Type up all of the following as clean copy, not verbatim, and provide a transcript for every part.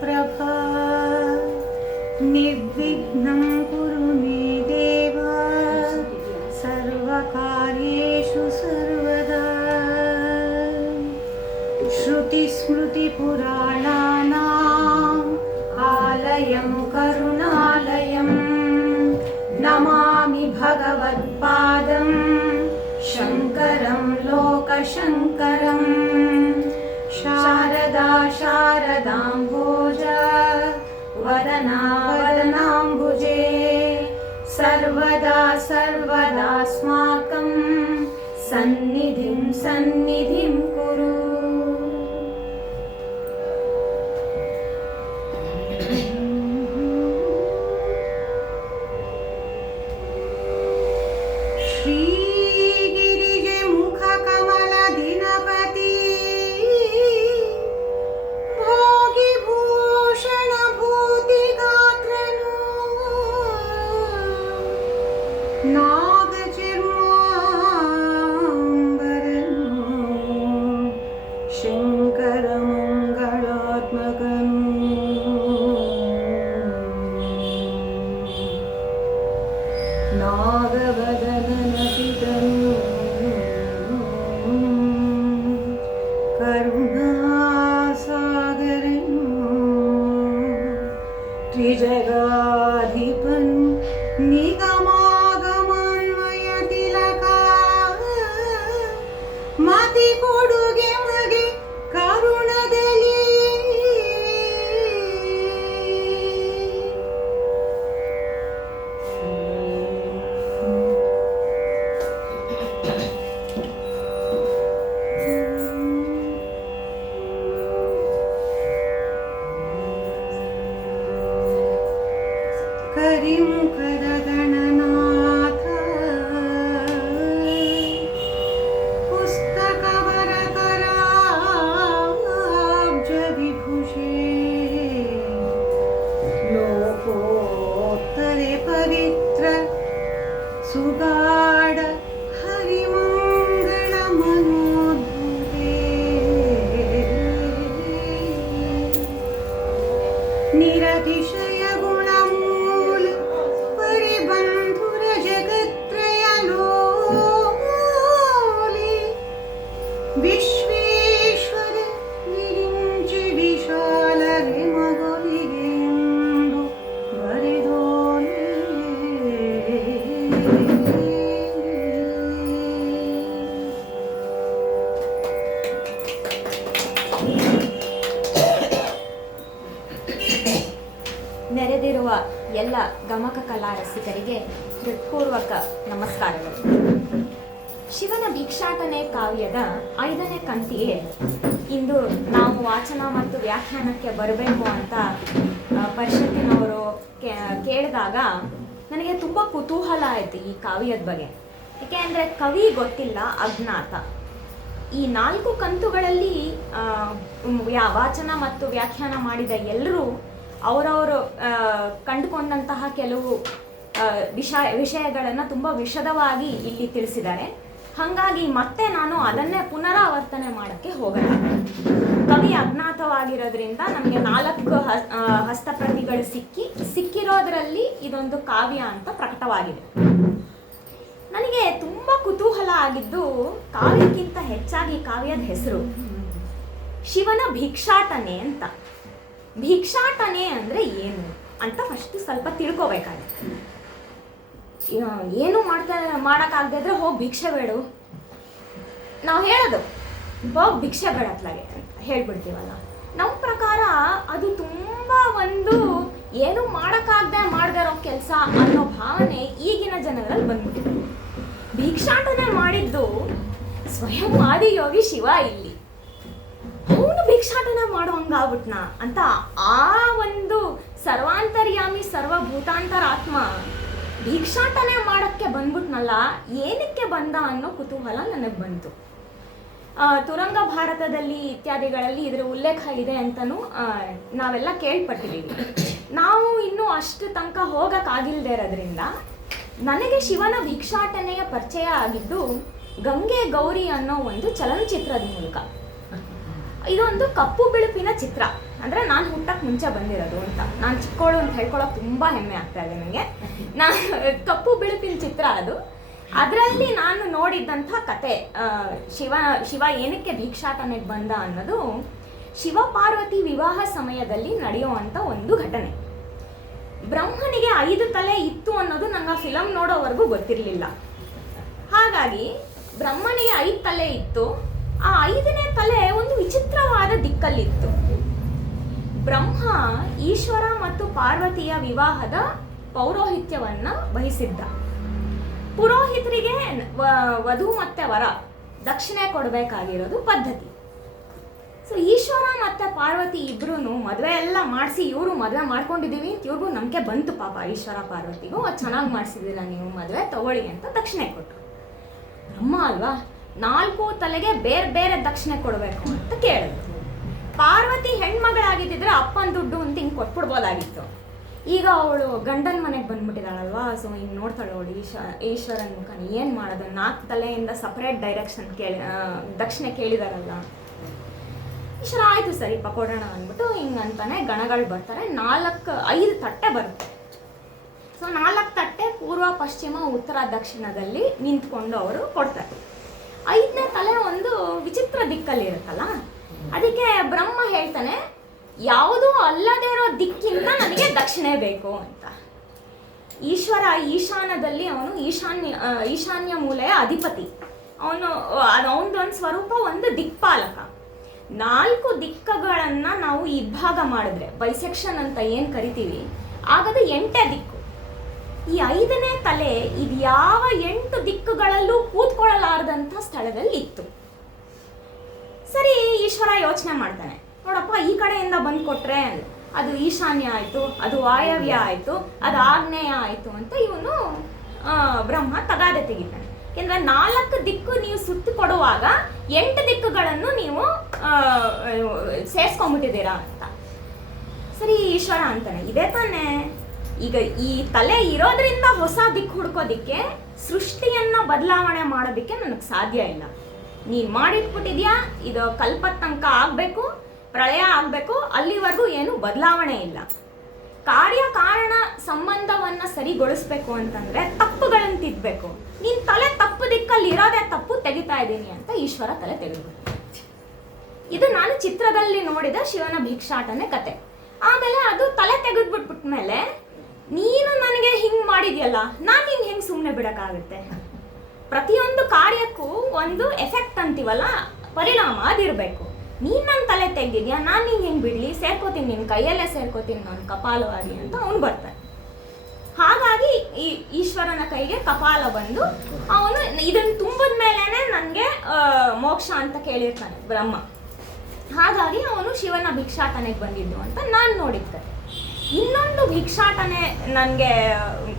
प्रभा निर्विघ्नं कुरु मे देव सर्वकार्येषु सर्वदा। श्रुतिस्मृतिपुराणानाम् आलयं करुणालयं नमामि भगवत्पादं शङ्करं लोकशङ्करम्। शारदा शारदाम्भोज वदना वदनाम्बुजे सर्वदा सर्वदास्माकं सन्निधिं सन्निधिं कुरु। नागवदननपितनु करुणासागरनु त्रिजगाधिपनु निगमागमन्वयतिलका मति ಕೊಡುಗೆ ಮಗೆ ಕರುಣದಲ್ಲಿ ಕರಿಮುಖದ ಗಣನಾಥ ಪುಸ್ತಕ ಬರಕರಾಬ್ಜ ವಿಭೂಷೆ ಲೋಕೋತ್ತರೆ ಪವಿತ್ರ ಸುಗಾಢ ಹರಿಮಂಗಳ ಮನೋದ್ಭುತೆ ನಿರತಿಶಯ ವಿಶ್ವೇಶ್ವರ ವಿರಿಂಚಿ ವಿಶಾಲರೆ ಮಗುವಿಗೆಂದು ಬರೆದೋನೆ ನೆರೆದಿರುವ ಎಲ್ಲ ಗಮಕ ಕಲಾ ರಸಿಕರಿಗೆ ಹೃತ್ಪೂರ್ವಕ ನಮಸ್ಕಾರಗಳು. ಶಿವನ ಭಿಕ್ಷಾಟನೆ ಕಾವ್ಯದ 5ನೇ ಕಂತಿಗೆ ಇಂದು ನಾವು ವಾಚನ ಮತ್ತು ವ್ಯಾಖ್ಯಾನಕ್ಕೆ ಬರಬೇಕು ಅಂತ ಪರಿಷತ್ತಿನವರು ಕೇಳಿದಾಗ ನನಗೆ ತುಂಬ ಕುತೂಹಲ ಆಯಿತು ಈ ಕಾವ್ಯದ ಬಗ್ಗೆ. ಏಕೆ ಅಂದರೆ ಕವಿ ಗೊತ್ತಿಲ್ಲ, ಅಜ್ಞಾತ. ಈ 4 ಕಂತುಗಳಲ್ಲಿ ವಾಚನ ಮತ್ತು ವ್ಯಾಖ್ಯಾನ ಮಾಡಿದ ಎಲ್ಲರೂ ಅವರವರು ಕಂಡುಕೊಂಡಂತಹ ಕೆಲವು ವಿಷಯಗಳನ್ನು ತುಂಬ ವಿಶದವಾಗಿ ಇಲ್ಲಿ ತಿಳಿಸಿದ್ದಾರೆ. ಹಾಗಾಗಿ ಮತ್ತೆ ನಾನು ಅದನ್ನೇ ಪುನರಾವರ್ತನೆ ಮಾಡೋಕ್ಕೆ ಹೋಗಲ್ಲ. ಕವಿ ಅಜ್ಞಾತವಾಗಿರೋದ್ರಿಂದ ನಮಗೆ 4 ಹಸ್ತಪ್ರತಿಗಳು ಸಿಕ್ಕಿರೋದ್ರಲ್ಲಿ ಇದೊಂದು ಕಾವ್ಯ ಅಂತ ಪ್ರಕಟವಾಗಿದೆ. ನನಗೆ ತುಂಬ ಕುತೂಹಲ ಆಗಿದ್ದು ಕಾವ್ಯಕ್ಕಿಂತ ಹೆಚ್ಚಾಗಿ ಕಾವ್ಯದ ಹೆಸರು ಶಿವನ ಭಿಕ್ಷಾಟನೆ ಅಂತ. ಭಿಕ್ಷಾಟನೆ ಅಂದರೆ ಏನು ಅಂತ ಫಸ್ಟ್ ಸ್ವಲ್ಪ ತಿಳ್ಕೊಬೇಕಾಗುತ್ತೆ. ಏನು ಮಾಡೋಕ್ಕಾಗದೇ ಇದ್ರೆ ಹೋಗಿ ಭಿಕ್ಷೆ ಬೇಡು, ನಾವು ಹೇಳೋದು ಹೋಗಿ ಭಿಕ್ಷೆ ಬೇಡತ್ಲಾಗೆ ಅಂತ ಹೇಳ್ಬಿಡ್ತೀವಲ್ಲ. ನಮ್ಮ ಪ್ರಕಾರ ಅದು ತುಂಬ ಒಂದು ಏನು ಮಾಡದೇ ಇರೋ ಕೆಲಸ ಅನ್ನೋ ಭಾವನೆ ಈಗಿನ ಜನರಲ್ಲಿ ಬಂದ್ಬಿಟ್ಟಿದೆ. ಭಿಕ್ಷಾಟನೆ ಮಾಡಿದ್ದು ಸ್ವಯಂ ಆದಿಯೋಗಿ ಶಿವ ಇಲ್ಲಿ. ಅವನು ಭಿಕ್ಷಾಟನೆ ಮಾಡೋ ಹಂಗಾಗ್ಬಿಟ್ನ ಅಂತ ಆ ಒಂದು ಸರ್ವಾಂತರ್ಯಾಮಿ ಸರ್ವಭೂತಾಂತರಾತ್ಮ ಭಿಕ್ಷಾಟನೆ ಮಾಡೋಕ್ಕೆ ಬಂದ್ಬಿಟ್ನಲ್ಲ, ಏನಕ್ಕೆ ಬಂದ ಅನ್ನೋ ಕುತೂಹಲ ನನಗೆ ಬಂತು. ತುರಂಗ ಭಾರತದಲ್ಲಿ ಇತ್ಯಾದಿಗಳಲ್ಲಿ ಇದರ ಉಲ್ಲೇಖ ಇದೆ ಅಂತಲೂ ನಾವೆಲ್ಲ ಕೇಳ್ಪಟ್ಟಿದ್ದೀವಿ. ನಾವು ಇನ್ನೂ ಅಷ್ಟು ತನಕ ಹೋಗೋಕ್ಕಾಗಿಲ್ಲದೆ ಇರೋದ್ರಿಂದ ನನಗೆ ಶಿವನ ಭಿಕ್ಷಾಟನೆಯ ಪರಿಚಯ ಆಗಿದ್ದು ಗಂಗೆ ಗೌರಿ ಅನ್ನೋ ಒಂದು ಚಲನಚಿತ್ರದ ಮೂಲಕ. ಇದೊಂದು ಕಪ್ಪು ಬಿಳುಪಿನ ಚಿತ್ರ, ಅಂದರೆ ನಾನು ಹುಟ್ಟಕ್ಕೆ ಮುಂಚೆ ಬಂದಿರೋದು ಅಂತ. ನಾನು ಚಿಕ್ಕವಳು ಅಂತ ಹೇಳ್ಕೊಳ್ಳೋಕೆ ತುಂಬ ಹೆಮ್ಮೆ ಆಗ್ತಾ ಇದೆ ನನಗೆ. ನಾನು ಕಪ್ಪು ಬಿಳುಪಿನ ಚಿತ್ರ ಅದು. ಅದರಲ್ಲಿ ನಾನು ನೋಡಿದ್ದಂಥ ಕತೆ, ಶಿವ ಏನಕ್ಕೆ ಭಿಕ್ಷಾಟನೆಗೆ ಬಂದ ಅನ್ನೋದು ಶಿವ ಪಾರ್ವತಿ ವಿವಾಹ ಸಮಯದಲ್ಲಿ ನಡೆಯುವಂಥ ಒಂದು ಘಟನೆ. ಬ್ರಹ್ಮನಿಗೆ 5 ತಲೆ ಇತ್ತು ಅನ್ನೋದು ನಂಗೆ ಆ ಫಿಲಮ್ ನೋಡೋವರೆಗೂ ಗೊತ್ತಿರಲಿಲ್ಲ. ಹಾಗಾಗಿ ಬ್ರಹ್ಮನಿಗೆ 5 ತಲೆ ಇತ್ತು. ಆ 5ನೇ ತಲೆ ಒಂದು ವಿಚಿತ್ರವಾದ ದಿಕ್ಕಲ್ಲಿತ್ತು. ಬ್ರಹ್ಮ ಈಶ್ವರ ಮತ್ತು ಪಾರ್ವತಿಯ ವಿವಾಹದ ಪೌರೋಹಿತ್ಯವನ್ನ ವಹಿಸಿದ್ದ. ಪುರೋಹಿತರಿಗೆ ವಧು ಮತ್ತೆ ವರ ದಕ್ಷಿಣೆ ಕೊಡಬೇಕಾಗಿರೋದು ಪದ್ಧತಿ. ಸೊ ಈಶ್ವರ ಮತ್ತೆ ಪಾರ್ವತಿ ಇಬ್ರು ಮದುವೆ ಎಲ್ಲ ಮಾಡಿಸಿ, ಇವರು ಮದುವೆ ಮಾಡ್ಕೊಂಡಿದ್ದೀವಿ ಅಂತ ಇವ್ರಿಗೂ ನಂಬಿಕೆ ಬಂತು. ಪಾಪ ಈಶ್ವರ ಪಾರ್ವತಿಗೂ ಅದು ಚೆನ್ನಾಗಿ ಮಾಡಿಸಿದಿಲ್ಲ ನೀವು ಮದುವೆ ತಗೊಳ್ಳಿ ಅಂತ ದಕ್ಷಿಣೆ ಕೊಟ್ಟರು. ಬ್ರಹ್ಮ ಅಲ್ವಾ, 4 ತಲೆಗೆ ಬೇರೆ ಬೇರೆ ದಕ್ಷಿಣೆ ಕೊಡಬೇಕು ಅಂತ ಕೇಳಿದ್ರು. ಪಾರ್ವತಿ ಹೆಣ್ಮಗಳಾಗಿದ್ದಿದ್ರೆ ಅಪ್ಪನ ದುಡ್ಡು ಅಂತ ಹಿಂಗೆ ಕೊಟ್ಬಿಡ್ಬೋದಾಗಿತ್ತು. ಈಗ ಅವಳು ಗಂಡನ ಮನೆಗೆ ಬಂದ್ಬಿಟ್ಟಿದ್ದಾಳಲ್ವಾ, ಸೊ ಹಿಂಗೆ ನೋಡ್ತಾಳೆ ಅವಳು ಈಶ್ವರನ ಮುಖ. ಏನು ಮಾಡೋದು, 4 ತಲೆಯಿಂದ ಸಪ್ರೇಟ್ ಡೈರೆಕ್ಷನ್ ದಕ್ಷಿಣೆ ಕೇಳಿದಾರಲ್ಲ. ಈಶ್ವರ ಆಯಿತು ಸರಿಪ್ಪ ಕೊಡೋಣ ಅಂದ್ಬಿಟ್ಟು ಹಿಂಗಂತಾನೆ ಗಣಗಳು ಬರ್ತಾರೆ. 5 ತಟ್ಟೆ ಬರುತ್ತೆ. ಸೊ 4 ತಟ್ಟೆ ಪೂರ್ವ ಪಶ್ಚಿಮ ಉತ್ತರ ದಕ್ಷಿಣದಲ್ಲಿ ನಿಂತ್ಕೊಂಡು ಅವರು ಕೊಡ್ತಾರೆ. 5ನೇ ತಲೆ ಒಂದು ವಿಚಿತ್ರ ದಿಕ್ಕಲ್ಲಿ ಇರುತ್ತಲ್ಲ, ಅದಕ್ಕೆ ಬ್ರಹ್ಮ ಹೇಳ್ತಾನೆ ಯಾವುದೂ ಅಲ್ಲದೇ ಇರೋ ದಿಕ್ಕಿಂದ ನನಗೆ ದಕ್ಷಿಣೆ ಬೇಕು ಅಂತ. ಈಶ್ವರ ಈಶಾನ್ಯದಲ್ಲಿ ಅವನು ಈಶಾನ್ಯ ಮೂಲೆಯ ಅಧಿಪತಿ. ಅವನದೊಂದು ಸ್ವರೂಪ ಒಂದು ದಿಕ್ಪಾಲಕ. 4 ದಿಕ್ಕುಗಳನ್ನ ನಾವು ಇಬ್ಬಾಗ ಮಾಡಿದ್ರೆ, ಬೈಸೆಕ್ಷನ್ ಅಂತ ಏನು ಕರಿತೀವಿ, ಆಗದು 8ನೇ ದಿಕ್ಕು. ಈ 5ನೇ ತಲೆ ಇದು ಯಾವ 8 ದಿಕ್ಕುಗಳಲ್ಲೂ ಕೂತ್ಕೊಳ್ಳಲಾರದಂಥ ಸ್ಥಳದಲ್ಲಿ ಇತ್ತು. ಸರಿ, ಈಶ್ವರ ಯೋಚನೆ ಮಾಡ್ತಾನೆ, ನೋಡಪ್ಪ ಈ ಕಡೆಯಿಂದ ಬಂದು ಕೊಟ್ರೆ ಅದು ಈಶಾನ್ಯ ಆಯಿತು, ಅದು ವಾಯವ್ಯ ಆಯಿತು, ಅದು ಆಗ್ನೇಯ ಆಯಿತು ಅಂತ ಇವನು ಬ್ರಹ್ಮ ತಗಾದೆ ತೆಗಿತಾನೆ. ಯಾಕೆಂದರೆ 4 ದಿಕ್ಕು ನೀವು ಸುತ್ತು ಕೊಡುವಾಗ 8 ದಿಕ್ಕುಗಳನ್ನು ನೀವು ಸೇರಿಸ್ಕೊಂಡ್ಬಿಟ್ಟಿದ್ದೀರಾ ಅಂತ. ಸರಿ, ಈಶ್ವರ ಅಂತಾನೆ, ಇದೇ ತಾನೇ, ಈಗ ಈ ತಲೆ ಇರೋದ್ರಿಂದ ಹೊಸ ದಿಕ್ಕು ಹುಡ್ಕೋದಿಕ್ಕೆ, ಸೃಷ್ಟಿಯನ್ನು ಬದಲಾವಣೆ ಮಾಡೋದಕ್ಕೆ ನನಗೆ ಸಾಧ್ಯ ಇಲ್ಲ. ನೀನು ಮಾಡಿಟ್ಬಿಟ್ಟಿದ್ಯಾ, ಇದು ಕಲ್ಪತ್ತಂಕ ಆಗಬೇಕು, ಪ್ರಳಯ ಆಗಬೇಕು, ಅಲ್ಲಿವರೆಗೂ ಏನು ಬದಲಾವಣೆ ಇಲ್ಲ. ಕಾರ್ಯ ಕಾರಣ ಸಂಬಂಧವನ್ನು ಸರಿಗೊಳಿಸ್ಬೇಕು ಅಂತಂದರೆ ತಪ್ಪುಗಳನ್ನು ತಿದ್ದಬೇಕು. ನೀನು ತಲೆ ತಪ್ಪು ದಿಕ್ಕಲ್ಲಿ ಇರೋದೇ ತಪ್ಪು, ತೆಗಿತಾ ಇದ್ದೀನಿ ಅಂತ ಈಶ್ವರ ತಲೆ ತೆಗೆದುಬಿಟ್ಟು. ಇದು ನಾನು ಚಿತ್ರದಲ್ಲಿ ನೋಡಿದ ಶಿವನ ಭಿಕ್ಷಾಟನೆ ಕತೆ. ಆಮೇಲೆ ಅದು ತಲೆ ತೆಗೆದ್ಬಿಟ್ಬಿಟ್ಮೇಲೆ, ನೀನು ನನಗೆ ಹಿಂಗೆ ಮಾಡಿದ್ಯಲ್ಲ, ನಾನು ನಿಂಗೆ ಹೆಂಗೆ ಸುಮ್ಮನೆ ಬಿಡೋಕ್ಕಾಗುತ್ತೆ? ಪ್ರತಿಯೊಂದು ಕಾರ್ಯಕ್ಕೂ ಒಂದು ಎಫೆಕ್ಟ್ ಅಂತೀವಲ್ಲ, ಪರಿಣಾಮ ಅದಿರಬೇಕು. ನೀನು ನನ್ನ ತಲೆ ತೆಗೆದಿದ್ಯಾ, ನಾನು ನಿಂಗೆ ಹೆಂಗೆ ಬಿಡಲಿ, ಸೇರ್ಕೋತೀನಿ, ನಿನ್ನ ಕೈಯಲ್ಲೇ ಸೇರ್ಕೋತೀನಿ ನಾನು ಕಪಾಲವಾಗಿ ಅಂತ ಅವನು ಬರ್ತಾನೆ. ಹಾಗಾಗಿ ಈ ಈಶ್ವರನ ಕೈಗೆ ಕಪಾಲ ಬಂದು ಅವನು ಇದನ್ನು ತುಂಬಿದ ಮೇಲೇ ನನಗೆ ಮೋಕ್ಷ ಅಂತ ಕೇಳಿರ್ತಾನೆ ಬ್ರಹ್ಮ. ಹಾಗಾಗಿ ಅವನು ಶಿವನ ಭಿಕ್ಷಾಟನೆಗೆ ಬಂದಿದ್ದು ಅಂತ ನಾನು ನೋಡಿದ್ದೆ. ಇನ್ನೊಂದು ಭಿಕ್ಷಾಟನೆ ನನಗೆ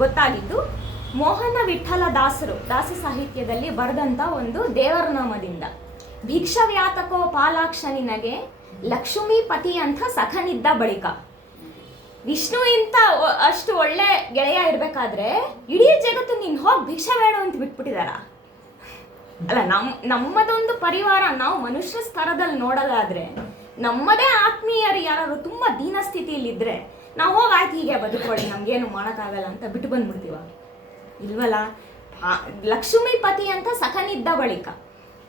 ಗೊತ್ತಾಗಿದ್ದು ಮೋಹನ ವಿಠಲ ದಾಸರು ದಾಸ ಸಾಹಿತ್ಯದಲ್ಲಿ ಬರೆದಂಥ ಒಂದು ದೇವರ ನಾಮದಿಂದ. ಭಿಕ್ಷವ್ಯಾತಕೋ ಪಾಲಾಕ್ಷ ನಿನಗೆ ಲಕ್ಷ್ಮೀಪತಿ ಅಂತ ಸಖನಿದ್ದ ಬಳಿಕ. ವಿಷ್ಣು ಇಂಥ ಅಷ್ಟು ಒಳ್ಳೆ ಗೆಳೆಯ ಇರಬೇಕಾದ್ರೆ ಇಡೀ ಜಗತ್ತು ನೀನು ಹೋಗಿ ಭಿಕ್ಷೆ ಬೇಡ ಅಂತ ಬಿಟ್ಬಿಟ್ಟಿದಾರ ಅಲ್ಲ. ನಮ್ಮದೊಂದು ಪರಿವಾರ, ನಾವು ಮನುಷ್ಯ ಸ್ತರದಲ್ಲಿ ನೋಡೋದಾದ್ರೆ, ನಮ್ಮದೇ ಆತ್ಮೀಯರು ಯಾರು ತುಂಬ ದೀನ ಸ್ಥಿತಿಯಲ್ಲಿದ್ದರೆ ನಾವು ಹೋಗಿ ಆಯ್ತು ಹೀಗೆ ಬದುಕೊಳ್ಳಿ, ನಮಗೇನು ಮಾಡೋಕ್ಕಾಗಲ್ಲ ಅಂತ ಬಿಟ್ಟು ಬಂದ್ಬಿಡ್ತೀವ ಇಲ್ವಲ್ಲ. ಲಕ್ಷ್ಮೀಪತಿ ಅಂತ ಸಖನಿದ್ದ ಬಳಿಕ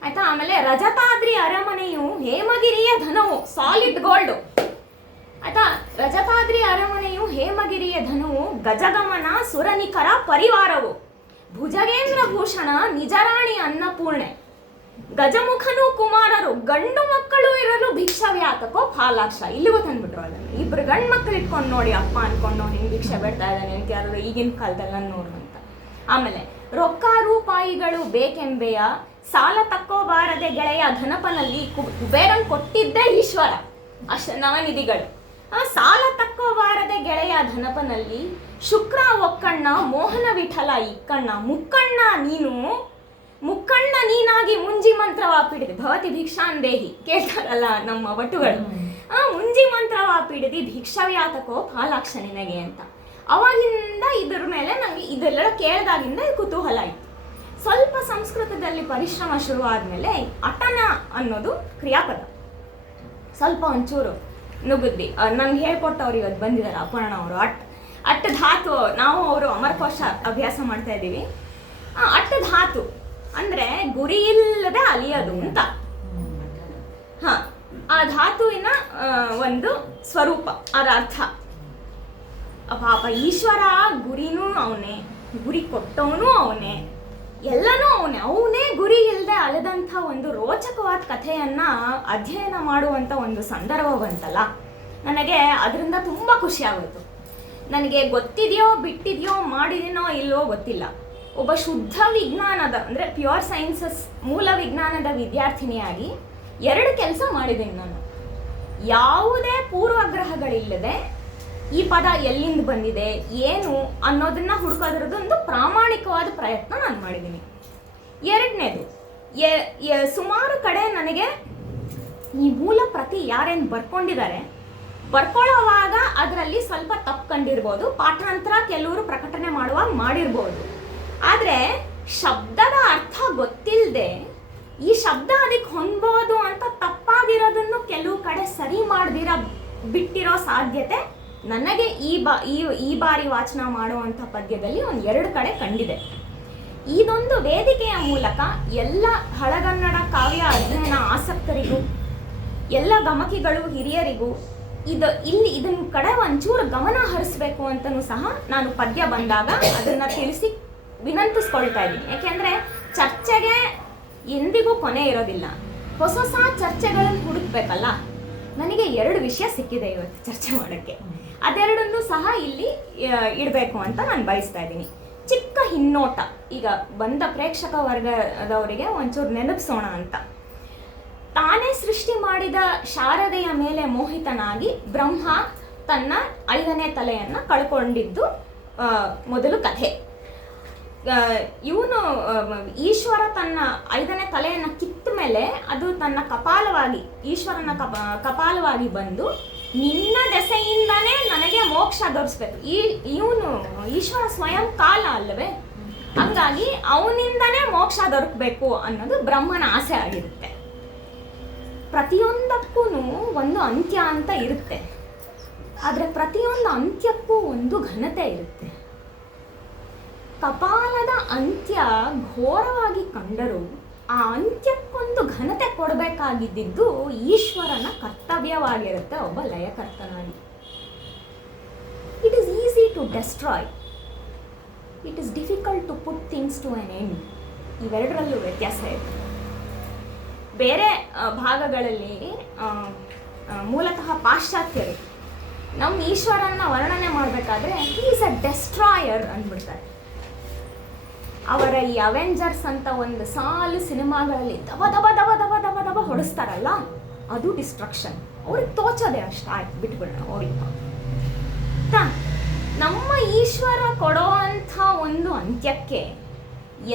ಆಯ್ತಾ. ಆಮೇಲೆ ರಜತಾದ್ರಿ ಅರಮನೆಯು ಹೇಮಗಿರಿಯ ಧನವು, ಸಾಲಿಡ್ ಗೋಲ್ಡು ಆಯ್ತಾ. ರಜತಾದ್ರಿ ಅರಮನೆಯು ಹೇಮಗಿರಿಯ ಧನವು, ಗಜಗಮನ ಸುರನಿಕರ ಪರಿವಾರವು, ಭುಜಗೇಂದ್ರ ಭೂಷಣ ನಿಜರಾಣಿ ಅನ್ನಪೂರ್ಣೆ, ಗಜಮುಖನು ಕುಮಾರರು, ಗಂಡು ಮಕ್ಕಳು ಇರಲು ಭಿಕ್ಷವ್ಯಾತಕೋ ಫಾಲಾಕ್ಷ. ಇಲ್ಲಿಗೂ ತಂದ್ಬಿಟ್ರು ಅದನ್ನು. 2 ಗಂಡು ಮಕ್ಕಳು ಇಟ್ಕೊಂಡು ನೋಡಿ ಅಪ್ಪ ಅನ್ಕೊಂಡು ಹಿಂಗೆ ಭಿಕ್ಷೆ ಬೇಡ್ತಾ ಇದ್ದಾನೆ ಅಂತ ಯಾರು ಈಗಿನ ಕಾಲದಲ್ಲ ನೋಡು ಅಂತ. ಆಮೇಲೆ ರೊಕ್ಕ ರೂಪಾಯಿಗಳು ಬೇಕೆಂಬೆಯ, ಸಾಲ ತಕ್ಕೋಬಾರದೆ ಗೆಳೆಯ ಧನಪನಲ್ಲಿ ಕುಬೇರನ್ ಕೊಟ್ಟಿದ್ದೇ ಈಶ್ವರ ನವನಿಧಿಗಳು. ಸಾಲ ತಕ್ಕೋಬಾರದೆ ಗೆಳೆಯ ಧನಪನಲ್ಲಿ ಶುಕ್ರ ಒಕ್ಕಣ್ಣ ಮೋಹನ ವಿಠಲ ಇಕ್ಕಣ್ಣ, ಮುಕ್ಕಣ್ಣ ನೀನಾಗಿ ಮುಂಜಿ ಮಂತ್ರವ ಪಿಡಿದಿ ಭವತಿ ಭಿಕ್ಷಾನ್ ದೇಹಿ ಕೇಳ್ತಾರಲ್ಲ ನಮ್ಮ ಭಟುಗಳು. ಮುಂಜಿ ಮಂತ್ರವ ಪಿಡಿದಿ ಭಿಕ್ಷವ್ಯಾತಕೋ ಫಾಲಾಕ್ಷ ನಿನಗೆ ಅಂತ. ಅವಾಗಿಂದ ಇದ್ರ ಮೇಲೆ ನನಗೆ ಇದೆಲ್ಲ ಕೇಳಿದಾಗಿಂದ ಕುತೂಹಲ ಇತ್ತು. ಸ್ವಲ್ಪ ಸಂಸ್ಕೃತದಲ್ಲಿ ಪರಿಶ್ರಮ ಶುರುವಾದ್ಮೇಲೆ ಅಟನ ಅನ್ನೋದು ಕ್ರಿಯಾಪದ. ಸ್ವಲ್ಪ ಒಂಚೂರು ನುಗ್ಗಿದ್ವಿ. ನನ್ಗೆ ಹೇಳ್ಕೊಟ್ಟವ್ರು ಇವತ್ತು ಬಂದಿದ್ದಾರೆ ಅಪರ್ಣ ಅವರು. ಅಟ್ಟ ಧಾತು, ನಾವು ಅವರು ಅಮರಕೋಶ ಅಭ್ಯಾಸ ಮಾಡ್ತಾ ಇದ್ದೀವಿ. ಅಟ್ಟ ಧಾತು ಅಂದ್ರೆ ಗುರಿ ಇಲ್ಲದೆ ಅಲಿಯೋದು ಅಂತ. ಆ ಧಾತುವಿನ ಒಂದು ಸ್ವರೂಪ, ಅದರ ಅರ್ಥ. ಪಾಪ ಈಶ್ವರ ಗುರಿನೂ ಅವನೇ, ಗುರಿ ಕೊಟ್ಟವನು ಅವನೇ, ಎಲ್ಲನೂ ಅವನೇ ಗುರಿ ಇಲ್ಲದೆ ಅಲೆದಂಥ ಒಂದು ರೋಚಕವಾದ ಕಥೆಯನ್ನ ಅಧ್ಯಯನ ಮಾಡುವಂಥ ಒಂದು ಸಂದರ್ಭ ಬಂತಲ್ಲ, ನನಗೆ ಅದರಿಂದ ತುಂಬ ಖುಷಿ ಆಗೋಯ್ತು. ನನಗೆ ಗೊತ್ತಿದೆಯೋ ಬಿಟ್ಟಿದೆಯೋ ಮಾಡಿದೀನೋ ಇಲ್ಲವೋ ಗೊತ್ತಿಲ್ಲ, ಒಬ್ಬ ಶುದ್ಧ ವಿಜ್ಞಾನದ ಅಂದರೆ ಪ್ಯೂರ್ ಸೈನ್ಸಸ್ ಮೂಲ ವಿಜ್ಞಾನದ ವಿದ್ಯಾರ್ಥಿನಿಯಾಗಿ 2 ಕೆಲಸ ಮಾಡಿದ್ದೀನಿ ನಾನು. ಯಾವುದೇ ಪೂರ್ವಗ್ರಹಗಳಿಲ್ಲದೆ ಈ ಪದ ಎಲ್ಲಿಂದ ಬಂದಿದೆ ಏನು ಅನ್ನೋದನ್ನ ಹುಡುಕೋದ್ರದ್ದೊಂದು ಪ್ರಾಮಾಣಿಕವಾದ ಪ್ರಯತ್ನ ನಾನು ಮಾಡಿದ್ದೀನಿ. 2ನೇದು, ಸುಮಾರು ಕಡೆ ನನಗೆ ಈ ಮೂಲ ಪ್ರತಿ ಯಾರೇನು ಬರ್ಕೊಂಡಿದ್ದಾರೆ, ಬರ್ಕೊಳ್ಳೋವಾಗ ಅದರಲ್ಲಿ ಸ್ವಲ್ಪ ತಪ್ಪು ಕಂಡಿರ್ಬೋದು, ಪಾಠಾಂತರ ಕೆಲವರು ಪ್ರಕಟಣೆ ಮಾಡುವಾಗ ಮಾಡಿರ್ಬೋದು. ಆದರೆ ಶಬ್ದದ ಅರ್ಥ ಗೊತ್ತಿಲ್ಲದೆ ಈ ಶಬ್ದ ಅದಕ್ಕೆ ಹೊಂದ್ಬೋದು ಅಂತ ತಪ್ಪಾಗಿರೋದನ್ನು ಕೆಲವು ಕಡೆ ಸರಿ ಮಾಡ್ದಿರ ಬಿಟ್ಟಿರೋ ಸಾಧ್ಯತೆ ನನಗೆ ಈ ಬಾರಿ ವಾಚನ ಮಾಡುವಂಥ ಪದ್ಯದಲ್ಲಿ 2 ಕಡೆ ಕಂಡಿದೆ. ಇದೊಂದು ವೇದಿಕೆಯ ಮೂಲಕ ಎಲ್ಲ ಹಳಗನ್ನಡ ಕಾವ್ಯ ಅಧ್ಯಯನ ಆಸಕ್ತರಿಗೂ, ಎಲ್ಲ ಗಮಕಿಗಳು ಹಿರಿಯರಿಗೂ ಇದನ್ನ ಕಡೆ ಒಂಚೂರು ಗಮನ ಹರಿಸ್ಬೇಕು ಅಂತಲೂ ಸಹ ನಾನು ಪದ್ಯ ಬಂದಾಗ ಅದನ್ನು ತಿಳಿಸಿ ವಿನಂತಿಸ್ಕೊಳ್ತಾ ಇದ್ದೀನಿ. ಯಾಕೆಂದರೆ ಚರ್ಚೆಗೆ ಎಂದಿಗೂ ಕೊನೆ ಇರೋದಿಲ್ಲ, ಹೊಸ ಚರ್ಚೆಗಳನ್ನು ಹುಡುಕ್ಬೇಕಲ್ಲ. ನನಗೆ 2 ವಿಷಯ ಸಿಕ್ಕಿದೆ ಇವತ್ತು ಚರ್ಚೆ ಮಾಡೋಕ್ಕೆ, ಅದೆರಡನ್ನೂ ಸಹ ಇಲ್ಲಿ ಇಡಬೇಕು ಅಂತ ನಾನು ಬಯಸ್ತಾ ಇದ್ದೀನಿ. ಚಿಕ್ಕ ಹಿನ್ನೋಟ ಈಗ ಬಂದ ಪ್ರೇಕ್ಷಕ ವರ್ಗದವರಿಗೆ ಒಂಚೂರು ನೆನಪಿಸೋಣ ಅಂತ. ತಾನೇ ಸೃಷ್ಟಿ ಮಾಡಿದ ಶಾರದೆಯ ಮೇಲೆ ಮೋಹಿತನಾಗಿ ಬ್ರಹ್ಮ ತನ್ನ 5ನೇ ತಲೆಯನ್ನು ಕಳ್ಕೊಂಡಿದ್ದು ಮೊದಲು ಕಥೆ. ಇವನು ಈಶ್ವರ ತನ್ನ 5ನೇ ತಲೆಯನ್ನು ಕಿತ್ತ ಮೇಲೆ ಅದು ತನ್ನ ಕಪಾಲವಾಗಿ, ಈಶ್ವರನ ಕಪಾಲವಾಗಿ ಬಂದು ನಿನ್ನ ದೆಸೆಯಿಂದನೇ ನನಗೆ ಮೋಕ್ಷ ದೊರಕಿಸ್ಬೇಕು. ಇವನು ಈಶ್ವರ ಸ್ವಯಂ ಕಾಲ ಅಲ್ಲವೇ, ಹಂಗಾಗಿ ಅವನಿಂದನೇ ಮೋಕ್ಷ ದೊರಕಬೇಕು ಅನ್ನೋದು ಬ್ರಹ್ಮನ ಆಸೆ ಆಗಿರುತ್ತೆ. ಪ್ರತಿಯೊಂದಕ್ಕೂ ಒಂದು ಅಂತ್ಯ ಅಂತ ಇರುತ್ತೆ, ಆದರೆ ಪ್ರತಿಯೊಂದು ಅಂತ್ಯಕ್ಕೂ ಒಂದು ಘನತೆ ಇರುತ್ತೆ. ಕಪಾಲದ ಅಂತ್ಯ ಘೋರವಾಗಿ ಕಂಡರೂ ಆ ಅಂತ್ಯಕ್ಕೊಂದು ಘನತೆ ಕೊಡಬೇಕಾಗಿದ್ದು ಈಶ್ವರನ ಕರ್ತವ್ಯವಾಗಿರುತ್ತೆ ಒಬ್ಬ ಲಯಕರ್ತನಾಗಿ. It is easy to destroy, it is difficult to put things to an end. ಇವೆರಡರಲ್ಲೂ ವ್ಯತ್ಯಾಸ ಇದೆ. ಬೇರೆ ಭಾಗಗಳಲ್ಲಿ ಮೂಲತಃ ಪಾಶ್ಚಾತ್ಯರು ನಮ್ಮ ಈಶ್ವರನ್ನ ವರ್ಣನೆ ಮಾಡಬೇಕಾದ್ರೆ ಹಿ ಈಸ್ ಅ ಡೆಸ್ಟ್ರಾಯರ್ ಅಂದ್ಬಿಡ್ತಾರೆ. ಅವರ ಈ ಅವೆಂಜರ್ಸ್ ಅಂತ ಒಂದು ಸಾಲು ಸಿನಿಮಾಗಳಲ್ಲಿ ದಬ ದಬ ದಬ ದಬ ದಬ ದಬ ಹೊಡಿಸ್ತಾರಲ್ಲ, ಅದು ಡಿಸ್ಟ್ರಕ್ಷನ್. ಅವ್ರಿಗೆ ತೋಚೋದೆ ಅಷ್ಟ, ಆಯ್ತು ಬಿಟ್ಬಿಡೋಣ ಅವ್ರಿಗೆ. ನಮ್ಮ ಈಶ್ವರ ಕೊಡೋ ಅಂಥ ಒಂದು ಅಂತ್ಯಕ್ಕೆ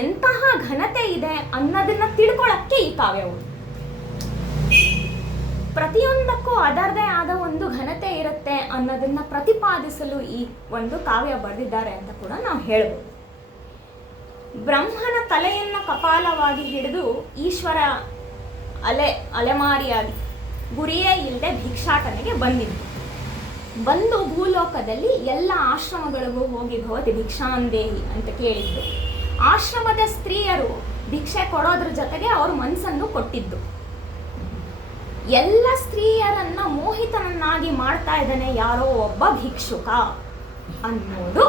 ಎಂತಹ ಘನತೆ ಇದೆ ಅನ್ನೋದನ್ನ ತಿಳ್ಕೊಳ್ಳೋಕ್ಕೆ ಈ ಕಾವ್ಯವು. ಪ್ರತಿಯೊಂದಕ್ಕೂ ಅದರದೇ ಆದ ಒಂದು ಘನತೆ ಇರುತ್ತೆ ಅನ್ನೋದನ್ನ ಪ್ರತಿಪಾದಿಸಲು ಈ ಒಂದು ಕಾವ್ಯ ಬರೆದಿದ್ದಾರೆ ಅಂತ ಕೂಡ ನಾವು ಹೇಳ್ಬೋದು. ಬ್ರಹ್ಮನ ತಲೆಯನ್ನು ಕಪಾಲವಾಗಿ ಹಿಡಿದು ಈಶ್ವರ ಅಲೆಮಾರಿಯಾಗಿ ಗುರಿಯೇ ಇಲ್ಲದೆ ಭಿಕ್ಷಾಟನೆಗೆ ಬಂದು ಭೂಲೋಕದಲ್ಲಿ ಎಲ್ಲ ಆಶ್ರಮಗಳಿಗೂ ಹೋಗಿ ಭವತಿ ಭಿಕ್ಷಾಂದೇಹಿ ಅಂತ ಕೇಳಿದ್ದು. ಆಶ್ರಮದ ಸ್ತ್ರೀಯರು ಭಿಕ್ಷೆ ಕೊಡೋದ್ರ ಜೊತೆಗೆ ಅವ್ರ ಮನಸ್ಸನ್ನು ಕೊಟ್ಟಿದ್ದು. ಎಲ್ಲ ಸ್ತ್ರೀಯರನ್ನ ಮೋಹಿತನನ್ನಾಗಿ ಮಾಡ್ತಾ ಇದ್ದಾನೆ ಯಾರೋ ಒಬ್ಬ ಭಿಕ್ಷುಕ ಅನ್ನೋದು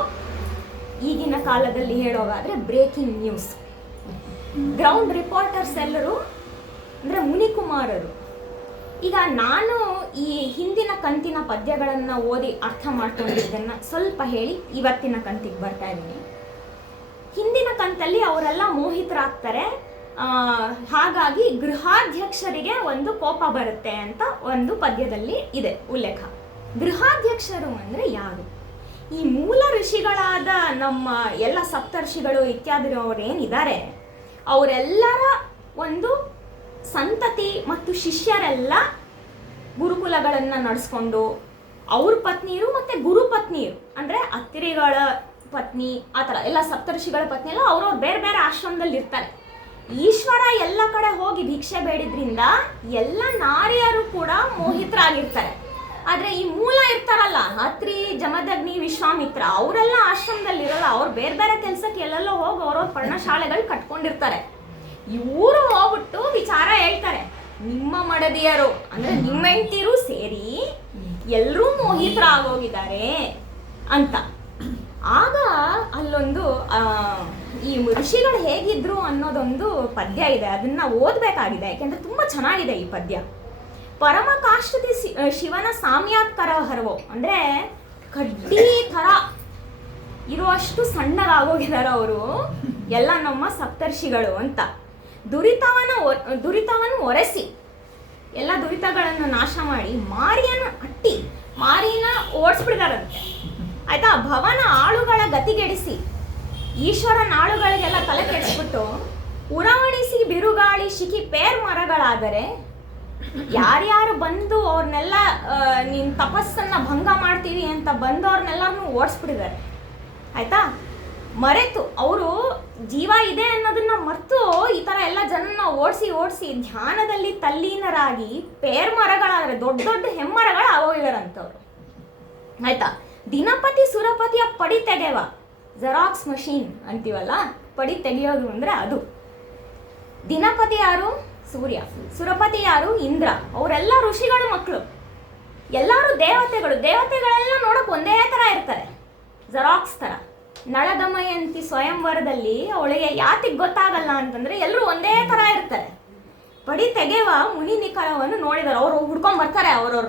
ಈಗಿನ ಕಾಲದಲ್ಲಿ ಹೇಳೋಗಾದ್ರೆ ಬ್ರೇಕಿಂಗ್ ನ್ಯೂಸ್. ಗ್ರೌಂಡ್ ರಿಪೋರ್ಟರ್ಸ್ ಎಲ್ಲರೂ ಅಂದರೆ ಮುನಿಕುಮಾರರು. ಈಗ ನಾನು ಈ ಹಿಂದಿನ ಕಂತಿನ ಪದ್ಯಗಳನ್ನು ಓದಿ ಅರ್ಥ ಮಾಡ್ಕೊಂಡಿದ್ದನ್ನು ಸ್ವಲ್ಪ ಹೇಳಿ ಇವತ್ತಿನ ಕಂತಿಗೆ ಬರ್ತಾ ಇದ್ದೀನಿ. ಹಿಂದಿನ ಕಂತಲ್ಲಿ ಅವರೆಲ್ಲ ಮೋಹಿತರಾಗ್ತಾರೆ, ಹಾಗಾಗಿ ಗೃಹಾಧ್ಯಕ್ಷರಿಗೆ ಒಂದು ಕೋಪ ಬರುತ್ತೆ ಅಂತ ಒಂದು ಪದ್ಯದಲ್ಲಿ ಇದೆ ಉಲ್ಲೇಖ. ಗೃಹಾಧ್ಯಕ್ಷರು ಅಂದರೆ ಯಾರು? ಈ ಮೂಲ ಋಷಿಗಳಾದ ನಮ್ಮ ಎಲ್ಲ ಸಪ್ತರ್ಷಿಗಳು ಇತ್ಯಾದಿಯವರೇನಿದ್ದಾರೆ ಅವರೆಲ್ಲರ ಒಂದು ಸಂತತಿ ಮತ್ತು ಶಿಷ್ಯರೆಲ್ಲ ಗುರುಕುಲಗಳನ್ನು ನಡೆಸ್ಕೊಂಡು ಅವ್ರ ಪತ್ನಿಯರು ಮತ್ತು ಗುರುಪತ್ನಿಯರು ಅಂದರೆ ಅತ್ತಿರಿಗಳ ಪತ್ನಿ ಆ ಥರ ಎಲ್ಲ ಸಪ್ತರ್ಷಿಗಳ ಪತ್ನಿ ಎಲ್ಲ ಅವ್ರವ್ರು ಬೇರೆ ಬೇರೆ ಆಶ್ರಮದಲ್ಲಿ ಇರ್ತಾರೆ. ಈಶ್ವರ ಎಲ್ಲ ಕಡೆ ಹೋಗಿ ಭಿಕ್ಷೆ ಬೇಡಿದ್ರಿಂದ ಎಲ್ಲ ನಾರಿಯರು ಕೂಡ ಮೋಹಿತರಾಗಿರ್ತಾರೆ. ಆದ್ರೆ ಈ ಮೂಲ ಇರ್ತಾರಲ್ಲ, ಅತ್ರಿ, ಜಮದಗ್ನಿ, ವಿಶ್ವಾಮಿತ್ರ, ಅವರೆಲ್ಲ ಆಶ್ರಮದಲ್ಲಿ ಇರಲ್ಲ. ಅವ್ರು ಬೇರೆ ಬೇರೆ ಕೆಲ್ಸಕ್ಕೆ ಎಲ್ಲೆಲ್ಲೋ ಹೋಗಿ ಅವ್ರವ್ರ ಪರ್ಣಶಾಲೆಗಳು ಕಟ್ಕೊಂಡಿರ್ತಾರೆ. ಇವರು ಹೋಗ್ಬಿಟ್ಟು ವಿಚಾರ ಹೇಳ್ತಾರೆ, ನಿಮ್ಮ ಮಡದಿಯರು ಅಂದ್ರೆ ನಿಮ್ಮ ಹೆಂಡತಿರು ಸೇರಿ ಎಲ್ಲರೂ ಮೋಹಿತರಾಗೋಗಿದ್ದಾರೆ ಅಂತ. ಆಗ ಅಲ್ಲೊಂದು ಈ ಋಷಿಗಳು ಹೇಗಿದ್ರು ಅನ್ನೋದೊಂದು ಪದ್ಯ ಇದೆ, ಅದನ್ನ ಓದಬೇಕಾಗಿದೆ, ಯಾಕೆಂದ್ರೆ ತುಂಬಾ ಚೆನ್ನಾಗಿದೆ ಈ ಪದ್ಯ. ಪರಮ ಕಾಷ್ಟದಿ ಶಿವನ ಸಾಮ್ಯಾತ್ಕರ ಹರವೋ, ಅಂದ್ರೆ ಕಡ್ಡಿ ಥರ ಇರುವಷ್ಟು ಸಣ್ಣಗಾಗೋಗಿದ್ದಾರೆ ಅವರು ಎಲ್ಲ ನಮ್ಮ ಸಪ್ತರ್ಷಿಗಳು ಅಂತ. ದುರಿತವನ್ನು ಒರೆಸಿ ಎಲ್ಲ ದುರಿತಗಳನ್ನು ನಾಶ ಮಾಡಿ ಮಾರಿನ ಓಡಿಸ್ಬಿಡ್ತಾರಂತೆ. ಆಯ್ತಾ? ಭವನ ಆಳುಗಳ ಗತಿಗೆಡಿಸಿ ಈಶ್ವರನ ಆಳುಗಳಿಗೆಲ್ಲ ತಲೆ ಕೆಡಿಸ್ಬಿಟ್ಟು ಉರವಣಿಸಿ ಬಿರುಗಾಳಿ ಶಿಖಿ ಪೇರ್ ಮರಗಳಾದರೆ ಯಾರ್ಯಾರು ಬಂದು ಅವ್ರನ್ನೆಲ್ಲ ನೀನ್ ತಪಸ್ಸನ್ನ ಭಂಗ ಮಾಡ್ತೀವಿ ಅಂತ ಬಂದವ್ರನ್ನೆಲ್ಲರನ್ನು ಓಡಿಸ್ಬಿಟ್ಟಿದ್ದಾರೆ. ಆಯ್ತಾ? ಮರೆತು ಅವರು ಜೀವ ಇದೆ ಅನ್ನೋದನ್ನ ಮರೆತು ಈ ತರ ಎಲ್ಲ ಜನನ ಓಡಿಸಿ ಧ್ಯಾನದಲ್ಲಿ ತಲ್ಲೀನರಾಗಿ ಪೇರ್ ಮರಗಳಾದ್ರೆ ದೊಡ್ಡ ದೊಡ್ಡ ಹೆಮ್ಮರಗಳು ಆಗೋಗಿದಾರಂತವ್ರು. ಆಯ್ತಾ? ದಿನಪತಿ ಸುರಪತಿಯ ಪಡಿ ತೆಗೆವ, ಜೆರಾಕ್ಸ್ ಮಷೀನ್ ಅಂತೀವಲ್ಲ, ಪಡಿ ತೆಗೆಯೋದು ಅಂದ್ರೆ ಅದು. ದಿನಪತಿ ಯಾರು? ಸೂರ್ಯ. ಸುರಪತಿ ಯಾರು? ಇಂದ್ರ. ಅವರೆಲ್ಲ ಋಷಿಗಳ ಮಕ್ಕಳು, ಎಲ್ಲರೂ ದೇವತೆಗಳೆಲ್ಲ ನೋಡಕ್ ಒಂದೇ ತರ ಇರ್ತಾರೆ, ಜೆರಾಕ್ಸ್ ತರ. ನಳದಮಯಂತಿ ಸ್ವಯಂವರದಲ್ಲಿ ಅವಳಿಗೆ ಯಾತಿಗೆ ಗೊತ್ತಾಗಲ್ಲ ಅಂತಂದ್ರೆ ಎಲ್ಲರೂ ಒಂದೇ ತರ ಇರ್ತಾರೆ. ಪಡಿ ತೆಗೆವ ಮುನಿ ನಿಖರವನ್ನು ನೋಡಿದಾರೆ. ಅವರು ಹುಡ್ಕೊಂಡ್ ಬರ್ತಾರೆ ಅವ್ರವ್ರ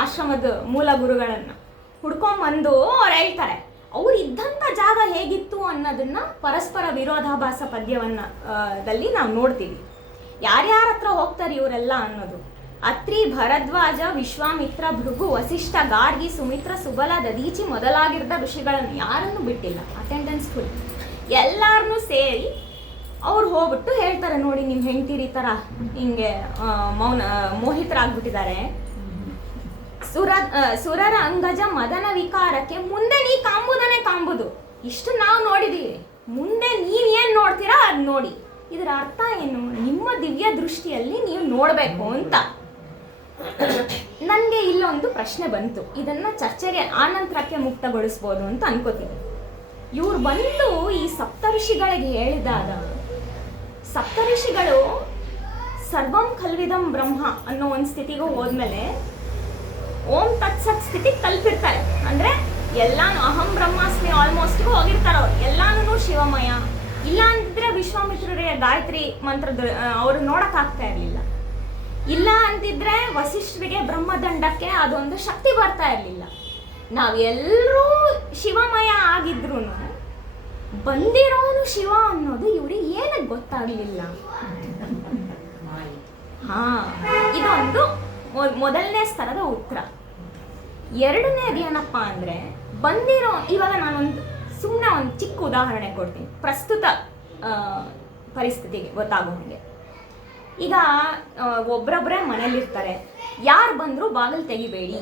ಆಶ್ರಮದ ಮೂಲ ಗುರುಗಳನ್ನ ಹುಡ್ಕೊಂಡ್ಬಂದು ಅವ್ರು ಹೇಳ್ತಾರೆ ಅವ್ರು ಇದ್ದಂಥ ಜಾಗ ಹೇಗಿತ್ತು ಅನ್ನೋದನ್ನ ಪರಸ್ಪರ ವಿರೋಧಾಭಾಸ ಪದ್ಯವನ್ನ ದಲ್ಲಿ ನಾವು ನೋಡ್ತೀವಿ. ಯಾರ್ಯಾರ ಹತ್ರ ಹೋಗ್ತಾರೆ ಇವರೆಲ್ಲ ಅನ್ನೋದು. ಅತ್ರಿ, ಭರದ್ವಾಜ, ವಿಶ್ವಾಮಿತ್ರ, ಭೃಗು, ವಸಿಷ್ಠ, ಗಾರ್ಗಿ, ಸುಮಿತ್ರ, ಸುಬಲ, ದದೀಚಿ ಮೊದಲಾಗಿರ್ದ ಋಷಿಗಳನ್ನು ಯಾರನ್ನು ಬಿಟ್ಟಿಲ್ಲ. Attendance full. ಎಲ್ಲಾರನ್ನೂ ಸೇರಿ ಅವ್ರು ಹೋಗ್ಬಿಟ್ಟು ಹೇಳ್ತಾರೆ, ನೋಡಿ ನಿಮ್ಮ ಹೆಂಡ್ತೀರಿ ಥರ ಹಿಂಗೆ ಮೋಹಿತರಾಗ್ಬಿಟ್ಟಿದ್ದಾರೆ. ಸುರರ ಅಂಗಜ ಮದನ ವಿಕಾರಕ್ಕೆ ಮುಂದೆ ನೀ ಕಾಂಬುದನೇ ಕಾಂಬುದು. ಇಷ್ಟು ನಾವು ನೋಡಿದೀವಿ, ಮುಂದೆ ನೀವೇನು ನೋಡ್ತೀರಾ ಅದು ನೋಡಿ. ಇದರ ಅರ್ಥ ಏನು? ನಿಮ್ಮ ದಿವ್ಯ ದೃಷ್ಟಿಯಲ್ಲಿ ನೀವು ನೋಡಬೇಕು ಅಂತ. ನನಗೆ ಇಲ್ಲೊಂದು ಪ್ರಶ್ನೆ ಬಂತು, ಇದನ್ನ ಚರ್ಚೆಗೆ ಆನಂತರಕ್ಕೆ ಮುಕ್ತಗೊಳಿಸ್ಬೋದು ಅಂತ ಅನ್ಕೋತೀನಿ. ಇವ್ರು ಬಂದು ಈ ಸಪ್ತಋಷಿಗಳಿಗೆ ಹೇಳಿದಾಗ, ಸಪ್ತಋಷಿಗಳು ಸರ್ವಂ ಖಲ್ವಿದಂ ಬ್ರಹ್ಮ ಅನ್ನೋ ಒಂದು ಸ್ಥಿತಿಗೂ ಹೋದ್ಮೇಲೆ ಓಂ ತತ್ಸತ್ ಸ್ಥಿತಿ ತಲುಪಿರ್ತಾರೆ. ಅಂದ್ರೆ ಎಲ್ಲಾನು ಅಹಂ ಬ್ರಹ್ಮಾಸ್ಮಿ ಆಲ್ಮೋಸ್ಟ್ ಹೋಗಿರ್ತಾರೆ ಅವ್ರು, ಎಲ್ಲಾನು ಶಿವಮಯ. ಇಲ್ಲ ಅಂತಿದ್ರೆ ವಿಶ್ವಾಮಿತ್ರರಿಗೆ ಗಾಯತ್ರಿ ಮಂತ್ರದ ಅವ್ರು ನೋಡಕ್ ಆಗ್ತಾ ಇರ್ಲಿಲ್ಲ. ಇಲ್ಲ ಅಂತಿದ್ರೆ ವಸಿಷ್ಠರಿಗೆ ಬ್ರಹ್ಮದಂಡಕ್ಕೆ ಅದೊಂದು ಶಕ್ತಿ ಬರ್ತಾ ಇರ್ಲಿಲ್ಲ. ನಾವೆಲ್ಲರೂ ಶಿವಮಯ ಆಗಿದ್ರು ಬಂದಿರೋನು ಶಿವ ಅನ್ನೋದು ಇವ್ರಿಗೆ ಏನಕ್ಕೆ ಗೊತ್ತಾಗ್ಲಿಲ್ಲ? ಇದೊಂದು ಮೊದಲನೇ ಸ್ತರದ ಉತ್ತರ. ಎರಡನೇದು ಏನಪ್ಪಾ ಅಂದ್ರೆ, ಬಂದಿರೋ ಇವಾಗ ನಾನೊಂದು ಸುಮ್ಮನೆ ಒಂದು ಚಿಕ್ಕ ಉದಾಹರಣೆ ಕೊಡ್ತೀನಿ ಪ್ರಸ್ತುತ ಪರಿಸ್ಥಿತಿಗೆ ಗೊತ್ತಾಗೋ ಹಾಗೆ. ಈಗ ಒಬ್ರೊಬ್ಬರೇ ಮನೇಲಿರ್ತಾರೆ, ಯಾರು ಬಂದರೂ ಬಾಗಿಲು ತೆಗಿಬೇಡಿ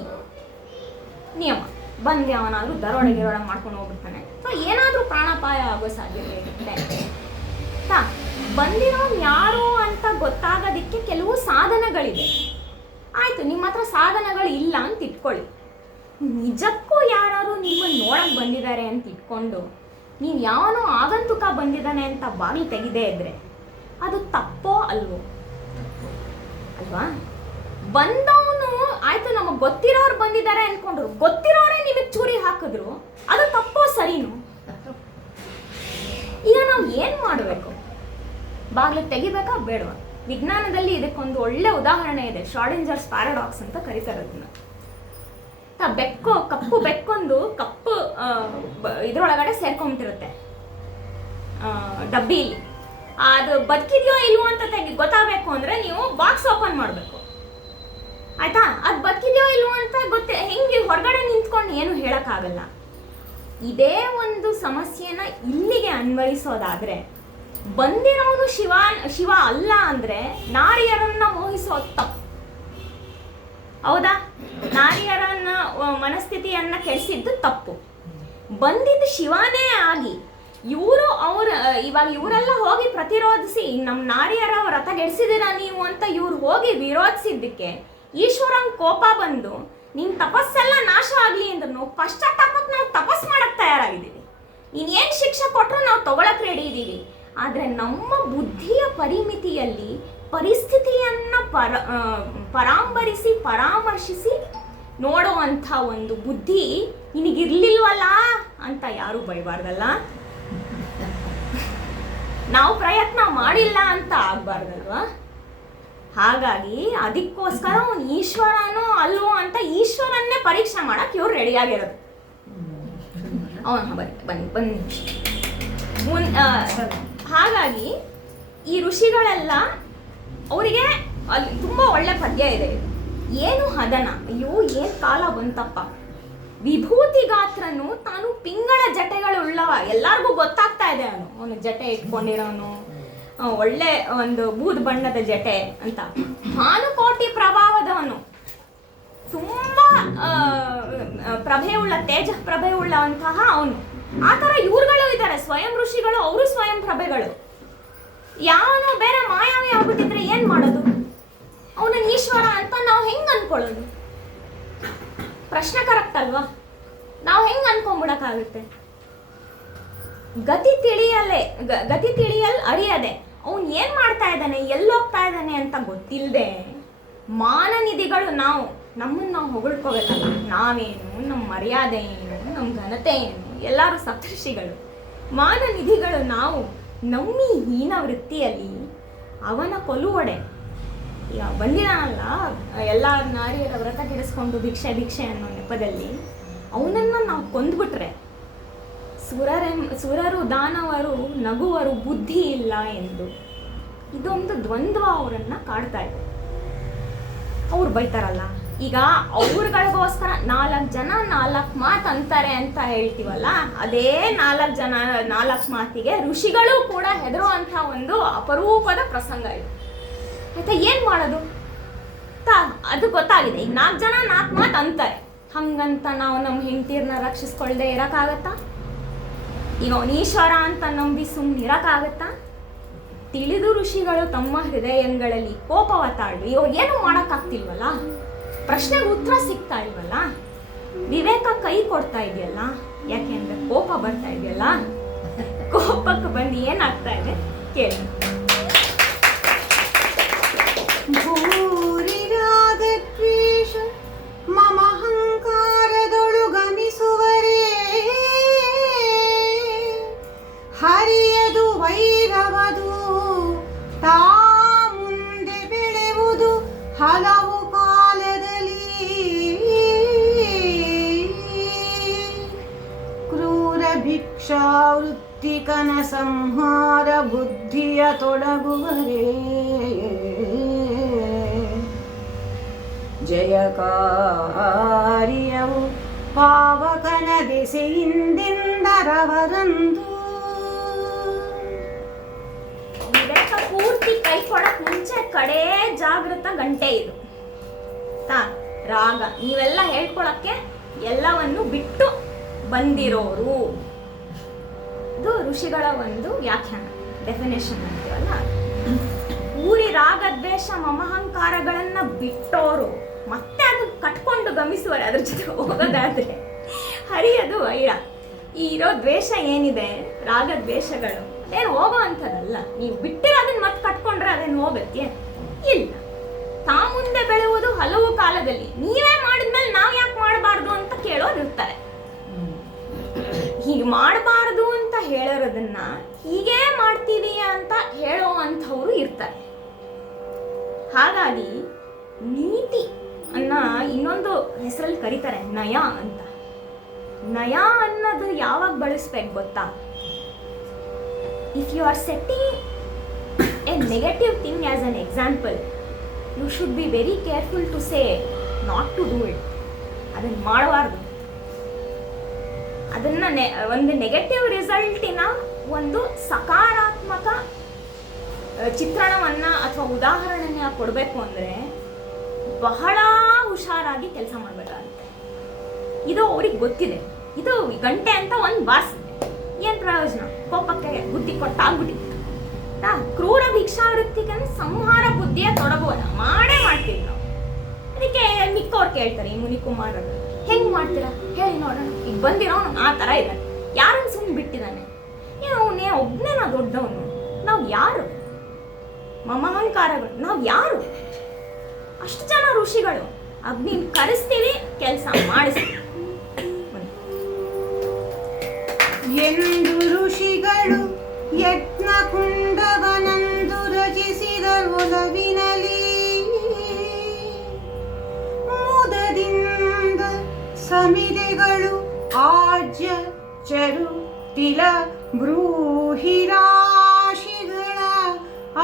ನಿಯಮ. ಬಂದು ಅವನಾದ್ರೂ ದರೋಡೆ ಮಾಡ್ಕೊಂಡು ಹೋಗ್ಬಿಡ್ತಾನೆ, ಸೊ ಏನಾದರೂ ಪ್ರಾಣಾಪಾಯ ಆಗೋ ಸಾಧ್ಯತೆ ಇರುತ್ತೆ. ಬಂದಿರೋ ಯಾರು ಅಂತ ಗೊತ್ತಾಗೋದಿಕ್ಕೆ ಕೆಲವು ಸಾಧನಗಳಿದೆ. ಆಯ್ತು, ನಿಮ್ಮ ಹತ್ರ ಸಾಧನಗಳು ಇಲ್ಲ ಅಂತ ಇಟ್ಕೊಳ್ಳಿ. ನಿಜಕ್ಕೂ ಯಾರು ನಿಮ್ಮನ್ನು ನೋಡಕ್ ಬಂದಿದ್ದಾರೆ ಅಂತ ಇಟ್ಕೊಂಡು ನೀವು ಯಾವನೋ ಆಗಂತುಕ ಬಂದಿದ್ದಾನೆ ಅಂತ ಬಾಗಿಲು ತೆಗೆದೇ ಇದ್ರೆ ಅದು ತಪ್ಪೋ ಅಲ್ವೋ? ಅಲ್ವಾ? ಬಂದವನು ಆಯ್ತು ನಮಗ್ ಗೊತ್ತಿರೋರು ಬಂದಿದ್ದಾರೆ ಅನ್ಕೊಂಡ್ರು, ಗೊತ್ತಿರೋರೇ ನಿಮಗೆ ಚೂರಿ ಹಾಕಿದ್ರು, ಅದು ತಪ್ಪೋ ಸರಿನು? ಈಗ ನಾವು ಏನ್ ಮಾಡಬೇಕು? ಬಾಗಿಲು ತೆಗಿಬೇಕಾ ಬೇಡವಾ? ವಿಜ್ಞಾನದಲ್ಲಿ ಇದಕ್ಕೊಂದು ಒಳ್ಳೆ ಉದಾಹರಣೆ ಇದೆ, ಶ್ರಾಡಿಂಜರ್ಸ್ ಪ್ಯಾರಾಡಾಕ್ಸ್ ಅಂತ ಕರೀತಾರೆ ಅದನ್ನ. ಕಪ್ಪು ಬೆಕ್ಕೊಂದು ಕಪ್ಪು ಇದ್ರೊಳಗಡೆ ಸೇರ್ಕೊಂಬಿಟ್ಟಿರುತ್ತೆ ಡಬ್ಬಿಲಿ. ಅದು ಬದುಕಿದ್ಯೋ ಇಲ್ವೋ ಅಂತ ಗೊತ್ತಾಗಬೇಕು ಅಂದ್ರೆ ನೀವು ಬಾಕ್ಸ್ ಓಪನ್ ಮಾಡಬೇಕು. ಆಯ್ತಾ? ಅದು ಬದುಕಿದ್ಯೋ ಇಲ್ವೋ ಅಂತ ಹೆಂಗೆ ಹೊರಗಡೆ ನಿಂತ್ಕೊಂಡು ಏನು ಹೇಳಕ್ಕಾಗಲ್ಲ. ಇದೇ ಒಂದು ಸಮಸ್ಯೆನ ಇಲ್ಲಿಗೆ ಅನ್ವಯಿಸೋದಾದ್ರೆ, ಬಂದಿರೋನು ಶಿವ ಅಲ್ಲ ಅಂದ್ರೆ ನಾರಿಯರನ್ನ ಮೋಹಿಸೋದು ತಪ್ಪು. ಹೌದಾ? ನಾರಿಯರನ್ನ ಮನಸ್ಥಿತಿಯನ್ನ ಕೆಡಿಸಿದ್ದು ತಪ್ಪು. ಬಂದಿದ್ದು ಶಿವನೇ ಆಗಿ ಇವಾಗ ಇವರೆಲ್ಲ ಹೋಗಿ ಪ್ರತಿರೋಧಿಸಿ ನಮ್ಮ ನಾರಿಯರ ವ್ರತ ಗೆಡಿಸಿದಿರ ನೀವು ಅಂತ ಇವ್ರು ಹೋಗಿ ವಿರೋಧಿಸಿದ್ದಕ್ಕೆ ಈಶ್ವರನ್ ಕೋಪ ಬಂದು ನಿನ್ನ ತಪಸ್ಸೆಲ್ಲ ನಾಶ ಆಗಲಿ ಅಂದ್ರೂ ಪಶ್ಚಾತ್ತಾಪಕ್ಕೆ ನಾವು ತಪಸ್ ಮಾಡಕ್ಕೆ ತಯಾರಾಗಿದ್ದೀವಿ. ನೀನು ಏನು ಶಿಕ್ಷೆ ಕೊಟ್ಟರು ನಾವು ತಗೊಳಕ್ಕೆ ರೆಡಿ ಇದ್ದೀವಿ. ಆದರೆ ನಮ್ಮ ಬುದ್ಧಿಯ ಪರಿಮಿತಿಯಲ್ಲಿ ಪರಿಸ್ಥಿತಿಯನ್ನು ಪರಾಮರ್ಶಿಸಿ ನೋಡುವಂಥ ಒಂದು ಬುದ್ಧಿ ನಿನಗಿರ್ಲಿಲ್ವಲ್ಲ ಅಂತ ಯಾರೂ ಬೈಬಾರ್ದಲ್ಲ. ನಾವು ಪ್ರಯತ್ನ ಮಾಡಿಲ್ಲ ಅಂತ ಆಗ್ಬಾರ್ದಲ್ವಾ. ಹಾಗಾಗಿ ಅದಕ್ಕೋಸ್ಕರ ಅವನು ಈಶ್ವರನೋ ಅಲ್ವೋ ಅಂತ ಈಶ್ವರನ್ನೇ ಪರೀಕ್ಷೆ ಮಾಡಕ್ಕೆ ಇವ್ರು ರೆಡಿಯಾಗಿರೋದು. ಬನ್ನಿ. ಹಾಗಾಗಿ ಈ ಋಷಿಗಳೆಲ್ಲ ಅವರಿಗೆ ಅಲ್ಲಿ ತುಂಬ ಒಳ್ಳೆ ಪದ್ಯ ಇದೆ. ಏನು ಹದನ, ಅಯ್ಯೋ ಏನು ಕಾಲ ಬಂತಪ್ಪ. ವಿಭೂತಿ ಗಾತ್ರನು ತಾನು ಪಿಂಗಳ ಜಟೆಗಳುಳ್ಳವ. ಎಲ್ಲರಿಗೂ ಗೊತ್ತಾಗ್ತಾ ಇದೆ ಅವನು ಜಟೆ ಇಟ್ಕೊಂಡಿರೋನು, ಒಳ್ಳೆ ಒಂದು ಬೂದ್ ಬಣ್ಣದ ಜಟೆ ಅಂತ. ಭಾನುಕೋಟಿ ಪ್ರಭಾವದವನು, ತುಂಬಾ ಪ್ರಭೆ ಉಳ್ಳ ತೇಜ ಪ್ರಭೆ ಉಳ್ಳಂತಹ ಅವನು. ಆ ಥರ ಇವ್ರುಗಳು ಇದ್ದಾರೆ, ಸ್ವಯಂ ಋಷಿಗಳು, ಅವರು ಸ್ವಯಂ ಪ್ರಭೆಗಳು. ಯಾವನು ಬೇರೆ ಮಾಯಾವಿ ಆಗ್ಬಿಟ್ಟಿದ್ರೆ ಏನ್ ಮಾಡೋದು? ಅವನನ್ನ ಈಶ್ವರ ಅಂತ ನಾವು ಹೆಂಗ್ ಅನ್ಕೊಳ್ಳೋದು? ಪ್ರಶ್ನೆ ಕರೆಕ್ಟ್ ಅಲ್ವಾ? ನಾವು ಹೆಂಗ್ ಅನ್ಕೊಂಡ್ಬಿಡಕ್ಕಾಗುತ್ತೆ? ಗತಿ ತಿಳಿಯಲ್ ಅರಿಯದೆ ಅವನು ಏನ್ ಮಾಡ್ತಾ ಇದ್ದಾನೆ, ಎಲ್ಲೋಗ್ತಾ ಇದ್ದಾನೆ ಅಂತ ಗೊತ್ತಿಲ್ಲದೆ ಮಾನನಿಧಿಗಳು ನಮ್ಮನ್ನು ನಾವು ಹೊಗಳ್ಕೋಬೇಕಲ್ಲ. ನಾವೇನು, ನಮ್ಮ ಮರ್ಯಾದೆ ಏನು, ನಮ್ಮ ಘನತೆ ಏನು, ಎಲ್ಲರೂ ಸಪ್ತರ್ಷಿಗಳು, ಮಾನನಿಧಿಗಳು ನಾವು. ನಮ್ಮಿ ಹೀನ ವೃತ್ತಿಯಲ್ಲಿ ಅವನ ಕೊಲುವಡೆ. ಈಗ ಬಂದಿದಾನಲ್ಲ ಎಲ್ಲ ನಾರಿಯರ ವ್ರತ ಕೆಡಿಸ್ಕೊಂಡು ಭಿಕ್ಷೆ ಅನ್ನೋ ನೆಪದಲ್ಲಿ ಅವನನ್ನು ನಾವು ಕೊಂದ್ಬಿಟ್ರೆ ಸುರರು ದಾನವರು ನಗುವರು ಬುದ್ಧಿ ಇಲ್ಲ ಎಂದು ಇದೊಂದು ದ್ವಂದ್ವ ಅವರನ್ನ ಕಾಡ್ತಾ ಇದೆ. ಅವ್ರು ಬೈತಾರಲ್ಲ, ಈಗ ಅವ್ರಗಳಿಗೋಸ್ಕರ 4 ಜನ 4 ಮಾತು ಅಂತಾರೆ ಅಂತ ಹೇಳ್ತೀವಲ್ಲ, ಅದೇ 4 ಮಾತಿಗೆ ಋಷಿಗಳು ಕೂಡ ಹೆದರುವಂಥ ಒಂದು ಅಪರೂಪದ ಪ್ರಸಂಗ ಇದು. ಆಯ್ತಾ, ಏನು ಮಾಡೋದು ಅದು ಗೊತ್ತಾಗಿದೆ. ಈಗ 4 ಜನ 4 ಮಾತು ಅಂತಾರೆ, ಹಂಗಂತ ನಾವು ನಮ್ಮ ಹೆಂಡತಿಯರನ್ನ ರಕ್ಷಿಸ್ಕೊಳ್ದೆ ಇರೋಕ್ಕಾಗತ್ತಾ? ಈಗ ಅವನು ಈಶ್ವರ ಅಂತ ನಂಬಿ ಸುಮ್ಮನೆ ಇರೋಕ್ಕಾಗತ್ತಾ? ತಿಳಿದು ಋಷಿಗಳು ತಮ್ಮ ಹೃದಯಗಳಲ್ಲಿ ಕೋಪವ ತಾಳ್ವಿ. ಇವಾಗ ಏನು ಮಾಡೋಕ್ಕಾಗ್ತಿಲ್ವಲ್ಲ, ಪ್ರಶ್ನೆಗೆ ಉತ್ತರ ಸಿಗ್ತಾ ಇಲ್ವಲ್ಲ, ವಿವೇಕ ಕೈ ಕೊಡ್ತಾ ಇದೆಯಲ್ಲ. ಯಾಕೆಂದ್ರೆ ಕೋಪ ಬರ್ತಾ ಇದೆಯಲ್ಲ, ಕೋಪಕ್ಕೆ ಬಂದು ಏನಾಗ್ತಾ ಇದೆ ಕೇಳಿ. ಭೂರಿರಾಗದ್ವೇಷ ಮಮ ಅಹಂಕಾರದೊಳು ಗಮಿಸುವರೇ, ಹರಿಯದು ವೈರವದು ತಾ ಮುಂದೆ ಬೆಳೆವುದು ಹಲವು ಕಾಲದಲ್ಲಿ. ಕ್ರೂರ ಭಿಕ್ಷಾವೃತ್ತಿಕನ ಸಂಹಾರ ಬುದ್ಧಿಯ ತೊಡಗುವರೇ, ಜಯಕಾರ್ಯವು ಪಾವಕನ ದೆಸೆಯಿಂದೆಂದರವರಂದು. ವಿವೇಕ ಪೂರ್ತಿ ಕೈ ಕೊಡಕ್ ಮುಂಚೆ ಕಡೆ ಜಾಗೃತ ಗಂಟೆ ಇದು ರಾಗ. ನೀವೆಲ್ಲ ಹೇಳ್ಕೊಳಕ್ಕೆ ಎಲ್ಲವನ್ನು ಬಿಟ್ಟು ಬಂದಿರೋರು. ಇದು ಋಷಿಗಳ ಒಂದು ವ್ಯಾಖ್ಯಾನ, ಡೆಫಿನೇಷನ್ ಅಂತೀವಲ್ಲ. ಊರಿ ರಾಗ ದ್ವೇಷ ಮಮಹಂಕಾರಗಳನ್ನ ಬಿಟ್ಟೋರು ಮತ್ತೆ ಅದು ಕಟ್ಕೊಂಡು ಗಮಿಸುವರೆ. ಅದ್ರ ಜೊತೆ ಹೋಗೋದಾದ್ರೆ ಹರಿಯದು ವೈರ. ಈ ಇರೋ ದ್ವೇಷ ಏನಿದೆ, ರಾಗ ದ್ವೇಷಗಳು, ಅದೇನು ಹೋಗೋ ಅಂಥದ್ದಲ್ಲ. ನೀವು ಬಿಟ್ಟಿರೋದನ್ನ ಮತ್ತೆ ಕಟ್ಕೊಂಡ್ರೆ ಅದೇನು ಹೋಗತ್ತೆ? ಇಲ್ಲ. ತಾ ಮುಂದೆ ಬೆಳೆಯುವುದು ಹಲವು ಕಾಲದಲ್ಲಿ. ನೀವೇ ಮಾಡಿದ್ಮೇಲೆ ನಾವು ಯಾಕೆ ಮಾಡಬಾರ್ದು ಅಂತ ಕೇಳೋರು ಇರ್ತಾರೆ. ಹೀಗೆ ಮಾಡಬಾರ್ದು ಅಂತ ಹೇಳೋದನ್ನ ಹೀಗೇ ಮಾಡ್ತೀವಿ ಅಂತ ಹೇಳೋ ಅಂಥವ್ರು ಇರ್ತಾರೆ. ಹಾಗಾಗಿ ನೀತಿ ಅನ್ನ ಇನ್ನೊಂದು ಹೆಸರಲ್ಲಿ ಕರೀತಾರೆ ನಯ ಅಂತ. ನಯ ಅನ್ನೋದು ಯಾವಾಗ ಬಳಸ್ಬೇಕು ಗೊತ್ತಾ? If you are setting a negative thing as an example, you should be very careful to say not to do it. ಅದನ್ನು ಮಾಡಬಾರ್ದು. ಅದನ್ನ ಒಂದು ನೆಗೆಟಿವ್ ರಿಸಲ್ಟಿನ ಒಂದು ಸಕಾರಾತ್ಮಕ ಚಿತ್ರಣವನ್ನ ಅಥವಾ ಉದಾಹರಣೆನ ಕೊಡಬೇಕು ಅಂದರೆ ಬಹಳ ಹುಷಾರಾಗಿ ಕೆಲಸ ಮಾಡಬೇಕಾಗುತ್ತೆ. ಇದು ಅವ್ರಿಗೆ ಗೊತ್ತಿದೆ. ಇದು ಗಂಟೆ ಅಂತ ಒಂದು ಬಾರಿಸಿದೆ, ಏನು ಪ್ರಯೋಜನ? ಕೋಪಕ್ಕೆ ಬುದ್ಧಿ ಕೊಟ್ಟಾಗ್ಬಿಟ್ಟಿತ್ತು. ಕ್ರೂರ ಭಿಕ್ಷಾವೃತ್ತಿಗೆ ಸಂಹಾರ ಬುದ್ಧಿಯ ತೊಡಗುವನ ಮಾಡೇ ಮಾಡ್ತೀವಿ ನಾವು. ಅದಕ್ಕೆ ಮಿಕ್ಕವ್ರು ಕೇಳ್ತಾರೆ ಈ ಮುನಿಕುಮಾರ್ ಹೆಂಗ್ ಮಾಡ್ತೀರಾ ಹೇಳಿ ನೋಡೋಣ. ಈಗ ಬಂದಿರೋನು ಆ ಥರ ಇದ್ದಾನೆ, ಯಾರನ್ನು ಸುಮ್ಮನೆ ಬಿಟ್ಟಿದ್ದಾನೆ, ಅವನೇ ಒಬ್ಬನೇ ನಾ ದೊಡ್ಡವನು, ನಾವು ಯಾರು, ಮಮಹಂಕಾರಗಳು, ನಾವು ಯಾರು, ಅಷ್ಟು ಜನ ಋಷಿಗಳು, ಅಗ್ನಿನ ಕರೆಸ್ತೀವಿ, ಕೆಲಸ ಮಾಡಿಸ್ತೀವಿ ಎಂದು ಋಷಿಗಳು ಯತ್ನ ಕುಂಡವನಂದು ರಚಿಸಿದರು ಒಲವಿನಲಿ. ಮುದದಿಂದ ಸಮಿದೆಗಳು ಆಜ್ಯ ಚರು ತಿಲ ಬ್ರೂಹಿ ರಾಶಿಗಳ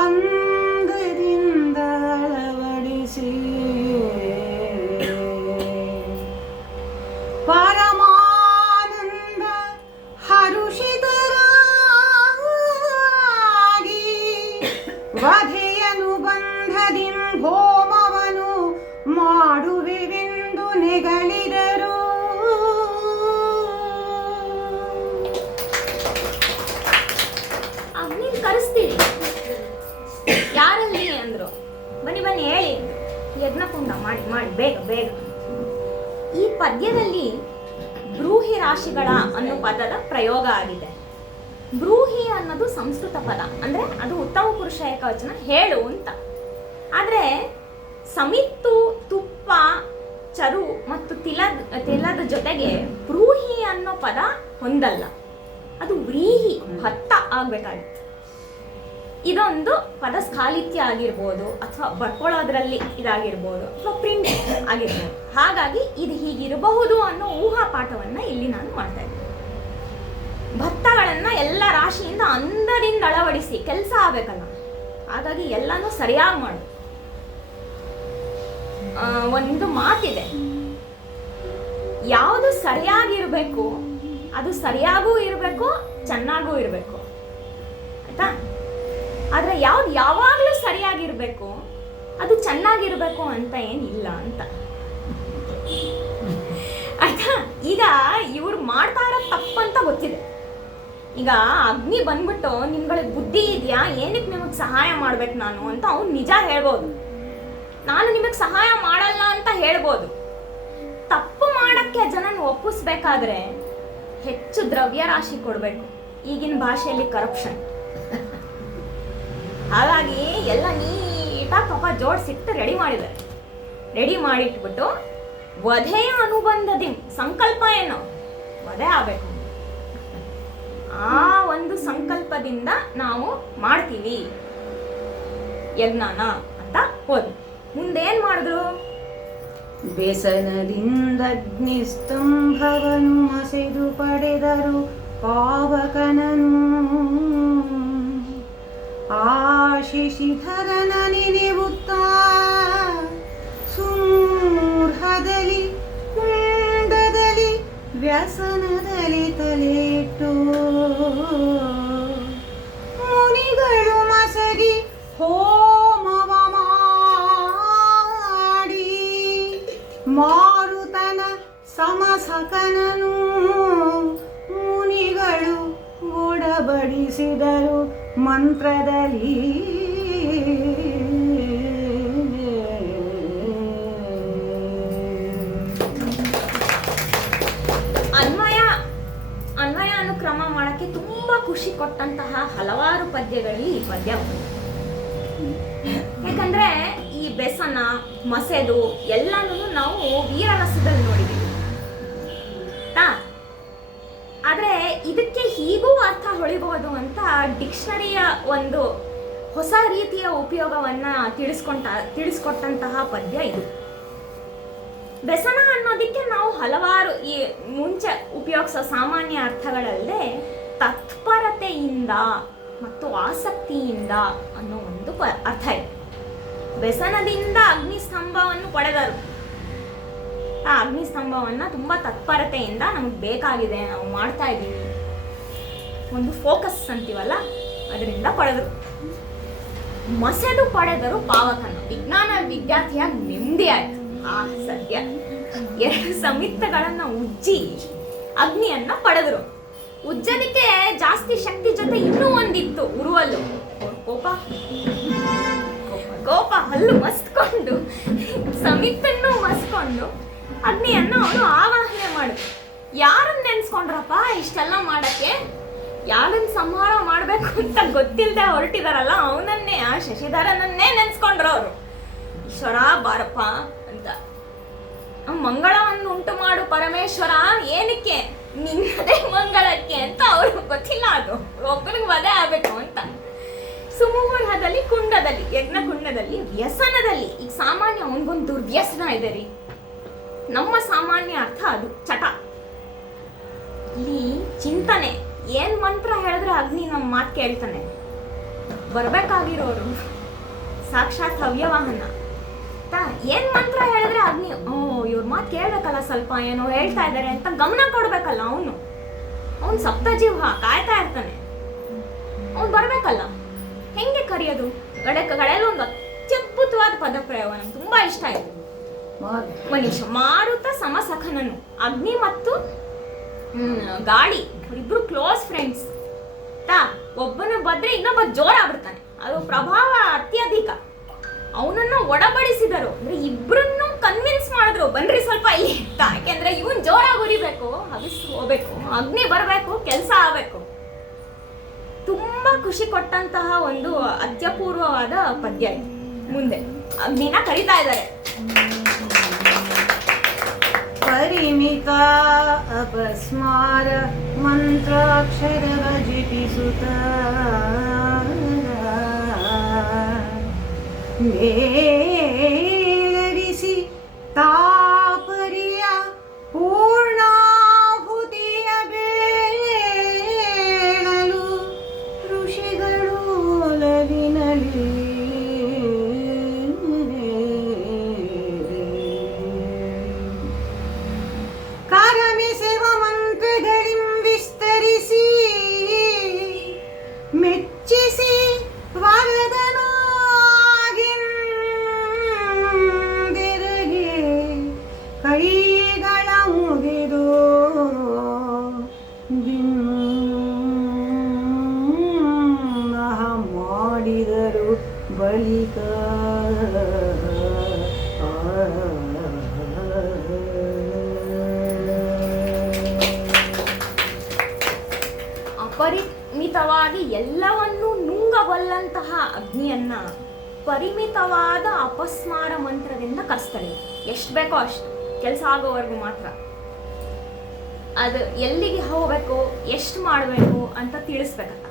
ಅಂಗದಿಂದ ಅಳವಡಿಸಿ ಪರಮಾನಂದ ಹರುಷಿತರಾಗಿ ವಧೆಯನು ಬಂಧದಿಂ ಹೋಮವನು ಮಾಡುವೆವೆಂದು ನೆಗಳಿದರು. ಅಗ್ನಿನ ಕರೆಸ್ತೀವಿ, ಯಾರಲ್ಲಿ ಅಂದ್ರು, ಬನ್ನಿ ಬನ್ನಿ ಹೇಳಿ, ಯಜ್ಞಕುಂಡ ಮಾಡಿ ಮಾಡಿ ಬೇಗ ಬೇಗ. ಈ ಪದ್ಯದಲ್ಲಿ ಬ್ರೂಹಿ ರಾಶಿಗಳ ಅನ್ನೋ ಪದದ ಪ್ರಯೋಗ ಆಗಿದೆ. ಬ್ರೂಹಿ ಅನ್ನೋದು ಸಂಸ್ಕೃತ ಪದ, ಅಂದ್ರೆ ಅದು ಉತ್ತಮ ಪುರುಷ ಏಕವಚನ, ಹೇಳು ಅಂತ. ಆದ್ರೆ ಸಮಿತ್ತು, ತುಪ್ಪ, ಚರು ಮತ್ತು ತಿಲದ ಜೊತೆಗೆ ಬ್ರೂಹಿ ಅನ್ನೋ ಪದ ಹೊಂದಲ್ಲ, ಅದು ವ್ರೀಹಿ, ಭತ್ತ ಆಗ್ಬೇಕಾಗಿತ್ತು. ಇದೊಂದು ಪದ ಸ್ಖಾಲಿತ್ಯ ಆಗಿರ್ಬೋದು, ಅಥವಾ ಬರ್ಕೊಳ್ಳೋದ್ರಲ್ಲಿ ಇದಾಗಿರ್ಬೋದು, ಅಥವಾ ಪ್ರಿಂಟ್ ಆಗಿರ್ಬೋದು. ಹಾಗಾಗಿ ಇದು ಹೀಗಿರಬಹುದು ಅನ್ನೋ ಊಹಾ ಪಾಠವನ್ನ ಇಲ್ಲಿ ನಾನು ಮಾಡ್ತಾ ಇದ್ದೀನಿ. ಭತ್ತಗಳನ್ನ ಎಲ್ಲ ರಾಶಿಯಿಂದ ಅಂದದಿಂದ ಅಳವಡಿಸಿ ಕೆಲಸ ಆಗ್ಬೇಕಲ್ಲ, ಹಾಗಾಗಿ ಎಲ್ಲಾನು ಸರಿಯಾಗಿ ಮಾಡು. ಒಂದು ಮಾತಿದೆ, ಯಾವುದು ಸರಿಯಾಗಿರ್ಬೇಕು ಅದು ಸರಿಯಾಗೂ ಇರಬೇಕು, ಚೆನ್ನಾಗೂ ಇರಬೇಕು, ಆಯ್ತಾ? ಆದ್ರೆ ಯಾವ್ದು ಯಾವಾಗಲೂ ಸರಿಯಾಗಿರ್ಬೇಕು, ಅದು ಚೆನ್ನಾಗಿರ್ಬೇಕು ಅಂತ ಏನಿಲ್ಲ ಅಂತ, ಆಯ್ತಾ? ಈಗ ಇವ್ರು ಮಾಡ್ತಾ ಇರೋ ತಪ್ಪಂತ ಗೊತ್ತಿದೆ. ಈಗ ಅಗ್ನಿ ಬಂದ್ಬಿಟ್ಟು ನಿಮ್ಗಳಿಗೆ ಬುದ್ಧಿ ಇದೆಯಾ, ಏನಕ್ಕೆ ನಿಮಗೆ ಸಹಾಯ ಮಾಡ್ಬೇಕು ನಾನು ಅಂತ ಅವ್ನು ನಿಜ ಹೇಳ್ಬೋದು, ನಾನು ನಿಮಗೆ ಸಹಾಯ ಮಾಡಲ್ಲ ಅಂತ ಹೇಳ್ಬೋದು. ತಪ್ಪು ಮಾಡಕ್ಕೆ ಜನನ ಒಪ್ಪಿಸ್ಬೇಕಾದ್ರೆ ಹೆಚ್ಚು ದ್ರವ್ಯರಾಶಿ ಕೊಡಬೇಕು, ಈಗಿನ ಭಾಷೆಯಲ್ಲಿ ಕರಪ್ಷನ್. ಹಾಗಾಗಿ ಎಲ್ಲ ನೀಟಾಗಿ ಪಾಪ ಜೋಡಿಸಿಟ್ಟು ರೆಡಿ ಮಾಡಿದ್ದಾರೆ. ರೆಡಿ ಮಾಡಿಟ್ಬಿಟ್ಟು ವಧೆಯ ಅನುಬಂಧದಿ, ಸಂಕಲ್ಪ ಏನು, ವಧೆ ಆಗಬೇಕು, ಆ ಒಂದು ಸಂಕಲ್ಪದಿಂದ ನಾವು ಮಾಡ್ತೀವಿ ಯಜ್ಞನ ಅಂತ ಹೋದ್ರು. ಮುಂದೇನ್ ಮಾಡಿದ್ರು? ಬೇಸನದಿಂದ ಅಗ್ನಿಸ್ತಂಭವನು ಮಸೆದು ಪಡೆದರು ಪಾವಕನನು. ಆಶಿಷಿಧರನ ನೆನೆಯುತ್ತಾ ಸುಮೂರ್ಹದಲ್ಲಿ ಕುಂಡದಲ್ಲಿ ವ್ಯಸನದಲ್ಲಿ ತಲೆಯಿಟ್ಟು ಮುನಿಗಳು ಮಸಗಿ ಹೋಮವ ಮಾಡಿ ಮಾರುತನ ಸಮಸಕನನು ಮುನಿಗಳು ಒಡಬಡಿಸಿದರು ಮಂತ್ರದಲ್ಲಿ. ಅನ್ವಯ ಅನುಕ್ರಮ ಮಾಡಕ್ಕೆ ತುಂಬಾ ಖುಷಿ ಕೊಟ್ಟಂತಹ ಹಲವಾರು ಪದ್ಯಗಳಲ್ಲಿ ಈ ಪದ್ಯ ಒಂದು. ಯಾಕಂದ್ರೆ ಈ ಬೆಸನ, ಮಸೆದು ಎಲ್ಲಾನು ನಾವು ವೀರರಸದಲ್ಲಿ ನೋಡಿದೀವಿ. ಆದ್ರೆ ಇದಕ್ಕೆ ಹೀಗೂ ಅರ್ಥ ಹೊಳಿಬಹುದು ಅಂತ ಡಿಕ್ಷನರಿಯ ಒಂದು ಹೊಸ ರೀತಿಯ ಉಪಯೋಗವನ್ನ ತಿಳಿಸ್ಕೊಟ್ಟಂತಹ ಪದ್ಯ ಇದು. ಬೆಸನ ಅನ್ನೋದಕ್ಕೆ ನಾವು ಹಲವಾರು ಈ ಮುಂಚೆ ಉಪಯೋಗಿಸೋ ಸಾಮಾನ್ಯ ಅರ್ಥಗಳಲ್ಲದೆ ತತ್ಪರತೆಯಿಂದ ಮತ್ತು ಆಸಕ್ತಿಯಿಂದ ಅನ್ನೋ ಒಂದು ಅರ್ಥ ಇದೆ. ಬೆಸನದಿಂದ ಅಗ್ನಿಸ್ತಂಭವನ್ನು ಪಡೆದರು. ಆ ಅಗ್ನಿಸ್ತಂಭವನ್ನ ತುಂಬಾ ತತ್ಪರತೆಯಿಂದ ನಮ್ಗೆ ಬೇಕಾಗಿದೆ, ನಾವು ಮಾಡ್ತಾ ಇದ್ದೀವಿ, ಒಂದು ಫೋಕಸ್ ಅಂತೀವಲ್ಲ, ಅದರಿಂದ ಪಡೆದರು. ಮಸೆದು ಪಡೆದರು ಪಾವಕನ, ವಿಜ್ಞಾನ ವಿದ್ಯಾರ್ಥಿಯಾಗಿ ನೆಮ್ಮದಿ ಆಯ್ತು. ಆ ಸದ್ಯ 2 ಸಮಿತ್ತಗಳನ್ನ ಉಜ್ಜಿ ಅಗ್ನಿಯನ್ನ ಪಡೆದರು. ಉಜ್ಜಲಿಕ್ಕೆ ಜಾಸ್ತಿ ಶಕ್ತಿ ಜೊತೆ ಇನ್ನೂ ಒಂದಿತ್ತು ಉರುವಲು, ಕೋಪ. ಕೋಪ ಹಲ್ಲು ಮಸ್ಕೊಂಡು ಸಮಿತನ್ನು ಮಸ್ಕೊಂಡು ಅಗ್ನಿಯನ್ನ ಅವನು ಆವಾಹನೆ ಮಾಡಿದ್ರು. ಯಾರನ್ನ ನೆನ್ಸ್ಕೊಂಡ್ರಪ್ಪ ಇಷ್ಟೆಲ್ಲ ಮಾಡಕ್ಕೆ? ಯಾರನ್ನ ಸಂಹಾರ ಮಾಡ್ಬೇಕು ಅಂತ ಗೊತ್ತಿಲ್ಲದೆ ಹೊರಟಿದಾರಲ್ಲ ಅವನನ್ನೇ, ಆ ಶಶಿಧರನನ್ನೇ ನೆನ್ಸ್ಕೊಂಡ್ರು ಅವರು. ಈಶ್ವರ ಬಾರಪ್ಪ ಅಂತ. ಮಂಗಳವನ್ನು ಉಂಟು ಮಾಡು ಪರಮೇಶ್ವರ, ಏನಕ್ಕೆ? ನಿನ್ನದೇ ಮಂಗಳಕ್ಕೆ ಅಂತ ಅವ್ರಿಗೆ ಗೊತ್ತಿಲ್ಲ, ಅದು ಒಬ್ಬರಿಗೆ ವಧೆ ಆಗ್ಬೇಕು ಅಂತ. ಸುಮುಹೂರ್ಹದಲ್ಲಿ, ಕುಂಡದಲ್ಲಿ, ಯಜ್ಞ ಕುಂಡದಲ್ಲಿ, ವ್ಯಸನದಲ್ಲಿ. ಈಗ ಸಾಮಾನ್ಯ ಅವನಿಗೊಂದು ದುರ್ವ್ಯಸನ ಇದೆ ರೀ. ನಮ್ಮ ಸಾಮಾನ್ಯ ಅರ್ಥ ಅದು ಚಟ. ಇಲ್ಲಿ ಚಿಂತನೆ. ಏನ್ ಮಂತ್ರ ಹೇಳಿದ್ರೆ ಅಗ್ನಿ ನಮ್ಮ ಮಾತು ಕೇಳ್ತಾನೆ. ಬರ್ಬೇಕಾಗಿರೋರು ಸಾಕ್ಷಾತ್ ಹವ್ಯವಾಹನ. ಏನ್ ಮಂತ್ರ ಹೇಳಿದ್ರೆ ಅಗ್ನಿ ಇವ್ರ ಮಾತು ಕೇಳ್ಬೇಕಲ್ಲ, ಸ್ವಲ್ಪ ಏನೋ ಹೇಳ್ತಾ ಇದ್ದಾರೆ ಅಂತ ಗಮನ ಕೊಡ್ಬೇಕಲ್ಲ. ಅವನು ಸಪ್ತಜೀವ ಕಾಯ್ತಾ ಇರ್ತಾನೆ. ಅವ್ನು ಬರ್ಬೇಕಲ್ಲ. ಹೆಂಗೆ ಕರೆಯೋದು? ಗಡೆಯಲ್ಲಿ ಒಂದು ಅತ್ಯದ್ಭುತವಾದ ಪದಪ್ರಯೋಗ ನಂಗೆ ತುಂಬಾ ಇಷ್ಟ ಆಯ್ತು. ಮನುಷ್ಯ ಮಾರುತ ಸಮಸಖನನು. ಅಗ್ನಿ ಮತ್ತು ಗಾಳಿ ಇಬ್ರು ಕ್ಲೋಸ್ ಫ್ರೆಂಡ್ಸ್. ಒಬ್ಬನ ಬದ್ರೆ ಇನ್ನೊಬ್ಬ ಜೋರಾಗ್ಬಿಡ್ತಾನೆ. ಅದು ಪ್ರಭಾವ ಅತ್ಯಧಿಕ. ಅವನನ್ನ ಒಡಬಡಿಸಿದರು ಅಂದ್ರೆ ಇಬ್ರನ್ನು ಕನ್ವಿನ್ಸ್ ಮಾಡಿದ್ರು, ಬನ್ರಿ ಸ್ವಲ್ಪ ಇಲ್ಲಿ ಅಂತ. ಯಾಕೆಂದ್ರೆ ಇವನ್ ಜೋರಾಗಿ ಉರಿಬೇಕು, ಹವಿಸ್ ಹೋಗ್ಬೇಕು, ಅಗ್ನಿ ಬರ್ಬೇಕು, ಕೆಲಸ ಆಗ್ಬೇಕು. ತುಂಬಾ ಖುಷಿ ಕೊಟ್ಟಂತಹ ಒಂದು ಅತ್ಯಪೂರ್ವವಾದ ಪದ್ಯ ಇದು. ಮುಂದೆ ಅಗ್ನಿನ ಕರಿತಾ ಇದ್ದಾರೆ. ಪರಿಮಿತ ಅಪಸ್ಮಾರ ಮಂತ್ರಾಕ್ಷರವ ಜಪಿಸುತ್ತ ಮೇಳರಿಸಿ ತಾಪರಿಯ ಪೂರ್ಣಾಹುತಿಯ ಬೇಳಲು ಋಷಿಗಳು ಒಲವಿನಲಿ ಕಾರಮೆಸೆವ ಮಂತ್ರಗಳಿಂ ವಿಸ್ತರಿಸಿ ಮೆಚ್ಚಿಸಿ ವರದನು ಕೈಗಳ ಮುಗಿದು ಮಾಡಿದರು ಬಳಿಕ ಅಪರಿಮಿತವಾಗಿ ಎಲ್ಲವನ್ನೂ ನುಂಗಬಲ್ಲಂತಹ ಅಗ್ನಿಯನ್ನ ಪರಿಮಿತವಾದ ಅಪಸ್ಮಾರ ಮಂತ್ರದಿಂದ ಕರೆಸ್ತಾಳೆ. ಎಷ್ಟು ಬೇಕೋ ಅಷ್ಟು, ಕೆಲಸ ಆಗೋವರೆಗೂ ಮಾತ್ರ. ಅದು ಎಲ್ಲಿಗೆ ಹೋಗ್ಬೇಕು, ಎಷ್ಟು ಮಾಡಬೇಕು ಅಂತ ತಿಳಿಸ್ಬೇಕಲ್ಲ,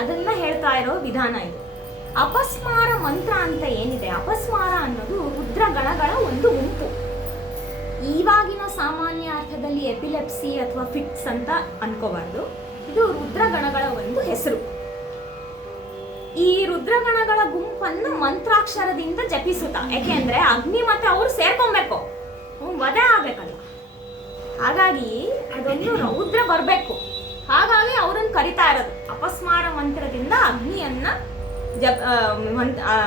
ಅದನ್ನ ಹೇಳ್ತಾ ಇರೋ ವಿಧಾನ ಇದು. ಅಪಸ್ಮಾರ ಮಂತ್ರ ಅಂತ ಏನಿದೆ, ಅಪಸ್ಮಾರ ಅನ್ನೋದು ರುದ್ರಗಣಗಳ ಒಂದು ಗುಂಪು. ಇವಾಗಿನ ಸಾಮಾನ್ಯ ಅರ್ಥದಲ್ಲಿ ಎಪಿಲೆಪ್ಸಿ ಅಥವಾ ಫಿಟ್ಸ್ ಅಂತ ಅನ್ಕೋಬಾರ್ದು. ಇದು ರುದ್ರಗಣಗಳ ಒಂದು ಹೆಸರು. ಈ ರುದ್ರಗಣಗಳ ಗುಂಪನ್ನು ಮಂತ್ರಾಕ್ಷರದಿಂದ ಜಪಿಸುತ್ತಾ, ಯಾಕೆಂದ್ರೆ ಅಗ್ನಿ ಮತ್ತೆ ಅವ್ರು ಸೇರ್ಕೊಬೇಕು, ವಧೆ ಆಗ್ಬೇಕಲ್ಲ. ಹಾಗಾಗಿ ಅದೊಂದು ರೌದ್ರ ಬರ್ಬೇಕು. ಹಾಗಾಗಿ ಅವ್ರನ್ನ ಕರಿತಾ ಇರೋದು. ಅಪಸ್ಮಾರ ಮಂತ್ರದಿಂದ ಅಗ್ನಿಯನ್ನ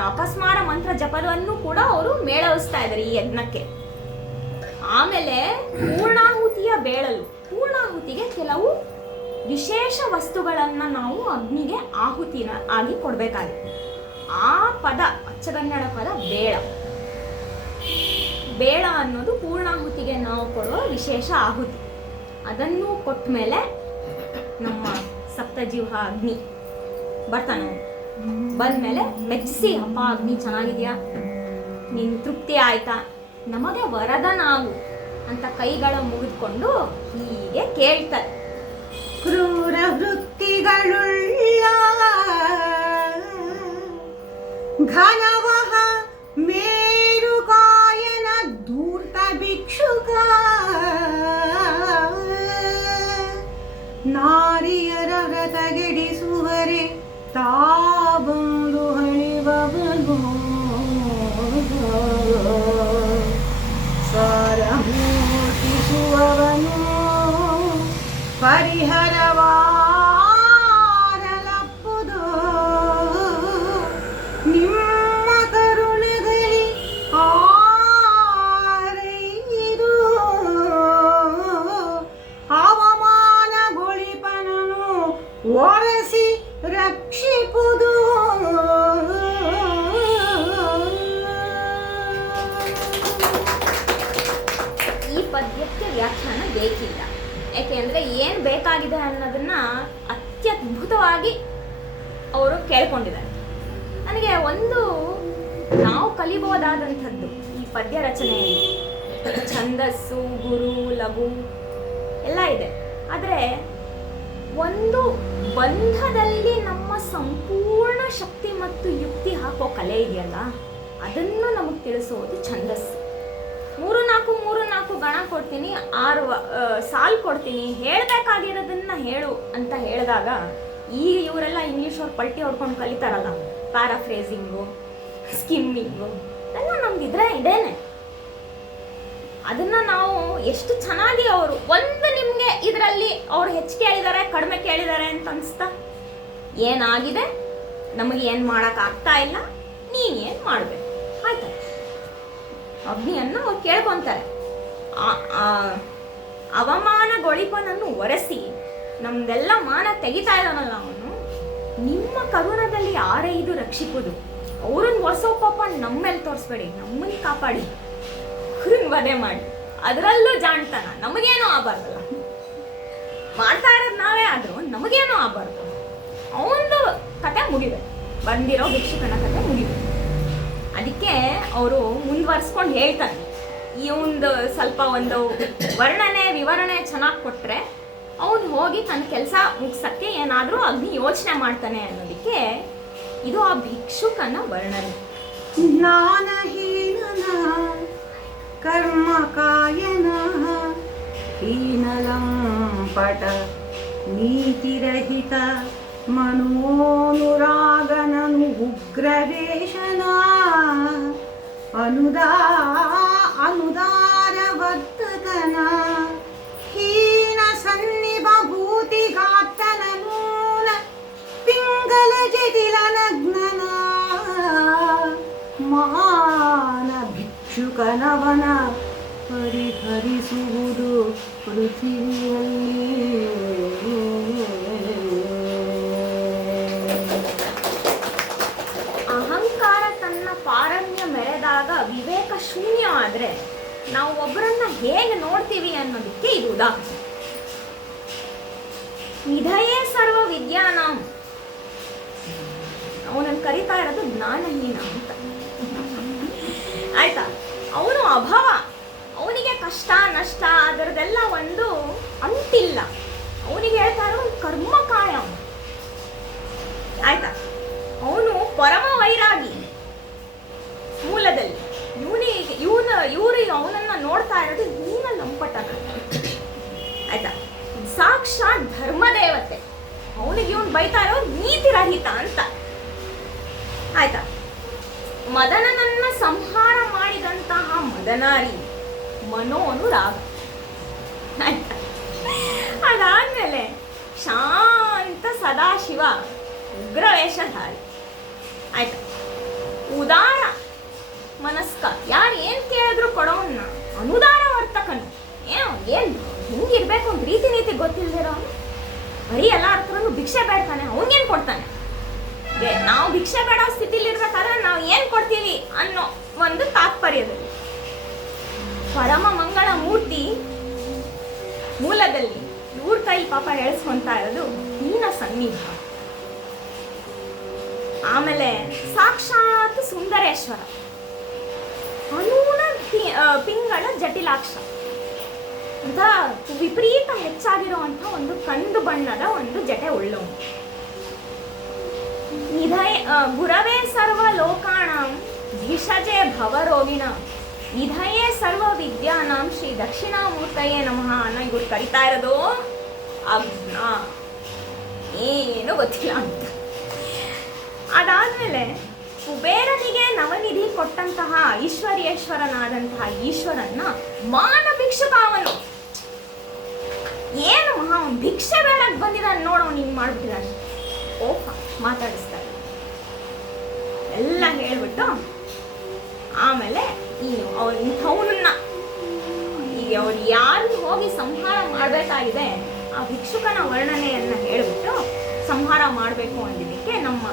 ಅಪಸ್ಮಾರ ಮಂತ್ರ ಜಪವನ್ನು ಕೂಡ ಅವರು ಮೇಳವಿಸ್ತಾ ಇದ್ದಾರೆ ಈ ಯಜ್ಞಕ್ಕೆ. ಆಮೇಲೆ ಪೂರ್ಣಾಹುತಿಯ ಬೇಳಲು. ಪೂರ್ಣಾಹುತಿಗೆ ಕೆಲವು ವಿಶೇಷ ವಸ್ತುಗಳನ್ನ ನಾವು ಅಗ್ನಿಗೆ ಆಹುತಿನ ಆಗಿ ಕೊಡ್ಬೇಕಾಗಿದೆ. ಆ ಪದ ಅಚ್ಚಗನ್ನಡ ಪದ ಬೇಳ. ಬೇಳ ಅನ್ನೋದು ಪೂರ್ಣಾಹುತಿಗೆ ನಾವು ಕೊಡುವ ವಿಶೇಷ ಆಹುತಿ. ಅದನ್ನು ಕೊಟ್ಟ ಮೇಲೆ ನಮ್ಮ ಸಪ್ತಜೀವ ಅಗ್ನಿ ಬರ್ತಾನೆ. ಬಂದ್ಮೇಲೆ ಮೆಚ್ಚಿಸಿ, ಅಪ್ಪ ಅಗ್ನಿ ಚೆನ್ನಾಗಿದ್ಯಾ, ನೀನ್ ತೃಪ್ತಿ ಆಯ್ತಾ, ನಮಗೆ ವರದನಾಗು ಅಂತ ಕೈಗಳ ಮುಗಿದುಕೊಂಡು ಹೀಗೆ ಕೇಳ್ತಾರೆ. ಕ್ರೂರ ವೃತ್ತಿಗಳುಳ್ಳ ಘನವಹ ಮೇರುಕಾಯನ ಧೂರ್ತ ಭಿಕ್ಷುಕ ನಾರಿಯರ ವ್ರತಗೆಡಿಸುವರೆ ತಾಬಂದು ಹಣಿವವನು ಸಾರ ಮೂರ್ತಿಸುವವನು ಪರಿಹರವಾರಲಪ್ಪುದು ನಿಮ್ಮ ಕರುಣೆಗಲಿ ಆರೈದು ಅವಮಾನಗೊಳಿಪನನು ಒರೆಸಿ ರಕ್ಷಿಪುದು ಬೇಕಿಲ್ಲ. ಯಾಕೆಂದರೆ ಏನು ಬೇಕಾಗಿದೆ ಅನ್ನೋದನ್ನು ಅತ್ಯದ್ಭುತವಾಗಿ ಅವರು ಕೇಳ್ಕೊಂಡಿದ್ದಾರೆ. ನನಗೆ ಒಂದು ನಾವು ಕಲಿಬೋದಾದಂಥದ್ದು ಈ ಪದ್ಯ ರಚನೆಯಲ್ಲಿ ಛಂದಸ್ಸು, ಗುರು, ಲಘು ಎಲ್ಲ ಇದೆ. ಆದರೆ ಒಂದು ಬಂಧದಲ್ಲಿ ನಮ್ಮ ಸಂಪೂರ್ಣ ಶಕ್ತಿ ಮತ್ತು ಯುಕ್ತಿ ಹಾಕೋ ಕಲೆ ಇದೆಯಲ್ಲ, ಅದನ್ನು ನಮಗೆ ತಿಳಿಸೋದು ಛಂದಸ್ಸು. 3-4 ಗಣ ಕೊಡ್ತೀನಿ, 6 ಸಾಲು ಕೊಡ್ತೀನಿ, ಹೇಳಬೇಕಾಗಿರೋದನ್ನ ಹೇಳು ಅಂತ ಹೇಳಿದಾಗ ಈಗ ಇವರೆಲ್ಲ ಇಂಗ್ಲೀಷವ್ರು ಪಲ್ಟಿ ಹೊಡ್ಕೊಂಡು ಕಲಿತಾರಲ್ಲ, ಪ್ಯಾರಾಫ್ರೇಸಿಂಗು, ಸ್ಕಿಮ್ಮಿಂಗು ಎಲ್ಲ ನಮ್ದಿದ್ರೆ ಇದೇನೆ. ಅದನ್ನು ನಾವು ಎಷ್ಟು ಚೆನ್ನಾಗಿ ಅವರು ಒಂದು ನಿಮಗೆ ಇದರಲ್ಲಿ ಅವ್ರು ಹೆಚ್ಚು ಕೇಳಿದ್ದಾರೆ ಕಡಿಮೆ ಕೇಳಿದ್ದಾರೆ ಅಂತ ಅನಿಸ್ತಾ, ಏನಾಗಿದೆ, ನಮಗೆ ಏನು ಮಾಡೋಕ್ಕಾಗ್ತಾ ಇಲ್ಲ, ನೀನೇನು ಮಾಡಬೇಕು ಆಯ್ತಾ, ಅಗ್ನಿಯನ್ನು ಅವ್ರು ಕೇಳ್ಕೊತಾರೆ. ಅವಮಾನಗೊಳಿಪನನ್ನು ಒರೆಸಿ ನಮ್ದೆಲ್ಲ ಮಾನ ತೆಗಿತಾ ಇದ್ದಾನಲ್ಲ ಅವನು, ನಿಮ್ಮ ಕರುಣದಲ್ಲಿ ಆರೈದು ರಕ್ಷಿಪುದು, ಅವ್ರನ್ನ ಒರೆಸೋ ಪಾಪ ನಮ್ಮ ಮೇಲೆ ತೋರಿಸ್ಬೇಡಿ, ನಮ್ಮನ್ನು ಕಾಪಾಡಿ, ಅವ್ರನ್ನ ವಧೆ ಮಾಡಿ, ಅದರಲ್ಲೂ ಜಾಣ್ತಾನ, ನಮಗೇನೋ ಆಗಬಾರ್ದಲ್ಲ, ಮಾಡ್ತಾ ಇರೋದು ನಾವೇ ಆದರೂ ನಮಗೇನೋ ಆಗಬಾರ್ದು. ಅವನದು ಕತೆ ಮುಗಿಬೇಕು, ಬಂದಿರೋ ಭಿಕ್ಷುಕನ ಕತೆ ಮುಗಿಬೇಕು. ಅದಕ್ಕೆ ಅವರು ಮುಂದುವರ್ಸ್ಕೊಂಡು ಹೇಳ್ತಾನೆ, ಇವೊಂದು ಸ್ವಲ್ಪ ಒಂದು ವರ್ಣನೆ ವಿವರಣೆ ಚೆನ್ನಾಗಿ ಕೊಟ್ಟರೆ ಅವನು ಹೋಗಿ ತನ್ನ ಕೆಲಸ ಮುಗಿಸೋಕ್ಕೆ ಏನಾದರೂ ಅಗ್ನಿ ಯೋಚನೆ ಮಾಡ್ತಾನೆ ಅನ್ನೋದಕ್ಕೆ ಇದು ಆ ಭಿಕ್ಷುಕನ ವರ್ಣನೆ. ಜ್ಞಾನಹೀನನ ಕರ್ಮಕಾಯನ ಹೀನಲಂಪಟ ನೀತಿರಹಿತ ಮನೋನುರಾಗನನು ಉಗ್ರವೇಶನ ಅನುದಾರವರ್ತಕನ ಹೀನ ಸನ್ನಿಭೂತಿಗಾತನೂನ ಪಿಂಗಲ ಜಟಿಲ ನಗ್ನನ ಮಾನ ಭಿಕ್ಷುಕನವನ ಪರಿಹರಿಸುವುದು ಪೃಥ್ವಿಯಲ್ಲಿ. ಅಹಂಕಾರ ತನ್ನ ಪಾರಮ್ಯ ಮೆರೆದಾಗ ವಿವೇಕ ಶೂನ್ಯ ಆದರೆ ನಾವು ಒಬ್ಬರನ್ನ ಹೇಗೆ ನೋಡ್ತೀವಿ ಅನ್ನೋದಕ್ಕೆ ಇದು ಉದಾಹರಣೆ. ನಿಧಯೇ ಸರ್ವ ವಿದ್ಯಾನಾಂ, ಅವನನ್ನು ಕರಿತಾ ಇರೋದು ಜ್ಞಾನಹೀನ ಅಂತ ಆಯ್ತಾ. ಅವನು ಅಭವ, ಅವನಿಗೆ ಕಷ್ಟ ನಷ್ಟ ಅದರದೆಲ್ಲ ಒಂದು ಅಂಟಿಲ್ಲ, ಅವನಿಗೆ ಹೇಳ್ತಾ ಇರೋ ಒಂದು ಕರ್ಮಕಾಯ ಆಯ್ತಾ. ಅವನು ಪರಮ ವೈರಾಗಿ ಮೂಲದಲ್ಲಿ, ಇವರು ಅವನನ್ನ ನೋಡ್ತಾ ಇರೋದು ಹೀನ ಲಂಪಟನ ಆಯ್ತಾ. ಸಾಕ್ಷಾತ್ ಧರ್ಮದೇವತೆ, ಅವನಿಗೆ ಇವನು ಬೈತಾ ಇರೋದು ನೀತಿರಹಿತ ಅಂತ ಆಯ್ತಾ. ಮದನನನ್ನ ಸಂಹಾರ ಮಾಡಿದಂತಹ ಮದನಾರಿ ಮನೋನುರಾಗ ಆಯ್ತಾ. ಅದಾದ್ಮೇಲೆ ಶಾಂತ ಸದಾಶಿವ ಉಗ್ರವೇಷಧಾರಿ ಆಯ್ತಾ. ಉದಾರ ಮನಸ್ಕ, ಯಾರು ಏನು ಕೇಳಿದ್ರು ಕೊಡೋನ್ನ, ಅನುದಾರ ವರ್ತಕನು, ಏನು ಹಿಂಗಿರ್ಬೇಕು ಅಂತ ರೀತಿ ನೀತಿ ಗೊತ್ತಿಲ್ದಿರೋ ಬರೀ ಎಲ್ಲ ಹತ್ರನೂ ಭಿಕ್ಷೆ ಬೇಡ್ತಾನೆ, ಅವನಿಗೇನು ಕೊಡ್ತಾನೆ. ನಾವು ಭಿಕ್ಷೆ ಬೇಡೋ ಸ್ಥಿತಿಲಿ ಇರ್ಬೇಕಾದ್ರೆ ನಾವು ಏನು ಕೊಡ್ತೀವಿ ಅನ್ನೋ ಒಂದು ತಾತ್ಪರ್ಯದಲ್ಲಿ ಪರಮ ಮಂಗಳ ಮೂರ್ತಿ ಮೂಲದಲ್ಲಿ ಇವ್ರ ಕೈ ಪಾಪ ಎಳಿಸ್ಕೊಂತ ಇರೋದು ಹೀನ ಸನ್ನಿಧ. ಆಮೇಲೆ ಸಾಕ್ಷಾತ್ ಸುಂದರೇಶ್ವರ, ಅನೂನ ಪಿಂಗಳ ಜಟಿಲಾಕ್ಷ ಅಂತ ವಿಪರೀತ ಹೆಚ್ಚಾಗಿರುವಂಥ ಒಂದು ಕಂದು ಬಣ್ಣದ ಒಂದು ಜಟೆ ಉಳ್ಳವನು. ನಿಧಯ ಗುರವೇ ಸರ್ವ ಲೋಕಾಣಂ ಭಿಷಜೆ ಭವರೋಗಿಣ ನಿಧಯೇ ಸರ್ವ ವಿದ್ಯಾನಾಂ ಶ್ರೀ ದಕ್ಷಿಣಾಮೂರ್ತಯೇ ನಮಃ ಅನ್ನೋ ಇವ್ರು ಕರಿತಾ ಇರೋದು ಅಜ್ಞ, ಏನು ಗೊತ್ತಿಲ್ಲ ಅಂತ. ಅದಾದ್ಮೇಲೆ ಕುಬೇರನಿಗೆ ನವನಿಧಿ ಕೊಟ್ಟಂತಹ ಐಶ್ವರ್ಯೇಶ್ವರನಾದಂತಹ ಈಶ್ವರನ್ನ ಮಾನ ಭಿಕ್ಷುಕ ಅವನು. ಏನು ಮಹಾ ಭಿಕ್ಷೆ ಬೇಡಕ್ಕೆ ಬಂದಿದ್ದಾನೆ ನೋಡು, ಅವ್ನು ಹಿಂಗೆ ಮಾಡ್ಬಿಟ್ಟಿದ್ದಾನೆ. ಓಪ ಮಾತಾಡಿಸ್ತಾರೆ ಎಲ್ಲ ಹೇಳ್ಬಿಟ್ಟು ಆಮೇಲೆ ಇಂಥವನನ್ನ ಈಗ ಅವ್ರು ಯಾರನ್ನು ಹೋಗಿ ಸಂಹಾರ ಮಾಡಬೇಕಾಗಿದೆ ಆ ಭಿಕ್ಷುಕನ ವರ್ಣನೆಯನ್ನ ಹೇಳ್ಬಿಟ್ಟು ಸಂಹಾರ ಮಾಡಬೇಕು ಅಂದಿದ್ದಕ್ಕೆ ನಮ್ಮ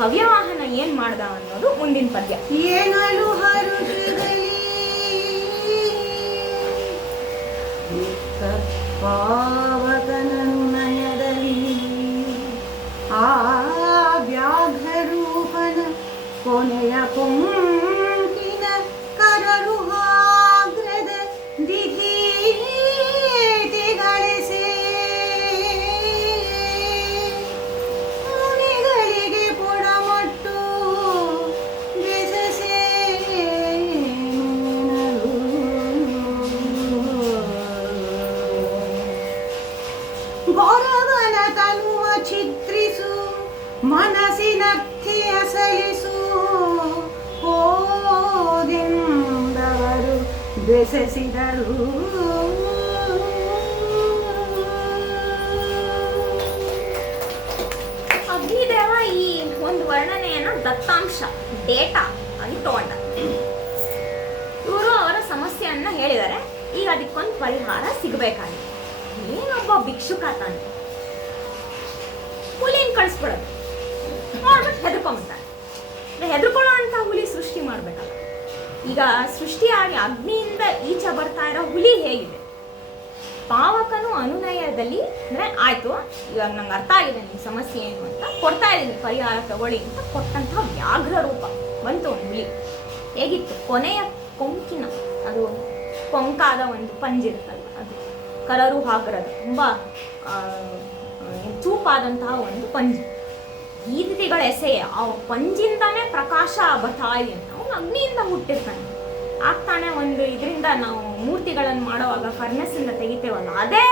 ಹವ್ಯವಾಹನ ಏನ್ ಮಾಡ್ದ ಅನ್ನೋದು ಮುಂದಿನ ಪದ್ಯ. ಏನಲು ಹರುಷದಲ್ಲಿ ಪಾವಕನಯದಲ್ಲಿ ಆ ವ್ಯಾಘ್ರರೂಪನ ಕೊನೆಯ ಕೊಂಕಿನ ಕರರುಹಾಗ್ರದ ದಿಗೀತಿಗಳಿಸೆ ಮುನಿಗಳಿಗೆ ಪೊಡಮಟ್ಟು ಬೆಸಸೆ ಗೊರವನ ತನುವ ಚಿತ್ರಿಸು ಮನಸ್ಸಿನರ್ಥಿಯ ಸಲಿಸು ಹೋದೆಂದವರು ಬೆಸಸಿದರು. ಅಗ್ನಿದೇವ ಈ ಒಂದು ವರ್ಣನೆಯನ್ನು ದತ್ತಾಂಶ ಡೇಟಾ ಆಗಿ ತಗೊಂಡ. ಇವರು ಅವರ ಸಮಸ್ಯೆಯನ್ನ ಹೇಳಿದ್ದಾರೆ. ಈಗ ಅದಕ್ಕೊಂದು ಪರಿಹಾರ ಸಿಗಬೇಕಾಗಿದೆ. ಏನೊಬ್ಬ ಭಿಕ್ಷುಕ ತಾನೆ ಹುಲಿನ ಕಳಿಸ್ಬಿಡೋದು, ನೋಡ್ಬಿಟ್ಟು ಹೆದರ್ಕೊಂಬಿಡ್ತಾರೆ. ಹೆದರ್ಕೊಳ್ಳೋ ಅಂತ ಹುಲಿ ಸೃಷ್ಟಿ ಮಾಡ್ಬೇಕಲ್ಲ. ಈಗ ಸೃಷ್ಟಿಯಾಗಿ ಅಗ್ನಿಯಿಂದ ಈಚೆ ಬರ್ತಾ ಇರೋ ಹುಲಿ ಹೇಗಿದೆ? ಪಾವಕನು ಅನುನಯದಲ್ಲಿ ಅಂದ್ರೆ ಆಯ್ತು, ಇವಾಗ ನಂಗೆ ಅರ್ಥ ಆಗಿದೆ ನಿಮ್ಮ ಸಮಸ್ಯೆ ಏನು ಅಂತ, ಕೊಡ್ತಾ ಇದ್ದೀನಿ ಪರಿಹಾರ ತಗೊಳ್ಳಿ ಅಂತ ಕೊಟ್ಟಂತಹ ವ್ಯಾಘ್ರ ರೂಪ ಬಂತು ಒಂದು ಹುಲಿ. ಹೇಗಿತ್ತು? ಕೊನೆಯ ಕೊಂಕಿನ, ಅದು ಕೊಂಕಾದ ಒಂದು ಪಂಜಿರುತ್ತಲ್ಲ, ಅದು ಕರರು ಹಾಗರದು ತುಂಬ ಚೂಪಾದಂತಹ ಒಂದು ಪಂಜಿ. ಗೀತಿಗಳ ಎಸೆಯ ಆ ಪಂಜಿಂದಾನೇ ಪ್ರಕಾಶ ಬರ್ತಾ ಇದೆ ಅಂತ. ಅವನು ಅಗ್ನಿಯಿಂದ ಹುಟ್ಟಿರ್ತಾನೆ. ಆಗ್ತಾನೆ ಒಂದು ಇದರಿಂದ ನಾವು ಮೂರ್ತಿಗಳನ್ನು ಮಾಡುವಾಗ ಫರ್ನೆಸ್ಸಿಂದ ತೆಗಿತೇವಲ್ಲ, ಅದೇ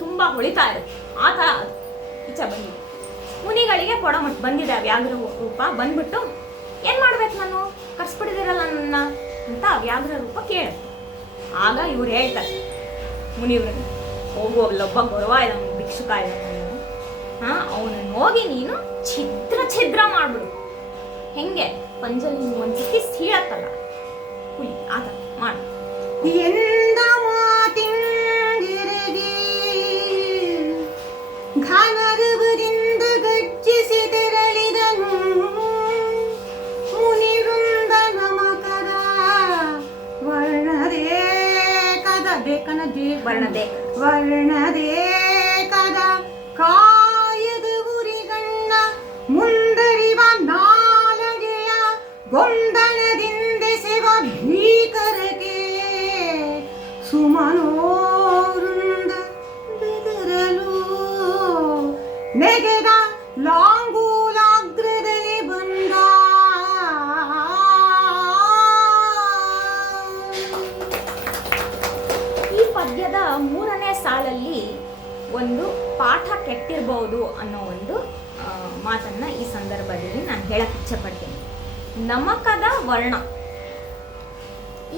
ತುಂಬ ಹೊಳಿತಾ ಇರುತ್ತೆ. ಆ ಥರ ಈಚೆ ಬಂದಿದೆ. ಮುನಿಗಳಿಗೆ ಪೊಡಮಟ್ಟು ಬಂದಿದೆ ವ್ಯಾಘ್ರ ರೂಪ. ಬಂದ್ಬಿಟ್ಟು ಏನು ಮಾಡ್ಬೇಕು, ನಾನು ಕರ್ಸ್ಬಿಟ್ಟಿದ್ದೀರಲ್ಲ ನನ್ನ ಅಂತ ವ್ಯಾಘ್ರ ರೂಪ ಕೇಳುತ್ತೆ. ಆಗ ಇವ್ರು ಹೇಳ್ತಾರೆ ಮುನಿವ್ರನ್ನ, ಹೋಗು ಅಲ್ಲೊಬ್ಬ ಗೊರವ ಇದೆ, ಅವನು ಭಿಕ್ಷುಕ ಇದೆ, ಅವನನ್ನು ಹೋಗಿ ನೀನು ಛಿದ್ರ ಛಿದ್ರ ಮಾಡ್ಬಿಡು. ಹೆಂಗೆ ಪಂಜಲ್ಲಿ ಒಂದ್ಸತಿ ಸೀಳತ್ತಲ್ಲ ಹುಲಿ, ಆ ಥರ ಮಾಡು. ಎಂದ ಮಾತಿಂದಿರಗಿ ಘನರುಗದಿಂದ ಗರ್ಜಿಸಿ ತೆರಳಿದನು ಮುನಿವೃಂದ ನಮಕರ ವರ್ಣದೇ ಕದ ಬೇಕನ ವರ್ಣದೇ ಕದ ಕಾಯದ ಗುರಿಗಣ್ಣ ಮುಂದರಿವ ನಾಲಗೆಯ ಗೊಂದಣದಿಂದೆಸೆವ ಭೀಕರತೆ ಸುಮನೋವೃಂದ ಬೆದರಲು ನೆಗೆದ ಲಾಂಗೂಲಾಗ್ರದಲ್ಲಿ ಬಂದ. ಈ ಪದ್ಯದ 3ನೇ ಸಾಲಲ್ಲಿ ಒಂದು ಪಾಠ ಕೆಟ್ಟಿರ್ಬೋದು ಅನ್ನೋ ಒಂದು ಮಾತನ್ನ ಈ ಸಂದರ್ಭದಲ್ಲಿ ನಾನು ಹೇಳಕ್ ಇಚ್ಛೆಪಡ್ತೀನಿ. ನಮಕದ ವರ್ಣ,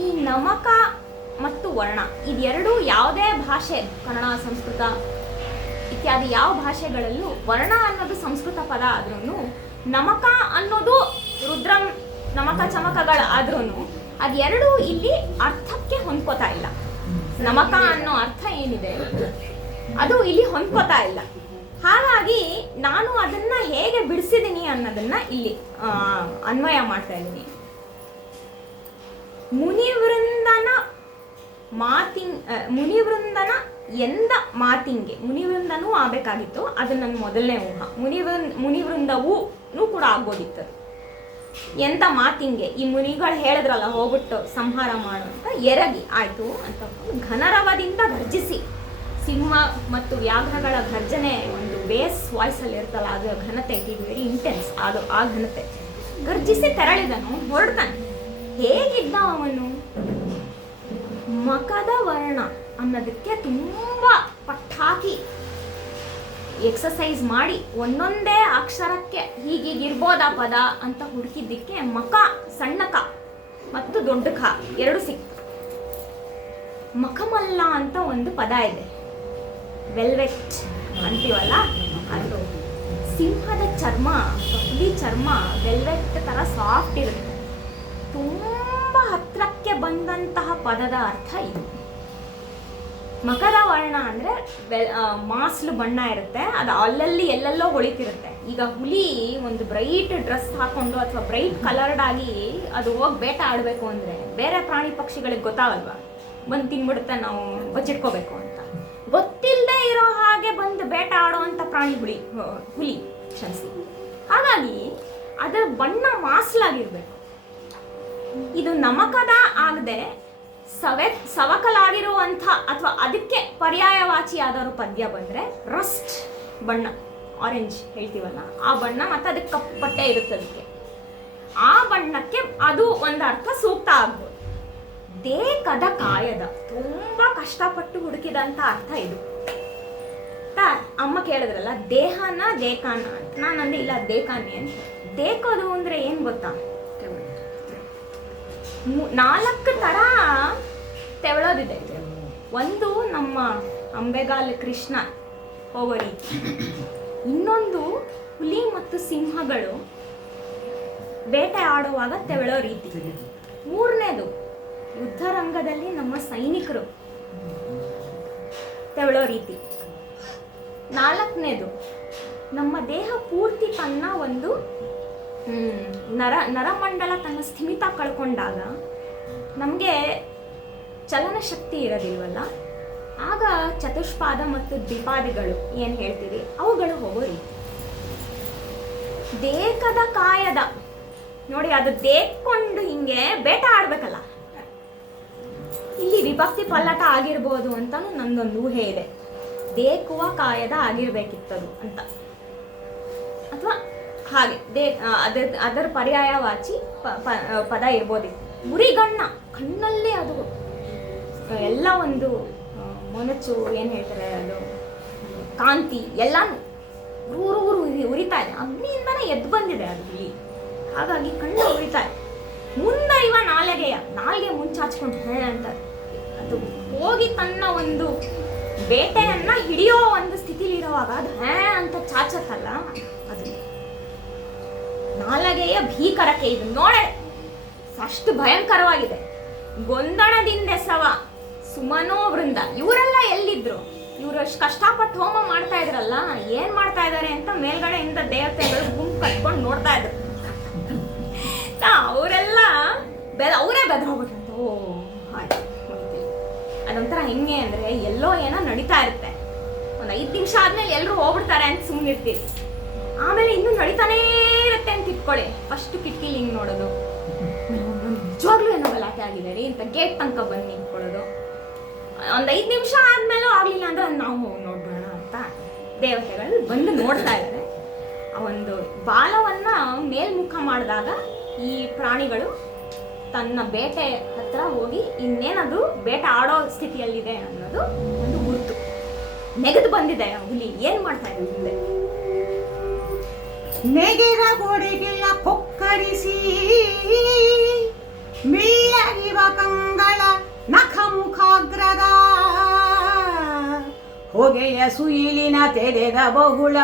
ಈ ನಮಕ ಮತ್ತು ವರ್ಣ ಇದೆರಡೂ ಯಾವುದೇ ಭಾಷೆ, ಕನ್ನಡ, ಸಂಸ್ಕೃತ ಇತ್ಯಾದಿ ಯಾವ ಭಾಷೆಗಳಲ್ಲೂ ವರ್ಣ ಅನ್ನೋದು ಸಂಸ್ಕೃತ ಪದ ಆದ್ರೂ, ನಮಕ ಅನ್ನೋದು ರುದ್ರಂ ನಮಕ ಚಮಕಗಳು ಆದ್ರೂ ಅದೆರಡೂ ಇಲ್ಲಿ ಅರ್ಥಕ್ಕೆ ಹೊಂದ್ಕೋತಾ ಇಲ್ಲ. ನಮಕ ಅನ್ನೋ ಅರ್ಥ ಏನಿದೆ ಅದು ಇಲ್ಲಿ ಹೊಂದ್ಕೋತಾ ಇಲ್ಲ. ಹಾಗಾಗಿ ನಾನು ಅದನ್ನ ಹೇಗೆ ಬಿಡಿಸಿದ್ದೀನಿ ಅನ್ನೋದನ್ನ ಇಲ್ಲಿ ಅನ್ವಯ ಮಾಡ್ತಾ ಇದ್ದೀನಿ. ಮುನಿವೃಂದನ ಎಂದ ಮಾತಿಂಗೆ, ಮುನಿವೃಂದನೂ ಆಗಬೇಕಾಗಿತ್ತು, ಅದು ನನ್ನ ಮೊದಲನೇ ಊಹ. ಮುನಿವೃಂದವೂ ಕೂಡ ಆಗ್ಬೋದಿತ್ತು. ಎಂತ ಮಾತಿಂಗೆ, ಈ ಮುನಿಗಳು ಹೇಳಿದ್ರಲ್ಲ ಹೋಗ್ಬಿಟ್ಟು ಸಂಹಾರ ಮಾಡು ಅಂತ, ಎರಗಿ ಆಯ್ತು ಅಂತ ಘನರವದಿಂದ ಗರ್ಜಿಸಿ. ಸಿಂಹ ಮತ್ತು ವ್ಯಾಘ್ರಗಳ ಗರ್ಜನೆ ಒಂದು ಬೇಸ್ ವಾಯ್ಸಲ್ಲಿ ಇರ್ತಲ್ಲ, ಅದು ಘನತೆ, ಇಟ್ ಈಸ್ ವೆರಿ ಇಂಟೆನ್ಸ್. ಅದು ಆ ಘನತೆ ಗರ್ಜಿಸಿ ತೆರಳಿದನು, ಹೊರಡ್ತಾನೆ. ಹೇಗಿದ್ದ ಅವನು? ಮಕದ ವರ್ಣ ಅನ್ನೋದಕ್ಕೆ ತುಂಬ ಪಟ್ಟಾಕಿ ಎಕ್ಸಸೈಸ್ ಮಾಡಿ ಒಂದೊಂದೇ ಅಕ್ಷರಕ್ಕೆ ಹೀಗೀಗಿರ್ಬೋದಾ ಪದ ಅಂತ ಹುಡುಕಿದ್ದಕ್ಕೆ ಮಕ, ಸಣ್ಣ ಕ ಮತ್ತು ದೊಡ್ಡ ಖ ಎರಡು ಸಿಕ್ತು. ಮಖಮಲ್ಲ ಅಂತ ಒಂದು ಪದ ಇದೆ, ವೆಲ್ವೆಟ್ ಅಂತೀವಲ್ಲ, ಅದು ಸಿಂಹದ ಚರ್ಮ, ಹುಲಿ ಚರ್ಮ ವೆಲ್ವೆಟ್ ಥರ ಸಾಫ್ಟ್ ಇರುತ್ತೆ. ತುಂಬ ಹತ್ರಕ್ಕೆ ಬಂದಂತಹ ಪದದ ಅರ್ಥ ಇದು. ಮಕರ ವರ್ಣ ಅಂದರೆ ಮಾಸ್ಲು ಬಣ್ಣ ಇರುತ್ತೆ, ಅದು ಅಲ್ಲಲ್ಲಿ ಎಲ್ಲೆಲ್ಲೋ ಹೊಳಿತಿರುತ್ತೆ. ಈಗ ಹುಲಿ ಒಂದು ಬ್ರೈಟ್ ಡ್ರೆಸ್ ಹಾಕೊಂಡು ಅಥವಾ ಬ್ರೈಟ್ ಕಲರ್ಡ್ ಆಗಿ ಅದು ಹೋಗಿ ಬೇಟ ಆಡಬೇಕು ಅಂದರೆ ಬೇರೆ ಪ್ರಾಣಿ ಪಕ್ಷಿಗಳಿಗೆ ಗೊತ್ತಾಗಲ್ವಾ, ಬಂದು ತಿನ್ಬಿಡುತ್ತೆ, ನಾವು ಬಚ್ಚಿಟ್ಕೋಬೇಕು ಅಂತ. ಬೇಟೆ ಆಡುವಂಥ ಪ್ರಾಣಿ ಹುಲಿ ಕ್ಷಮಿಸಿ. ಹಾಗಾಗಿ ಅದರ ಬಣ್ಣ ಮಾಸಲಾಗಿರ್ಬೇಕು. ಇದು ನಮಕದ ಆಗದೆ ಸವಕಲಾಗಿರುವಂಥ ಅಥವಾ ಅದಕ್ಕೆ ಪರ್ಯಾಯವಾಚಿ ಯಾವ್ದಾದ್ರು ಪದ್ಯ ಬಂದರೆ ರಸ್ಟ್ ಬಣ್ಣ, ಆರೆಂಜ್ ಹೇಳ್ತೀವಲ್ಲ ಆ ಬಣ್ಣ, ಮತ್ತು ಅದಕ್ಕೆ ಕಪ್ಪು ಪಟ್ಟೆ ಇರುತ್ತೆ, ಅದಕ್ಕೆ ಆ ಬಣ್ಣಕ್ಕೆ ಅದು ಒಂದು ಅರ್ಥ ಸೂಕ್ತ ಆಗ್ಬೋದು. ದೇಕದ ಕಾಯದ, ತುಂಬ ಕಷ್ಟಪಟ್ಟು ಹುಡುಕಿದಂಥ ಅರ್ಥ ಇದು. ಅಮ್ಮ ಕೇಳಿದ್ರಲ್ಲ ದೇಹನ ದೇಕಾನ ಅಂತ, ನಾನು ಅಂದೆ ಇಲ್ಲ ದೇಕಾನೆ ಅಂತ. ದೇಕೋದು ಅಂದರೆ ಏನು ಗೊತ್ತಾ, 4 ಥರ ತೆವಳೋದಿದೆ. ಒಂದು ನಮ್ಮ ಅಂಬೆಗಾಲ್ ಕೃಷ್ಣ ಹೋಗೋ ರೀತಿ, ಇನ್ನೊಂದು ಹುಲಿ ಮತ್ತು ಸಿಂಹಗಳು ಬೇಟೆ ಆಡುವಾಗ ತೆವಳೋ ರೀತಿ, 3ನೇದು ಯುದ್ಧರಂಗದಲ್ಲಿ ನಮ್ಮ ಸೈನಿಕರು ತೆವಳೋ ರೀತಿ, 4ನೇದು ನಮ್ಮ ದೇಹ ಪೂರ್ತಿ ತನ್ನ ಒಂದು ನರಮಂಡಲ ತನ್ನ ಸ್ಥಿಮಿತ ಕಳ್ಕೊಂಡಾಗ ನಮಗೆ ಚಲನಶಕ್ತಿ ಇರೋದಿಲ್ವಲ್ಲ, ಆಗ ಚತುಷ್ಪಾದ ಮತ್ತು ದ್ವಿಪಾದಿಗಳು ಏನು ಹೇಳ್ತೀವಿ ಅವುಗಳು ಹೋಗೋ ರೀತಿ. ದೇಕದ ಕಾಯದ ನೋಡಿ, ಅದು ದೇಕ್ಕೊಂಡು ಹಿಂಗೆ ಬೇಟೆ ಆಡ್ಬೇಕಲ್ಲ, ಇಲ್ಲಿ ವಿಭಕ್ತಿ ಪಲ್ಲಟ ಆಗಿರ್ಬೋದು ಅಂತಾನು ನಂದೊಂದು ಊಹೆ ಇದೆ. ದೇಕುವ ಕಾಯದ ಆಗಿರ್ಬೇಕಿತ್ತದು ಅಂತ, ಅಥವಾ ಹಾಗೆ ಅದರ ಪರ್ಯಾಯವಾಚಿ ಪದ ಇರ್ಬೋದು. ಉರಿಗಣ್ಣ, ಕಣ್ಣಲ್ಲೇ ಅದು ಎಲ್ಲ ಒಂದು ಮೊನಚು ಏನು ಹೇಳ್ತಾರೆ, ಅದು ಕಾಂತಿ ಎಲ್ಲಾನು ಊರು ಉರಿತಾ ಇದೆ, ಅಗ್ನಿಯಿಂದನೇ ಎದ್ದು ಬಂದಿದೆ ಅದು ಇಲ್ಲಿ, ಹಾಗಾಗಿ ಕಣ್ಣು ಉರಿತಾ ಇದೆ. ಮುಂದರಿವ ನಾಲ್ಗೆ ಮುಂಚಾಚ್ಕೊಂಡು ಅಂತ ಅದು ಹೋಗಿ ತನ್ನ ಒಂದು ಬೇಟೆಯನ್ನ ಹಿಡಿಯೋ ಒಂದು ಸ್ಥಿತಿಲಿರುವಾಗ ಅದು ಅಂತ ಚಾಚತ್ತಲ್ಲ, ಅದು ನಾಲಗೆಯ ಭೀಕರಕ್ಕೆ. ಇದು ನೋಡೆ ಅಷ್ಟು ಭಯಂಕರವಾಗಿದೆ. ಗೊಂದಣದಿಂದ ಸವ ಸುಮನೋ ವೃಂದ, ಇವರೆಲ್ಲ ಎಲ್ಲಿದ್ರು? ಇವರು ಅಷ್ಟು ಕಷ್ಟಪಟ್ಟು ಹೋಮ ಮಾಡ್ತಾ ಇದ್ರಲ್ಲ, ಏನ್ ಮಾಡ್ತಾ ಇದಾರೆ ಅಂತ ಮೇಲ್ಗಡೆಯಿಂದ ದೇವತೆಗಳು ಗುಂಪು ಕಟ್ಕೊಂಡು ನೋಡ್ತಾ ಇದ್ರು. ಅವರೆಲ್ಲ ಅವರೇ ಬೆದರೋಗ್ಬಿಟ್ರಂತ. ಓ ಹಾಗೆ ಅದೊಂಥರ ಹೆಂಗೆ ಅಂದ್ರೆ, ಎಲ್ಲೋ ಏನೋ ನಡೀತಾ ಇರುತ್ತೆ, ಒಂದು 5 ನಿಮಿಷ ಆದ್ಮೇಲೆ ಎಲ್ಲರೂ ಹೋಗ್ಬಿಡ್ತಾರೆ ಅಂತ ಸುಮ್ಮನಿರ್ತೀರಿ, ಆಮೇಲೆ ಇನ್ನೂ ನಡೀತಾನೇ ಇರುತ್ತೆ ಅಂತ ಇಟ್ಕೊಳ್ಳಿ. ಫಸ್ಟ್ ಕಿಟಕಿಲಿ ಹಿಂಗೆ ನೋಡೋದು, ನಿಜವಾಗ್ಲೂ ಏನೋ ಗಲಾಟೆ ಆಗಿದೆ ರೀ ಅಂತ ಗೇಟ್ ತನಕ ಬಂದು ನಿಂತ್ಕೊಳ್ಳೋದು. ಒಂದು 5 ನಿಮಿಷ ಆದ್ಮೇಲೂ ಆಗ್ಲಿಲ್ಲ ಅಂದ್ರೆ ನಾವು ಹೋಗಿ ನೋಡ್ಬೋಣ ಅಂತ ದೇವತೆಗಳು ಬಂದು ನೋಡ್ತಾ ಇದ್ದಾರೆ. ಆ ಒಂದು ಬಾಲವನ್ನ ಮೇಲ್ಮುಖ ಮಾಡಿದಾಗ ಈ ಪ್ರಾಣಿಗಳು ತನ್ನ ಬೇಟೆ ಹತ್ರ ಹೋಗಿ ಇನ್ನೇನದು ಬೇಟೆ ಆಡೋ ಸ್ಥಿತಿಯಲ್ಲಿದೆ ಅನ್ನೋದು ಒಂದು ಗುರುತು. ನೆಗೆದು ಬಂದಿದೆ ಆ ಹುಲಿ, ಏನ್ ಮಾಡ್ತಾ ಇದೆ ಮುಂದೆ? ನೆಗೆದ ಗೋಡೆಗೆಲ್ಲ ಕೊಕ್ಕರಿಸಿ ಮಿಳ್ಳಗಿವ ಕಂಗಳ ನಖಮುಖಾಗ್ರದ ಹೊಗೆಯ ಸುಯಿಲಿನ ತೆರೆದ ಬಹುಳ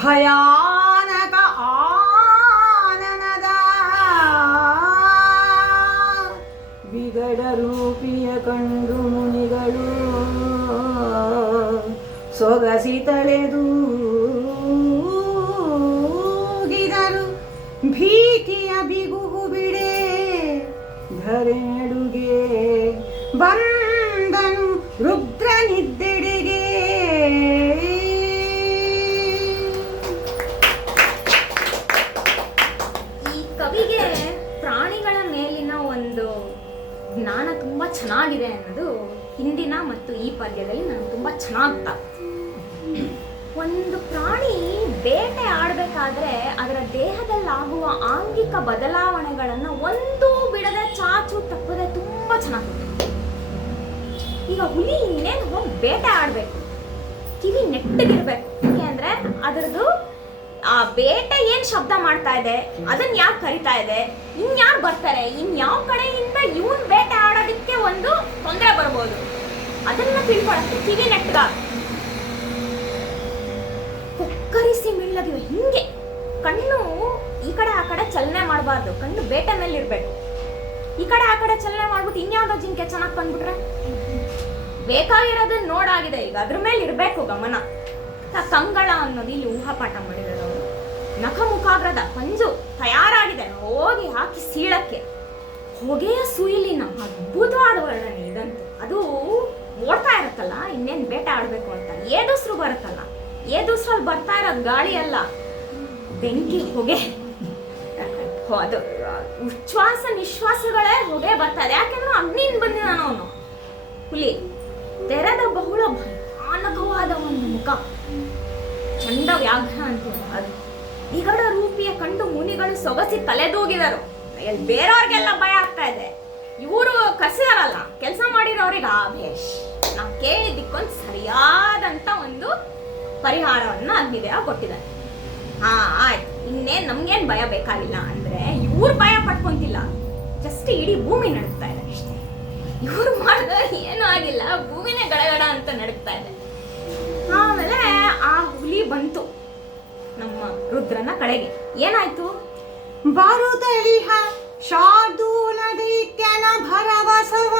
ಭಯಾನಕ ಆನನದ ವಿಗಡ ರೂಪಿಯ ಕಂಡು ಮುನಿಗಳು ಸೊಗಸಿ ತಳೆದು ಭೀತಿಯ ಬಿಗುಹು ಬಿಡೆ ಧರೆಡುಗೆ ಬಂದನು ರುದ್ರ ನಿದ್ದೆಡೆಗೆ. ಈ ಕವಿಗೆ ಪ್ರಾಣಿಗಳ ಮೇಲಿನ ಒಂದು ಜ್ಞಾನ ತುಂಬಾ ಚೆನ್ನಾಗಿದೆ ಅನ್ನೋದು ಹಿಂದಿನ ಮತ್ತು ಈ ಪದ್ಯದಲ್ಲಿ ನನಗೆ ತುಂಬಾ ಚೆನ್ನಾಗ್ತಾ. ಒಂದು ಪ್ರಾಣಿ ಬೇಟೆ ಆಡಬೇಕಾದ್ರೆ ಅದರ ದೇಹದಲ್ಲಾಗುವ ಆಂಗಿಕ ಬದಲಾವಣೆಗಳನ್ನು ಒಂದು ಬಿಡದೆ ಚಾಚು ತಪ್ಪದೆ ತುಂಬಾ ಚೆನ್ನಾಗಿದೆ. ಈಗ ಹುಲಿ ಇನ್ನೇನು ಹೋಗಿ ಬೇಟೆ ಆಡಬೇಕು, ಕಿವಿ ನೆಟ್ಟಗಿರ್ಬೇಕು. ಯಾಕೆ ಅಂದ್ರೆ ಅದರದ್ದು ಆ ಬೇಟೆ ಏನ್ ಶಬ್ದ ಮಾಡ್ತಾ ಇದೆ, ಅದನ್ನ ಯಾಕೆ ಕರಿತಾ ಇದೆ, ಇನ್ಯಾರು ಬರ್ತಾರೆ, ಇನ್ಯಾವ ಕಡೆಯಿಂದ ಇವನ್ ಬೇಟೆ ಆಡೋದಕ್ಕೆ ಒಂದು ತೊಂದರೆ ಬರ್ಬೋದು, ಅದನ್ನ ತಿಳ್ಕೊಳಕ್ಕೆ ಕಿವಿ ನೆಟ್ಟಗ ಕೊಕ್ಕರಿಸಿ ಮಿಳ್ಳಗಿವೆ. ಹಿಂಗೆ ಕಣ್ಣು ಈ ಕಡೆ ಆ ಕಡೆ ಚಲನೆ ಮಾಡಬಾರ್ದು, ಕಣ್ಣು ಬೇಟೆ ಮೇಲೆ ಇರ್ಬೇಕು. ಈ ಕಡೆ ಆ ಕಡೆ ಚಲನೆ ಮಾಡ್ಬಿಟ್ಟು ಇನ್ಯಾವುದೋ ಜಿಂಕೆ ಚೆನ್ನಾಗಿ ಕಂಡ್ಬಿಟ್ರೆ ಬೇಕಾಗಿರೋದನ್ನ ನೋಡಾಗಿದೆ, ಈಗ ಅದ್ರ ಮೇಲೆ ಇರಬೇಕು ಗಮನ. ಕಂಗಳ ಅನ್ನೋದು ಇಲ್ಲಿ ಊಹಾಪಾಠ ಮಾಡಿದ್ದಾರೆ ಅವರು. ನಖಮುಖಾಗ್ರದ ಪಂಜು ತಯಾರಾಗಿದೆ, ಹೋಗಿ ಹಾಕಿ ಸೀಳಕ್ಕೆ. ಹೊಗೆಯ ಸುಯಿಲಿನ ಅದ್ಭುತವಾದ ವರ್ಣನೆ ಇದಂತೂ. ಅದು ಓಡ್ತಾ ಇರುತ್ತಲ್ಲ, ಇನ್ನೇನು ಬೇಟೆ ಆಡಬೇಕು ಅಂತ ಏದುಸ್ರು ಬರುತ್ತಲ್ಲ, ದೂಸರಲ್ಲಿ ಬರ್ತಾ ಇರೋದು ಗಾಳಿ ಅಲ್ಲ, ಬೆಂಕಿ ಹೊಗೆ. ಅದು ಉಚ್ಛ್ವಾಸ ನಿಶ್ವಾಸಗಳೇ ಹೊಗೆ ಬರ್ತಾ ಇದೆ. ಯಾಕೆಂದ್ರೆ ಅಗ್ನಿಯಿಂದ ಬಂದಿದ್ದಾನ ಅವನು ಹುಲಿ. ತೆರೆದ ಬಹುಳ ಭಯಾನಕವಾದ ಒಂದು ಮುಖ, ಚಂಡ ವ್ಯಾಘ್ರ ಅಂತ ಅದು. ವಿಗಡ ರೂಪಿಯ ಕಂಡು ಮುನಿಗಳು ಸೊಗಸಿ ತಲೆದೂಗಿದರು. ಎಲ್ಲಿ ಬೇರೆಯವ್ರಿಗೆಲ್ಲ ಭಯ ಆಗ್ತಾ ಇದೆ, ಇವರು ಕಸಿದಾರಲ್ಲ ಕೆಲಸ ಮಾಡಿರೋರಿಗೆ ಆವೇಶ್. ನಾವು ಕೇಳಿದ್ದಕ್ಕೊಂದು ಸರಿಯಾದಂತ ಒಂದು ಪರಿಹಾರವನ್ನ ಅಗ್ನಿದೇವ ಕೊಟ್ಟಿದ್ದಾರೆ. ಆಯ್ತು, ಇನ್ನೇನ್ ನಮ್ಗೇನ್ ಭಯ ಬೇಕಾಗಿಲ್ಲ ಅಂದ್ರೆ ಇವ್ರು ಭಯ ಪಡ್ಕೊಂತಿಲ್ಲ, ಜಸ್ಟ್ ಇಡೀ ಭೂಮಿ ನಡುತ್ತಾ ಇದೆ ಅಷ್ಟೇ. ಇವ್ರು ಮಾಡಿದ್ರೆ ಏನೂ ಆಗಿಲ್ಲ, ಭೂಮಿನೇ ಗಡಗಡ ಅಂತ ನಡುತ್ತಾ ಇದೆ. ಆಮೇಲೆ ಆ ಹುಲಿ ಬಂತು ನಮ್ಮ ರುದ್ರನ ಕಡೆಗೆ. ಏನಾಯ್ತು? ಬರುತ್ತಲಿಹ ಶಾರ್ದೂಲ ದೈತ್ಯನ ಭರವಸವ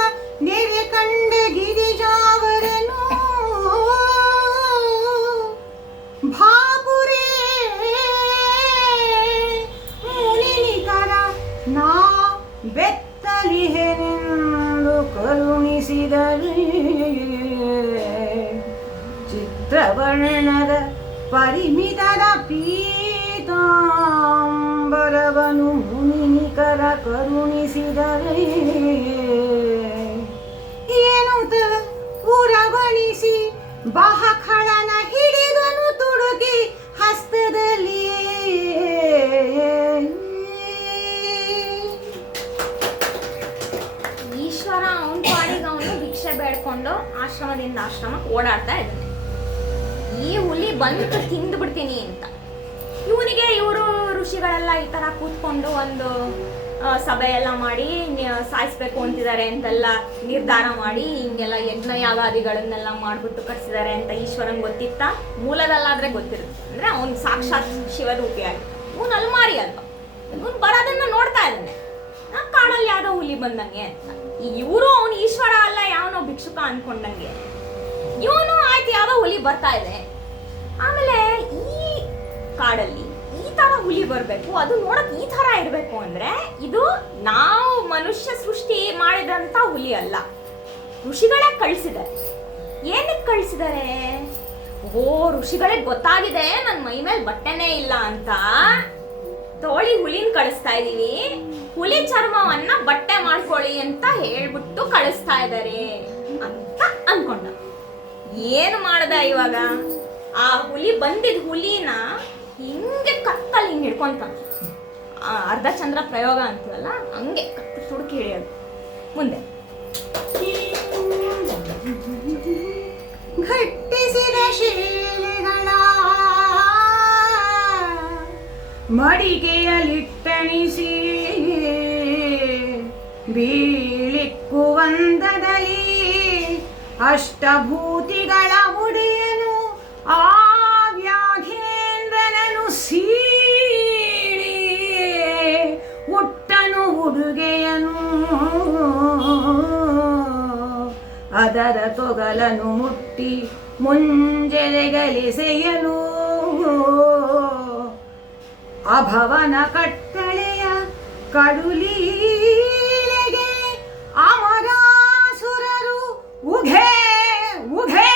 ನೆರೆ ಕಂಡ ಗಿರಿಜಾವರನು ಭಾಪುರೇ ಮುನಿನಿಕರ ನಾ ಬೆತ್ತಲಿಹೆನೆಂದು ಕರುಣಿಸಿದರೆ ಚಿತ್ರವರ್ಣದ ಪರಿಮಿತದ ಪೀತಾಂಬರವನು ಮುನಿನಿಕರ ಕರುಣಿಸಿದರೆ ಏನುತ ಉರವಣಿಸಿ ಬಾಹಖಳನ ಹಿಡಿದನು ತುಡುಕಿ ಹಸ್ತದಲ್ಲಿ. ಈಶ್ವರ ಅವನ ಪಾಡಿಗೆ ಅವನು ಭಿಕ್ಷೆ ಬೇಡ್ಕೊಂಡು ಆಶ್ರಮದಿಂದ ಆಶ್ರಮಕ್ಕೆ ಓಡಾಡ್ತಾ ಇದ್ದಾನೆ. ಈ ಹುಲಿ ಬಂದು ತಿಂದು ಬಿಡ್ತೀನಿ ಅಂತ. ಇವನಿಗೆ ಇವರು ಋಷಿಗಳೆಲ್ಲ ಈ ತರ ಕೂತ್ಕೊಂಡು ಒಂದು ಸಭೆ ಎಲ್ಲ ಮಾಡಿ ಸಾಯಿಸ್ಬೇಕು ಅಂತಿದ್ದಾರೆ ಅಂತೆಲ್ಲ ನಿರ್ಧಾರ ಮಾಡಿ ಹಿಂಗೆಲ್ಲ ಯಜ್ಞ ಯಾಗಾದಿಗಳನ್ನೆಲ್ಲ ಮಾಡ್ಬಿಟ್ಟು ಕಟ್ಸಿದ್ದಾರೆ ಅಂತ ಈಶ್ವರನ್ ಗೊತ್ತಿತ್ತ. ಮೂಲದಲ್ಲಾದ್ರೆ ಗೊತ್ತಿರುತ್ತೆ, ಅಂದ್ರೆ ಅವ್ನ್ ಸಾಕ್ಷಾತ್ ಶಿವರೂಪಿಯಾಗಿ. ಇವನ್ ಅಲ್ಮಾರಿ ಅಲ್ವಾ, ಇವನ್ ಬರೋದನ್ನ ನೋಡ್ತಾ ಇದ್ದಾನೆ. ಕಾಡಲ್ಲಿ ಯಾವ್ದೋ ಹುಲಿ ಬಂದಂಗೆ ಅಂತ. ಇವರು ಅವನು ಈಶ್ವರ ಅಲ್ಲ, ಯಾವನೋ ಭಿಕ್ಷುಕ ಅನ್ಕೊಂಡಂಗೆ. ಇವನು ಆಯ್ತು ಯಾವ್ದೋ ಹುಲಿ ಬರ್ತಾ ಇದೆ. ಆಮೇಲೆ ಈ ಕಾಡಲ್ಲಿ ಈ ತರ ಹುಲಿ ಬರ್ಬೇಕು, ಅದು ನೋಡಕ್ ಈ ತರ ಇರ್ಬೇಕು ಅಂದ್ರೆ ಇದು ನಾವು ಮನುಷ್ಯ ಸೃಷ್ಟಿ ಮಾಡಿದಂತ ಹುಲಿ ಅಲ್ಲ, ಋಷಿಗಳೇ ಕಳ್ಸಿದ್ದಾರೆ. ಏನಕ್ಕೆ ಕಳ್ಸಿದ್ದಾರೆ? ಓ, ಋಷಿಗಳಿಗೆ ಗೊತ್ತಾಗಿದೆ ನನ್ ಮೈ ಮೇಲೆ ಬಟ್ಟೆನೇ ಇಲ್ಲ ಅಂತ, ತೋಳಿ ಹುಲಿನ ಕಳಿಸ್ತಾ ಇದೀವಿ, ಹುಲಿ ಚರ್ಮವನ್ನ ಬಟ್ಟೆ ಮಾಡ್ಕೊಳ್ಳಿ ಅಂತ ಹೇಳ್ಬಿಟ್ಟು ಕಳಿಸ್ತಾ ಇದ್ದಾರೆ ಅಂತ ಅನ್ಕೊಂಡ. ಏನು ಮಾಡ್ದ ಇವಾಗ? ಆ ಹುಲಿ ಬಂದಿದ್ ಹುಲಿನ ಹಿಂಗೆ ಕತ್ತಲ್ಲಿ ಹಿಂಗೆ ಹಿಡ್ಕೊಂತ, ಅರ್ಧ ಚಂದ್ರ ಪ್ರಯೋಗ ಅಂತೀವಲ್ಲ ಹಂಗೆ ಕತ್ತು ತುಡುಕಿ ಹಿಡಿಯೋದು. ಮುಂದೆ ಘಟ್ಟಿಸಿದ ಶಿಲೆಗಳ ಮಡಿಕೆಯಲಿಟ್ಟಣಿಸಿ ಬೀಳಿಕ್ಕುವಂದದಲ್ಲಿ ಅಷ್ಟಭೂತಿಗಳ ಒಡೆಯನು ಆ ವ್ಯಾಘೇಂದ್ರನನು ಸೀಳಿ ಹುಟ್ಟನು ಉಡುಗೆಯನು ಅದರ ತೊಗಲನು ಮುಟ್ಟಿ ಮುಂಜೆರೆಗಲಿಸೆಯನು ಅಭವನ ಕಟ್ಟಳೆಯ ಕಡುಲೀಲೆಗೆ ಅಮರಾಸುರರು ಉಘೆ ಉಘೆ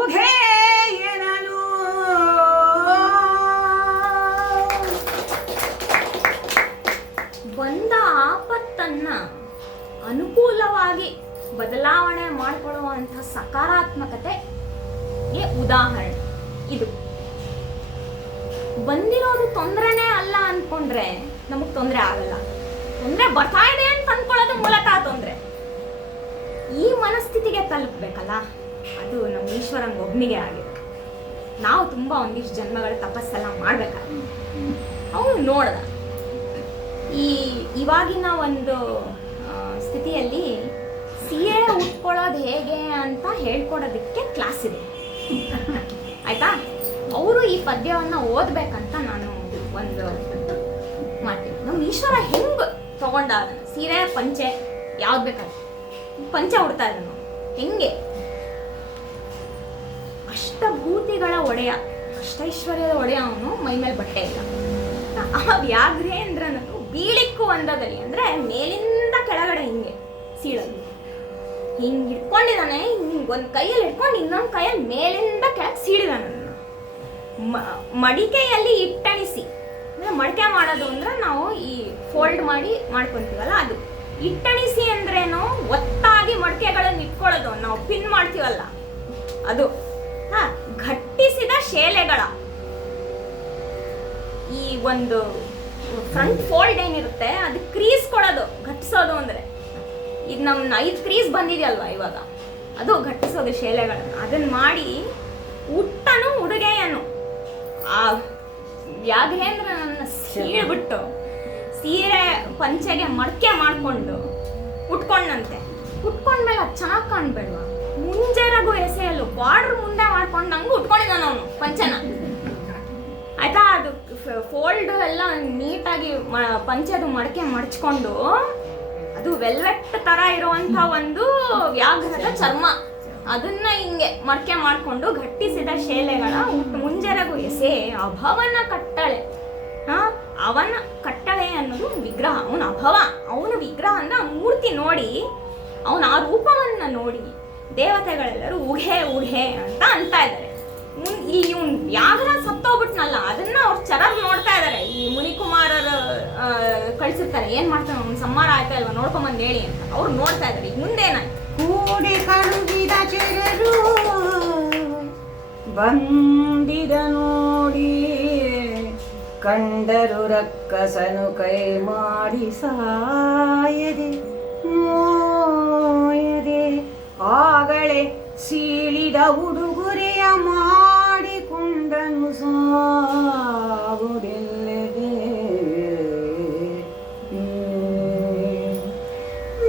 ಉಘೆ ಎನ್ನಲು ಬಂದ ಆಪತ್ತನ್ನ ಅನುಕೂಲವಾಗಿ ಬದಲಾವಣೆ ಮಾಡಿಕೊಳ್ಳುವಂಥ ಸಕಾರಾತ್ಮಕತೆಗೆ ಉದಾಹರಣೆ ಇದು. ಬಂದಿರೋದು ತೊಂದರೆನೇ ಅಲ್ಲ ಅನ್ಕೊಂಡ್ರೆ ನಮಗ್ ತೊಂದರೆ ಆಗಲ್ಲ. ತೊಂದರೆ ಬರ್ತಾ ಇದೆ ಅಂತ ಅನ್ಕೊಳ್ಳೋದು ಮೂಲತಃ ತೊಂದರೆ. ಈ ಮನಸ್ಥಿತಿಗೆ ತಲುಪಬೇಕಲ್ಲ, ಅದು ನಮ್ಮ ಈಶ್ವರನ್ ಒಬ್ನಿಗೆ ಆಗಿದೆ. ನಾವು ತುಂಬಾ ಒಂದಿಷ್ಟು ಜನ್ಮಗಳ ತಪಸ್ಸೆಲ್ಲ ಮಾಡ್ಬೇಕಾದ್ರೆ ಅವನು ನೋಡ್ದ. ಇವಾಗಿನ ಒಂದು ಸ್ಥಿತಿಯಲ್ಲಿ ಸೀರೆ ಉಟ್ಕೊಳ್ಳೋದು ಹೇಗೆ ಅಂತ ಹೇಳ್ಕೊಡೋದಕ್ಕೆ ಕ್ಲಾಸ್ ಇದೆ, ಆಯ್ತಾ? ಅವರು ಈ ಪದ್ಯವನ್ನ ಓದ್ಬೇಕಂತ ನಾನು ಒಂದು ಮಾಡ್ತೀನಿ. ನಮ್ಮ ಈಶ್ವರ ಹೆಂಗ್ ತಗೊಂಡ ಸೀರೆ ಪಂಚೆ ಯಾವ್ದು ಬೇಕಾದ್ರೆ ಪಂಚೆ ಉಡ್ತಾ ಇದ್ದಾನು ಹೆಂಗೆ? ಅಷ್ಟಭೂತಿಗಳ ಒಡೆಯ, ಅಷ್ಟೈಶ್ವರ್ಯದ ಒಡೆಯ ಅವನು. ಮೈ ಮೇಲೆ ಬಟ್ಟೆ ಇಲ್ಲ. ಆ ವ್ಯಾಘ್ರೇಂದ್ರನನ್ನು ಬೀಳಿಕ್ಕು ಒಂದದಲ್ಲಿ ಅಂದ್ರೆ ಮೇಲಿಂದ ಕೆಳಗಡೆ ಹಿಂಗೆ ಸೀಳಲು ಹಿಂಗ್ ಇಟ್ಕೊಂಡಿದ್ದಾನೆ. ಹಿಂಗ್ ಒಂದ್ ಕೈಯಲ್ಲಿ ಇಟ್ಕೊಂಡು ಇನ್ನೊಂದ್ ಕೈಯಲ್ಲಿ ಮೇಲಿಂದ ಕೆಳಗೆ ಸೀಳಿದಾನ. ಮಡಿಕೆಯಲ್ಲಿ ಇಟ್ಟಣಿಸಿ, ಅಂದ್ರೆ ಮಡಿಕೆ ಮಾಡೋದು ಅಂದ್ರೆ ನಾವು ಈ ಫೋಲ್ಡ್ ಮಾಡಿ ಮಾಡ್ಕೊಂತೀವಲ್ಲ ಅದು. ಇಟ್ಟಣಿಸಿ ಅಂದ್ರೇನು, ಒತ್ತಾಗಿ ಮಡಿಕೆಗಳನ್ನು ಇಟ್ಕೊಳ್ಳೋದು, ನಾವು ಪಿನ್ ಮಾಡ್ತೀವಲ್ಲ ಅದು. ಘಟ್ಟಿಸಿದ ಶೇಲೆಗಳ ಈ ಒಂದು ಫ್ರಂಟ್ ಫೋಲ್ಡ್ ಏನಿರುತ್ತೆ ಅದು ಕ್ರೀಸ್ ಕೊಡೋದು, ಘಟ್ಟಿಸೋದು ಅಂದ್ರೆ. ಇದು ನಮ್ಮ 5 ಕ್ರೀಸ್ ಬಂದಿದೆಯಲ್ವಾ ಇವಾಗ, ಅದು ಘಟ್ಟಿಸೋದು ಶೇಲೆಗಳನ್ನು. ಅದನ್ನ ಮಾಡಿ ಉಟ್ಟನು ಉಡುಗೆಯನು ಆ ವ್ಯಾಘ್ರೇಂದ್ರನನ್ನ ಸೀಳ್ಬಿಟ್ಟು ಸೀರೆ ಪಂಚೆಗೆ ಮಡಕೆ ಮಾಡ್ಕೊಂಡು ಉಟ್ಕೊಂಡಂತೆ. ಉಟ್ಕೊಂಡ್ಮೇಲೆ ಅದು ಚೆನ್ನಾಗಿ ಕಾಣ್ಬೇಡ್ವಾ, ಮುಂಜೆರಗು ಎಸೆಯಲು ಬಾರ್ಡ್ರ್ ಮುಂದೆ ಮಾಡ್ಕೊಂಡಂಗೆ ಉಟ್ಕೊಂಡಿದ್ದಾನ ಅವನು ಪಂಚೆನ. ಆಯ್ತಾ, ಅದು ಫೋಲ್ಡ್ ಎಲ್ಲ ನೀಟಾಗಿ ಪಂಚೆದು ಮಡಕೆ ಮಡಚ್ಕೊಂಡು, ಅದು ವೆಲ್ವೆಟ್ ತರ ಇರುವಂತ ಒಂದು ವ್ಯಾಘ್ರದ ಚರ್ಮ, ಅದನ್ನ ಹಿಂಗೆ ಮಡಕೆ ಮಾಡ್ಕೊಂಡು ಘಟ್ಟಿಸಿದ ಶೇಲೆಗಳ ಮುಂಜೆರಗು ಎಸೆ ಅಭವನ ಕಟ್ಟಳೆ. ಅವನ ಕಟ್ಟಳೆ ಅನ್ನೋದು ವಿಗ್ರಹ, ಅವನ ಅಭವ, ಅವನ ವಿಗ್ರಹ ಅಂದ್ರೆ ಆ ಮೂರ್ತಿ ನೋಡಿ, ಅವನ ಆ ರೂಪವನ್ನ ನೋಡಿ ದೇವತೆಗಳೆಲ್ಲರೂ ಉಘೆ ಉಘೆ ಅಂತ ಅಂತ ಇದ್ದಾರೆ. ಇಲ್ಲಿ ಇವ್ನು ವ್ಯಾಘ್ರ ಸತ್ತೋಗ್ಬಿಟ್ನಲ್ಲ, ಅದನ್ನ ಅವ್ರು ಚೆನ್ನಾಗಿ ನೋಡ್ತಾ ಇದಾರೆ. ಈ ಮುನಿಕುಮಾರರು ಕಳ್ಸಿರ್ತಾರೆ, ಏನ್ ಮಾಡ್ತಾನೆ ಅವ್ನು ಸಂಹಾರ ಆಯ್ತಾ ಇಲ್ವಾ ನೋಡ್ಕೊಂಬಂದು ಹೇಳಿ ಅಂತ. ಅವ್ರು ನೋಡ್ತಾ ಇದಾರೆ ಈಗ ಮುಂದೇನಾಯ್ತು. ಕೂಡಿ ಕಳುಹಿದ ಚೆರರು ಬಂದಿದ ನೋಡಿ, ಕಂಡರು ರಕ್ಕಸನು ಕೈ ಮಾಡಿ ಸಾಯದೆ ಮೋಯದೆ, ಆಗಲೇ ಸೀಳಿದ ಉಡುಗೊರೆಯ ಮಾಡಿಕೊಂಡನು ಸಾಗುವುದಿಲ್ಲದೆ.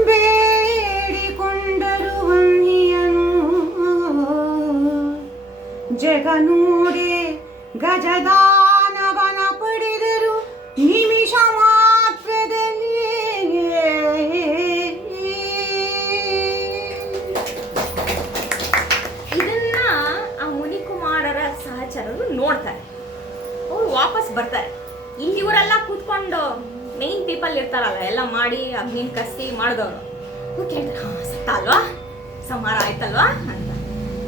ಬೇಡಿಕೊಂಡರು ವನ್ನಿಯನು ಜಗನೂಡೆ, ಗಜದಾನವನ ಪಡೆದರು ನಿಮಿಷ ಮಾತ್ರದಲ್ಲಿ. ಇದನ್ನ ಆ ಮುನಿಕುಮಾರರ ಸಹಚರರು ನೋಡ್ತಾರೆ, ಅವ್ರು ವಾಪಸ್ ಬರ್ತಾರೆ. ಇಲ್ಲಿ ಇವರೆಲ್ಲ ಕೂತ್ಕೊಂಡು ಮೇನ್ ಪೀಪಲ್ ಇರ್ತಾರಲ್ಲ, ಎಲ್ಲ ಮಾಡಿ ಅಗ್ನಿನ ಕಸಿ ಮಾಡಿದವರು, ಕೇಳ್ತಾರೆ ಸತ್ತ ಅಲ್ವಾ, ಸಂಹಾರ ಆಯ್ತಲ್ವಾ ಅಂತ.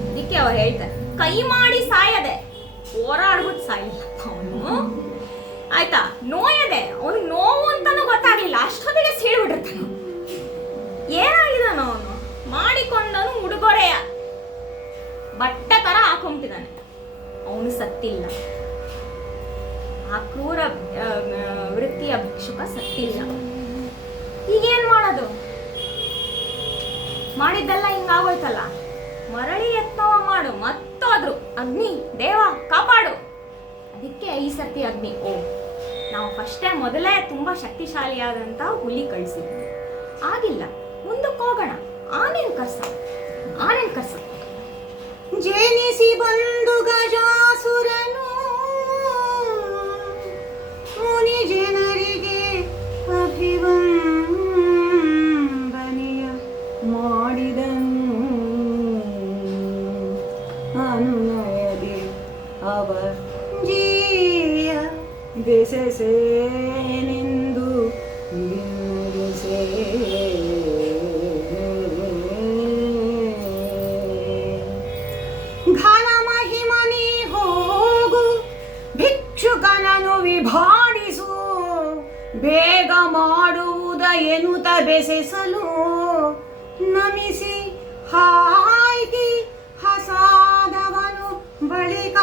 ಅದಕ್ಕೆ ಅವ್ರು ಹೇಳ್ತಾರೆ, ಕೈ ಮಾಡಿ ಸಾಯದೆ, ಹೋರಾಡ್ಬಿಟ್ಟು ಸಾಯಿಲ್ಲ ಅವನು, ಆಯ್ತಾ, ನೋಯದೆ, ಅವನಿಗೆ ನೋವು ಅಂತಾನು ಗೊತ್ತಾಗ್ಲಿಲ್ಲ, ಅಷ್ಟೊತ್ತಿಗೆ ಸೀಳ್ಬಿಟ್ಟಿರ್ತಾನ. ಏನಾಗಿದ್ದಾನ ಅವನು, ಮಾಡಿಕೊಂಡನು ಉಡುಗೊರೆಯ ಬಟ್ಟೆ ತರ ಹಾಕೊಂಬಿಟ್ಟಿದ್ದಾನೆ, ಅವನು ಸತ್ತಿಲ್ಲ. ಆ ಕ್ರೂರ ವೃತ್ತಿಯ ಭಿಕ್ಷುಕ ಸತ್ತಿಲ್ಲ. ಈಗೇನ್ ಮಾಡೋದು, ಮಾಡಿದ್ದೆಲ್ಲ ಹಿಂಗಾಗೋಯ್ತಲ್ಲ, ಮರಳಿ ಯತ್ನವ ಮಾಡು, ಮತ್ತೋದ್ರು ಅಗ್ನಿ ದೇವ ಕಾಪಾಡು. ಅದಕ್ಕೆ ಈ ಸರ್ತಿ ಅಗ್ನಿ, ನಾವು ಮೊದಲೇ ತುಂಬಾ ಶಕ್ತಿಶಾಲಿಯಾದಂತ ಹುಲಿ ಕಳಿಸಿದ್ವಿ, ಆಗಿಲ್ಲ, ಮುಂದಕ್ಕೆ ಹೋಗೋಣ, ಆನೆನ್ ಕರ್ಸ. ಜನಿಸಿ ಬಂದು ಗಜಾಸುರನು ಮುನಿ ಜನರಿಗೆ ಅಭಿವಂದನೆಯ ಮಾಡಿದನು. ಅನುನಯದೆ ಅವ ಜೀಯ ಬೆಸೆಸೆನೆಂದು ಬಿನ್ನವಿಸೆ. ಘನ ಮಹಿಮನಿ ಹೋಗು ಭಿಕ್ಷುಕನನು ವಿಭಾಡಿಸು, ಬೇಗ ಮಾಡುವುದ ಎನ್ನುತ್ತ ಬೆಸೆಸಲು ನಮಿಸಿ ಹಾಯ್ಗಿ ಹಸಾದವನು ಬಳಿಕ.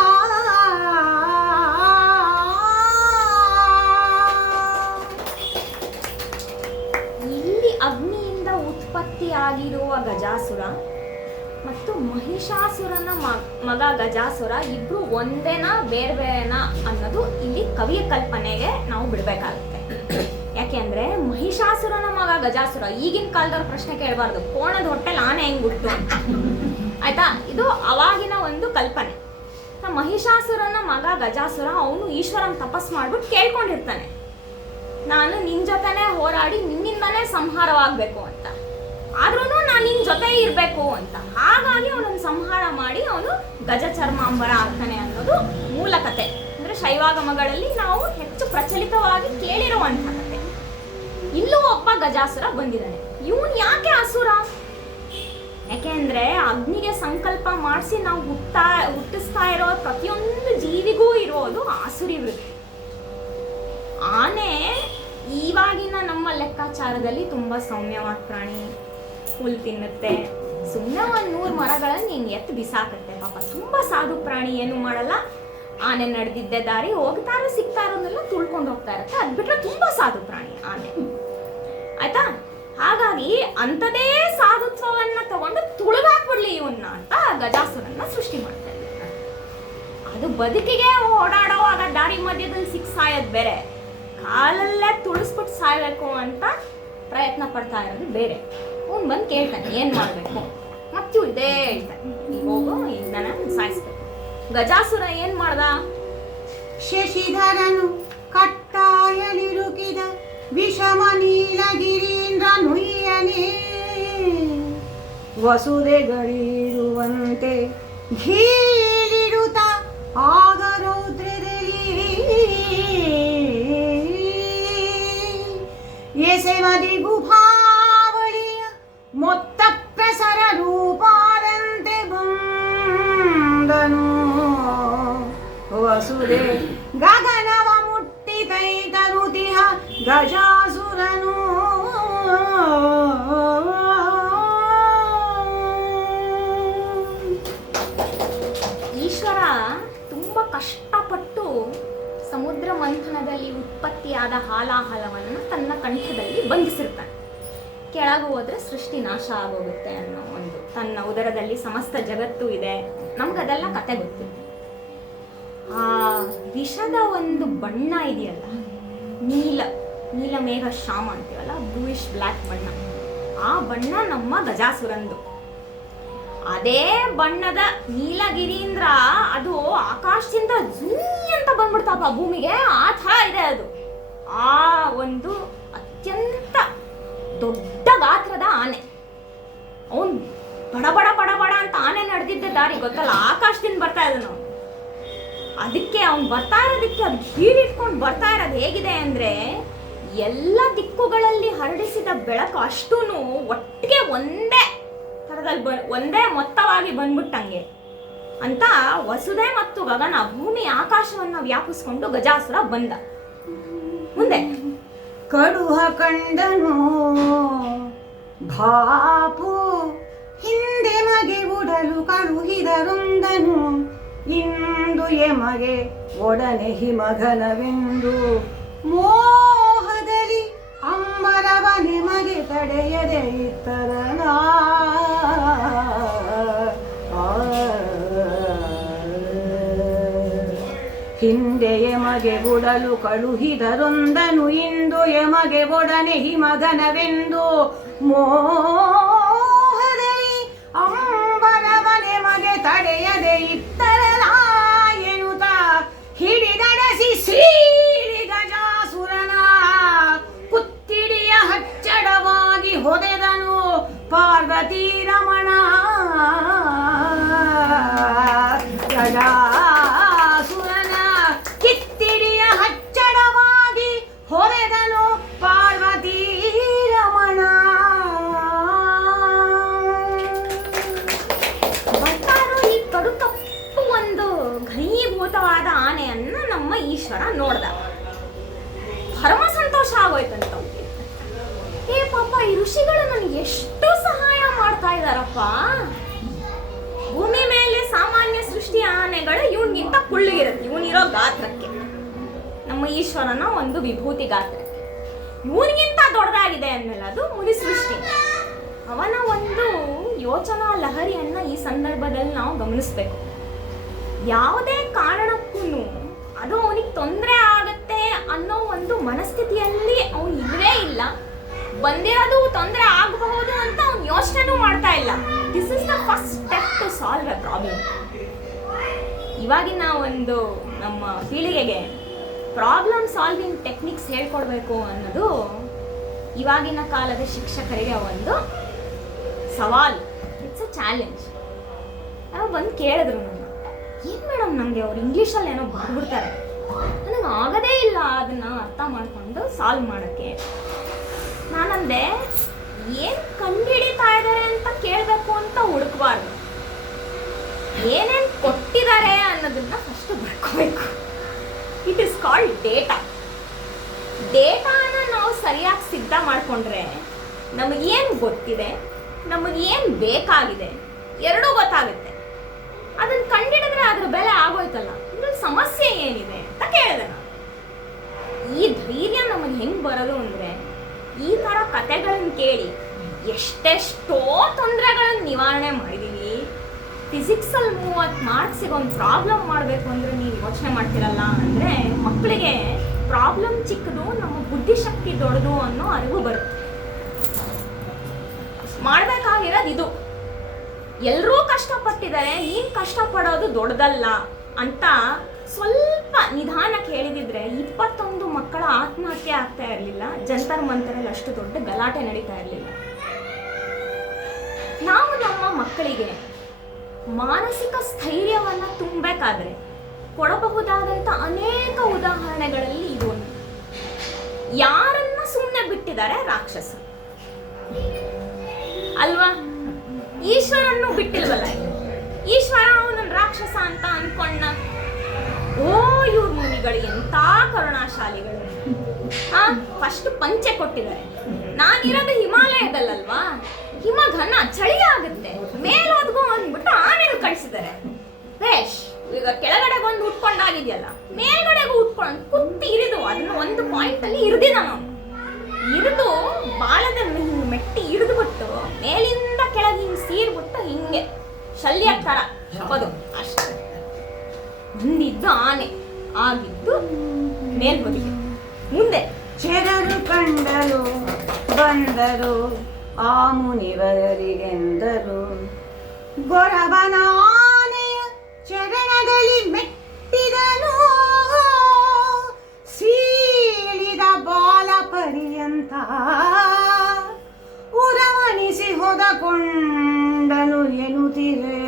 ಇಲ್ಲಿ ಅಗ್ನಿಯಿಂದ ಉತ್ಪತ್ತಿಯಾಗಿರುವ ಗಜಾಸುರ ಮತ್ತು ಮಹಿಷಾಸುರನ ಮಗ ಗಜಾಸುರ ಇಬ್ರು ಒಂದೇನಾ ಬೇರೆ ಬೇರೆನಾ ಅನ್ನೋದು ಇಲ್ಲಿ ಕವಿಯ ಕಲ್ಪನೆಗೆ ನಾವು ಬಿಡ್ಬೇಕಾಗುತ್ತೆ. ಯಾಕೆ ಅಂದ್ರೆ ಮಹಿಷಾಸುರನ ಮಗ ಗಜಾಸುರ, ಈಗಿನ ಕಾಲದವ್ರ ಪ್ರಶ್ನೆ ಕೇಳಬಾರ್ದು, ಕೋಣದ ಹೊಟ್ಟೆಲ್ ಆನೆ ಹೆಂಗ್ ಹುಟ್ಟು ಅಂತ, ಆಯ್ತಾ, ಇದು ಅವಾಗಿನ ಒಂದು ಕಲ್ಪನೆ. ಮಹಿಷಾಸುರನ ಮಗ ಗಜಾಸುರ ಅವನು ಈಶ್ವರನ ತಪಸ್ ಮಾಡ್ಬಿಟ್ಟು ಕೇಳ್ಕೊಂಡಿರ್ತಾನೆ, ನಾನು ನಿನ್ ಜೊತೆನೆ ಹೋರಾಡಿ ನಿನ್ನಿಂದಾನೇ ಸಂಹಾರವಾಗ್ಬೇಕು ಅಂತ, ಆದ್ರೂ ನಾನು ನಿನ್ ಜೊತೆ ಇರ್ಬೇಕು ಅಂತ. ಹಾಗಾಗಿ ಅವನನ್ನು ಸಂಹಾರ ಮಾಡಿ ಅವನು ಗಜ ಚರ್ಮಾಂಬರ ಆಗ್ತಾನೆ ಅನ್ನೋದು ಮೂಲ ಕಥೆ. ಅಂದ್ರೆ ಶೈವಾಗಮಗಳಲ್ಲಿ ನಾವು ಹೆಚ್ಚು ಪ್ರಚಲಿತವಾಗಿ ಕೇಳಿರುವಂತಹ ಕಥೆ. ಇಲ್ಲೂ ಒಬ್ಬ ಗಜಾಸುರ ಬಂದಿದ್ದಾನೆ. ಇವನು ಯಾಕೆ ಅಸುರ? ಯಾಕೆಂದರೆ ಅಗ್ನಿಗೆ ಸಂಕಲ್ಪ ಮಾಡಿಸಿ ನಾವು ಹುಟ್ಟಿಸ್ತಾ ಇರೋ ಪ್ರತಿಯೊಂದು ಜೀವಿಗೂ ಇರೋದು ಆಸುರಿ ವೃತ್ತಿ. ಆನೆ ಇವಾಗಿನ ನಮ್ಮ ಲೆಕ್ಕಾಚಾರದಲ್ಲಿ ತುಂಬ ಸೌಮ್ಯವಾದ ಪ್ರಾಣಿ, ಹುಲ್ ತಿನ್ನುತ್ತೆ, ಸುಮ್ಮನೆ ಒಂದು 100 ಮರಗಳನ್ನು ಹಿಂಗೆ ಎತ್ತು ಬಿಸಾಕತ್ತೆ. ಪಾಪ ತುಂಬ ಸಾಧು ಪ್ರಾಣಿ, ಏನು ಮಾಡಲ್ಲ. ಆನೆ ನಡೆದಿದ್ದೆ ದಾರಿ ಹೋಗ್ತಾರೋ ಸಿಗ್ತಾರೋನೆಲ್ಲ ತುಳ್ಕೊಂಡು ಹೋಗ್ತಾ ಇರುತ್ತೆ. ಅದು ಬಿಟ್ಟರೆ ತುಂಬ ಸಾಧು ಪ್ರಾಣಿ ಆನೆ, ಆಯ್ತಾ. ಹಾಗಾಗಿ ಅಂಥದೇ ಸಾಧುತ್ವವನ್ನು ತಗೊಂಡು ತುಳಿದಾಕ್ಬಿಡ್ಲಿ ಇವನ್ನ ಅಂತ ಗಜಾಸುರನ್ನ ಸೃಷ್ಟಿ ಮಾಡ್ತಾ ಇದ್ದಾರೆ. ಅದು ಬದುಕಿಗೆ ಓಡಾಡೋವಾಗ ದಾರಿ ಮಧ್ಯದಲ್ಲಿ ಸಿಕ್ಕಿ ಸಾಯೋದು ಬೇರೆ, ಕಾಲಲ್ಲೇ ತುಳಿಸ್ಬಿಟ್ಟು ಸಾಯಬೇಕು ಅಂತ ಪ್ರಯತ್ನ ಪಡ್ತಾ ಇರೋದು ಬೇರೆ. ಅವ್ನು ಬಂದು ಕೇಳ್ತಾನೆ ಏನು ಮಾಡಬೇಕು, ಮತ್ತು ಇದೇ ಹೇಳ್ತಾನೆ, ಈಗ ಹೋಗು, ಈಗ ನಾನು ಸಾಯಿಸ್ಬೇಕು. ಗಜಾಸುರ ಏನು ಮಾಡ್ದ? ಶಶಿಧರನು ಕಟ್ಟಾಯಲಿರುಕಿದ ವಿಷಮ ನೀಲಗಿರೀಂದ್ರ ನುಯ್ಯನೇ ವಸುದೆಗಳಿರುವಂತೆ ಘೀಲಿಡುತ್ತ ಆಗರೌದ್ರದಲ್ಲಿ ಎಸೆಮದಿ ಗುಭಾವಳಿಯ ಮೊತ್ತ ಪ್ರಸರ ರೂಪಾದಂತೆ ಬಂದನು. ವಸುದೆ ಗಗನವ ಮುಟ್ಟಿತೈ ಕರುತಿಹ ಗಜಾಸುರನು. ಈಶ್ವರ ತುಂಬ ಕಷ್ಟಪಟ್ಟು ಸಮುದ್ರ ಮಂಥನದಲ್ಲಿ ಉತ್ಪತ್ತಿಯಾದ ಹಾಲಾಹಲವನ್ನು ತನ್ನ ಕಂಠದಲ್ಲಿ ಬಂಧಿಸಿರ್ತಾನೆ. ಕೆಳಗೆ ಹೋದ್ರೆ ಸೃಷ್ಟಿ ನಾಶ ಆಗೋಗುತ್ತೆ ಅನ್ನೋ ಒಂದು, ತನ್ನ ಉದರದಲ್ಲಿ ಸಮಸ್ತ ಜಗತ್ತು ಇದೆ, ನಮ್ಗದೆಲ್ಲ ಕತೆ ಗೊತ್ತಿದೆ. ಆ ವಿಷದ ಒಂದು ಬಣ್ಣ ಇದೆಯಲ್ಲ, ನೀಲಮೇಘ ಶ್ಯಾಮ ಅಂತೀವಲ್ಲ, ಬ್ಲೂಯಿಶ್ ಬ್ಲ್ಯಾಕ್ ಬಣ್ಣ, ಆ ಬಣ್ಣ ನಮ್ಮ ಗಜಾಸುರಂದು. ಅದೇ ಬಣ್ಣದ ನೀಲಗಿರೀಂದ್ರ ಅದು ಆಕಾಶದಿಂದ ಜುಯ್ ಅಂತ ಬಂದ್ಬಿಡ್ತಪ್ಪ ಭೂಮಿಗೆ, ಆ ಥರ ಇದೆ ಅದು. ಆ ಒಂದು ಅತ್ಯಂತ ದೊಡ್ಡ ಗಾತ್ರದ ಆನೆ. ಅವನು ಬಡ ಬಡ ಅಂತ ಆನೆ ನಡೆದಿದ್ದ ದಾರಿ ಗೊತ್ತಲ್ಲ, ಆಕಾಶದಿಂದ ಬರ್ತಾ ಇದ್ದಾನೆ ಅವನು. ಅದಕ್ಕೆ ಅವನು ಬರ್ತಾ ಇರೋದಕ್ಕೆ ಅದು ಹೀರಿಟ್ಕೊಂಡು ಬರ್ತಾ ಇರೋದು ಹೇಗಿದೆ ಅಂದರೆ, ಎಲ್ಲ ದಿಕ್ಕುಗಳಲ್ಲಿ ಹರಡಿಸಿದ ಬೆಳಕು ಅಷ್ಟೂ ಒಟ್ಟಿಗೆ ಒಂದೇ ಥರದಲ್ಲಿ ಒಂದೇ ಮೊತ್ತವಾಗಿ ಬಂದ್ಬಿಟ್ಟಂಗೆ ಅಂತ ವಸುದೆ ಮತ್ತು ಗಗನ, ಭೂಮಿ ಆಕಾಶವನ್ನು ವ್ಯಾಪಿಸ್ಕೊಂಡು ಗಜಾಸುರ ಬಂದ. ಮುಂದೆ ಕಡುಹ ಕಂಡನು ಭಾಪು ಹಿಂದೆ ಮಗೆ ಉಡಲು ಕಳುಹಿದರೊಂದನು. ಇಂದು ಎಮಗೆ ಒಡನೆ ಹಿಮಘನವೆಂದು ಮೋಹದಲ್ಲಿ ಅಂಬರವ ನಿಮಗೆ ತಡೆಯದೆ ಇತ್ತರನ. ಹಿಂದೆ ಎಮಗೆ ಉಡಲು ಕಳುಹಿದರೊಂದನು. ಇಂದು ಎಮಗೆ ಒಡನೆ ಹಿಮಘನವೆಂದು ಮೋಹದಲ್ಲಿ ಅಂಬರವ ನಿಮಗೆ ತಡೆಯದೆ ಇತ್ತರನ ಎನ್ನುತ್ತ ಹಿಡಿದಡಸಿ ಶ್ರೀ ಗಜಾಸುರನ ಕುತ್ತಿಡಿಯ ಹಚ್ಚಡವಾಗಿ ಹೊದೆದನು ಪಾರ್ವತಿ ರಮಣ. ಗಜಾಸುರನ ಕಿತ್ತಿಡಿಯ ಹಚ್ಚಡವಾಗಿ ಹೊದೆದನು ಪಾರ್ವತಿ ರಮಣ. ಬರ್ತಾರೋ ಈ ಕಡು ಕಪ್ಪು ಒಂದು ಘನೀಭೂತವಾದ ಆನೆಯನ್ನ ನಮ್ಮ ಈಶ್ವರ ನೋಡ್ದ. ಪರಮ ಸಂತೋಷ ಆಗೋಯ್ತಂತ. ಏ ಪಾಪ, ಈ ಋಷಿಗಳು ನನಗೆ ಎಷ್ಟು ಸಹಾಯ ಮಾಡ್ತಾ ಇದ್ದಾರಪ್ಪ. ಭೂಮಿ ಮೇಲೆ ಸಾಮಾನ್ಯ ಸೃಷ್ಟಿ ಆನೆಗಳು ಇವನಿಗಿಂತ ಕುಳ್ಳಿಗಿರುತ್ತೆ, ಇವನಿರೋ ಗಾತ್ರಕ್ಕೆ. ನಮ್ಮ ಈಶ್ವರನ ಒಂದು ವಿಭೂತಿ ಗಾತ್ರಕ್ಕೆ ಇವನಿಗಿಂತ ದೊಡ್ಡದಾಗಿದೆ ಅಂದಮೇಲೆ ಅದು ಮುನಿ ಸೃಷ್ಟಿ. ಅವನ ಒಂದು ಯೋಚನಾ ಲಹರಿಯನ್ನು ಈ ಸಂದರ್ಭದಲ್ಲಿ ನಾವು ಗಮನಿಸಬೇಕು. ಯಾವುದೇ ಕಾರಣಕ್ಕೂ ಅದು ಅವನಿಗೆ ತೊಂದರೆ ಆಗತ್ತೆ ಅನ್ನೋ ಒಂದು ಮನಸ್ಥಿತಿಯಲ್ಲಿ ಅವನು ಇಲ್ಲವೇ ಇಲ್ಲ. ಬಂದಿರೋದು ತೊಂದರೆ ಆಗಬಹುದು ಅಂತ ಅವ್ನು ಯೋಚನೆನೂ ಮಾಡ್ತಾ ಇಲ್ಲ. This is the first step to solve a problem. ಇವಾಗಿನ ಒಂದು ನಮ್ಮ ಪೀಳಿಗೆಗೆ ಪ್ರಾಬ್ಲಮ್ ಸಾಲ್ವಿಂಗ್ ಟೆಕ್ನಿಕ್ಸ್ ಹೇಳ್ಕೊಡ್ಬೇಕು ಅನ್ನೋದು ಇವಾಗಿನ ಕಾಲದ ಶಿಕ್ಷಕರಿಗೆ ಒಂದು ಸವಾಲು. It's a challenge. ನಾವು ಬಂದು ಕೇಳಿದ್ರು ನನ್ನ, ಏನು ಮೇಡಮ್ ನಮಗೆ ಅವ್ರು ಇಂಗ್ಲೀಷಲ್ಲಿ ಏನೋ ಬರ್ಬಿಡ್ತಾರೆ, ನನಗೆ ಆಗೋದೇ ಇಲ್ಲ ಅದನ್ನು ಅರ್ಥ ಮಾಡಿಕೊಂಡು ಸಾಲ್ವ್ ಮಾಡೋಕ್ಕೆ. ನಾನಂದೆ, ಏನ್ ಕಂಡುಹಿಡಿತಾ ಇದ್ದಾರೆ ಅಂತ ಕೇಳಬೇಕು ಅಂತ ಹುಡುಕ್ಬಾರ್ದು. ಏನೇನ್ ಕೊಟ್ಟಿದ್ದಾರೆ ಅನ್ನೋದನ್ನ ಫಸ್ಟ್ ಬರ್ಕೋಬೇಕು. It is called data. ಡೇಟಾನ ನಾವು ಸರಿಯಾಗಿ ಸಿದ್ಧ ಮಾಡಿಕೊಂಡ್ರೆ ನಮಗೇನು ಗೊತ್ತಿದೆ, ನಮಗೇನು ಬೇಕಾಗಿದೆ ಎರಡೂ ಗೊತ್ತಾಗುತ್ತೆ. ಅದನ್ನ ಕಂಡಿಡಿದ್ರೆ ಅದ್ರ ಬೆಲೆ ಆಗೋಯ್ತಲ್ಲ, ಇದ್ರಲ್ಲಿ ಸಮಸ್ಯೆ ಏನಿದೆ ಅಂತ ಕೇಳಿದೆ ನಾನು. ಈ ಧೈರ್ಯ ನಮಗೆ ಹೆಂಗೆ ಬರೋದು ಅಂದರೆ, ಈ ಥರ ಕತೆಗಳನ್ನ ಕೇಳಿ ಎಷ್ಟೆಷ್ಟೋ ತೊಂದರೆಗಳನ್ನು ನಿವಾರಣೆ ಮಾಡಿದೀವಿ. ಫಿಸಿಕ್ಸಲ್ಲಿ 30 ಮಾರ್ಕ್ಸಿಗೆ ಒಂದು ಪ್ರಾಬ್ಲಮ್ ಮಾಡಬೇಕು ಅಂದರೆ ನೀವು ಯೋಚನೆ ಮಾಡ್ತಿರಲ್ಲ ಅಂದರೆ, ಮಕ್ಕಳಿಗೆ ಪ್ರಾಬ್ಲಮ್ ಚಿಕ್ಕದು, ನಮ್ಮ ಬುದ್ಧಿಶಕ್ತಿ ದೊಡ್ಡದು ಅನ್ನೋ ಅರಿವು ಬರುತ್ತೆ. ಮಾಡಬೇಕಾಗಿರೋದು ಇದು. ಎಲ್ಲರೂ ಕಷ್ಟಪಟ್ಟಿದ್ದಾರೆ, ನೀನು ಕಷ್ಟಪಡೋದು ದೊಡ್ಡದಲ್ಲ ಅಂತ ಸ್ವಲ್ಪ ನಿಧಾನಕ್ಕೆ ಹೇಳಿದಿದ್ರೆ 21 ಮಕ್ಕಳ ಆತ್ಮಹತ್ಯೆ ಆಗ್ತಾ ಇರಲಿಲ್ಲ. ಜಂತರ್ ಮಂತರಲ್ಲಿ ಅಷ್ಟು ದೊಡ್ಡ ಗಲಾಟೆ ನಡೀತಾ ಇರಲಿಲ್ಲ. ನಾವು ನಮ್ಮ ಮಕ್ಕಳಿಗೆ ಮಾನಸಿಕ ಸ್ಥೈರ್ಯವನ್ನು ತುಂಬಬೇಕಾದ್ರೆ ಕೊಡಬಹುದಾದಂಥ ಅನೇಕ ಉದಾಹರಣೆಗಳಲ್ಲಿ ಇದು ಒಂದು. ಯಾರನ್ನ ಸುಮ್ಮನೆ ಬಿಟ್ಟಿದ್ದಾರೆ? ರಾಕ್ಷಸ ಅಲ್ವಾ? ಈಶ್ವರನ್ನು ಬಿಟ್ಟಿಲ್ವಲ್ಲ. ಈಶ್ವರ ಅವನನ್ನು ರಾಕ್ಷಸ ಅಂತ ಅನ್ಕೊಂಡ. ಓ, ಇವ್ರ ಮುನಿಗಳು ಎಂತ ಕರುಣಾಶಾಲಿಗಳು. ಫಸ್ಟ್ ಪಂಚೆ ಕೊಟ್ಟಿದ್ದಾರೆ. ನಾನಿರೋದು ಹಿಮಾಲಯದಲ್ಲಲ್ವಾ, ಹಿಮಘನ ಚಳಿ ಆಗುತ್ತೆ, ಮೇಲೋದ್ಗೋ ಅಂದ್ಬಿಟ್ಟು ಆನೆಗೆ ಕಳಿಸಿದ್ದಾರೆ. ಬೇಷ್, ಈಗ ಕೆಳಗಡೆ ಬಂದು ಉಟ್ಕೊಂಡಾಗಿದೆಯಲ್ಲ, ಮೇಲ್ಗಡೆಗೂ ಉಟ್ಕೊಂಡು ಕುತ್ತಿ ಇರಿದು ಅದನ್ನ ಒಂದು ಪಾಯಿಂಟ್ ಅಲ್ಲಿ ಇರಿದಿದ ನಾವು. ಇರಿದು ಬಾಳದ ಮೆಟ್ಟಿ ಇರಿದ್ಬಿಟ್ಟು ಮೇಲಿಂದ ಕೆಳಗೆ ಹಿಂಗೆ ಸೀರ್ಬಿಟ್ಟು ಹಿಂಗೆ ಶಲ್ಯ ತರ ಶಪದು ಅಷ್ಟೇ. ಮುಂದಿದ್ದು ಆನೆ, ಆಗಿದ್ದು ಮೇಲ್ ಬದಿಗೆ. ಮುಂದೆ ಚೆರರು ಕಂಡರು ಬಂದರು ಆ ಮುನಿವರಿಗೆಂದರು. ಗೊರವನಾನೆಯ ಚರಣದಲ್ಲಿ ಮೆಟ್ಟಿದನು, ಸೀಳಿದ ಬಾಲ ಪರ್ಯಂತ ಉರವಣಿಸಿ ಹೊದಕೊಂಡನು ಎನ್ನುತ್ತಿರೆ.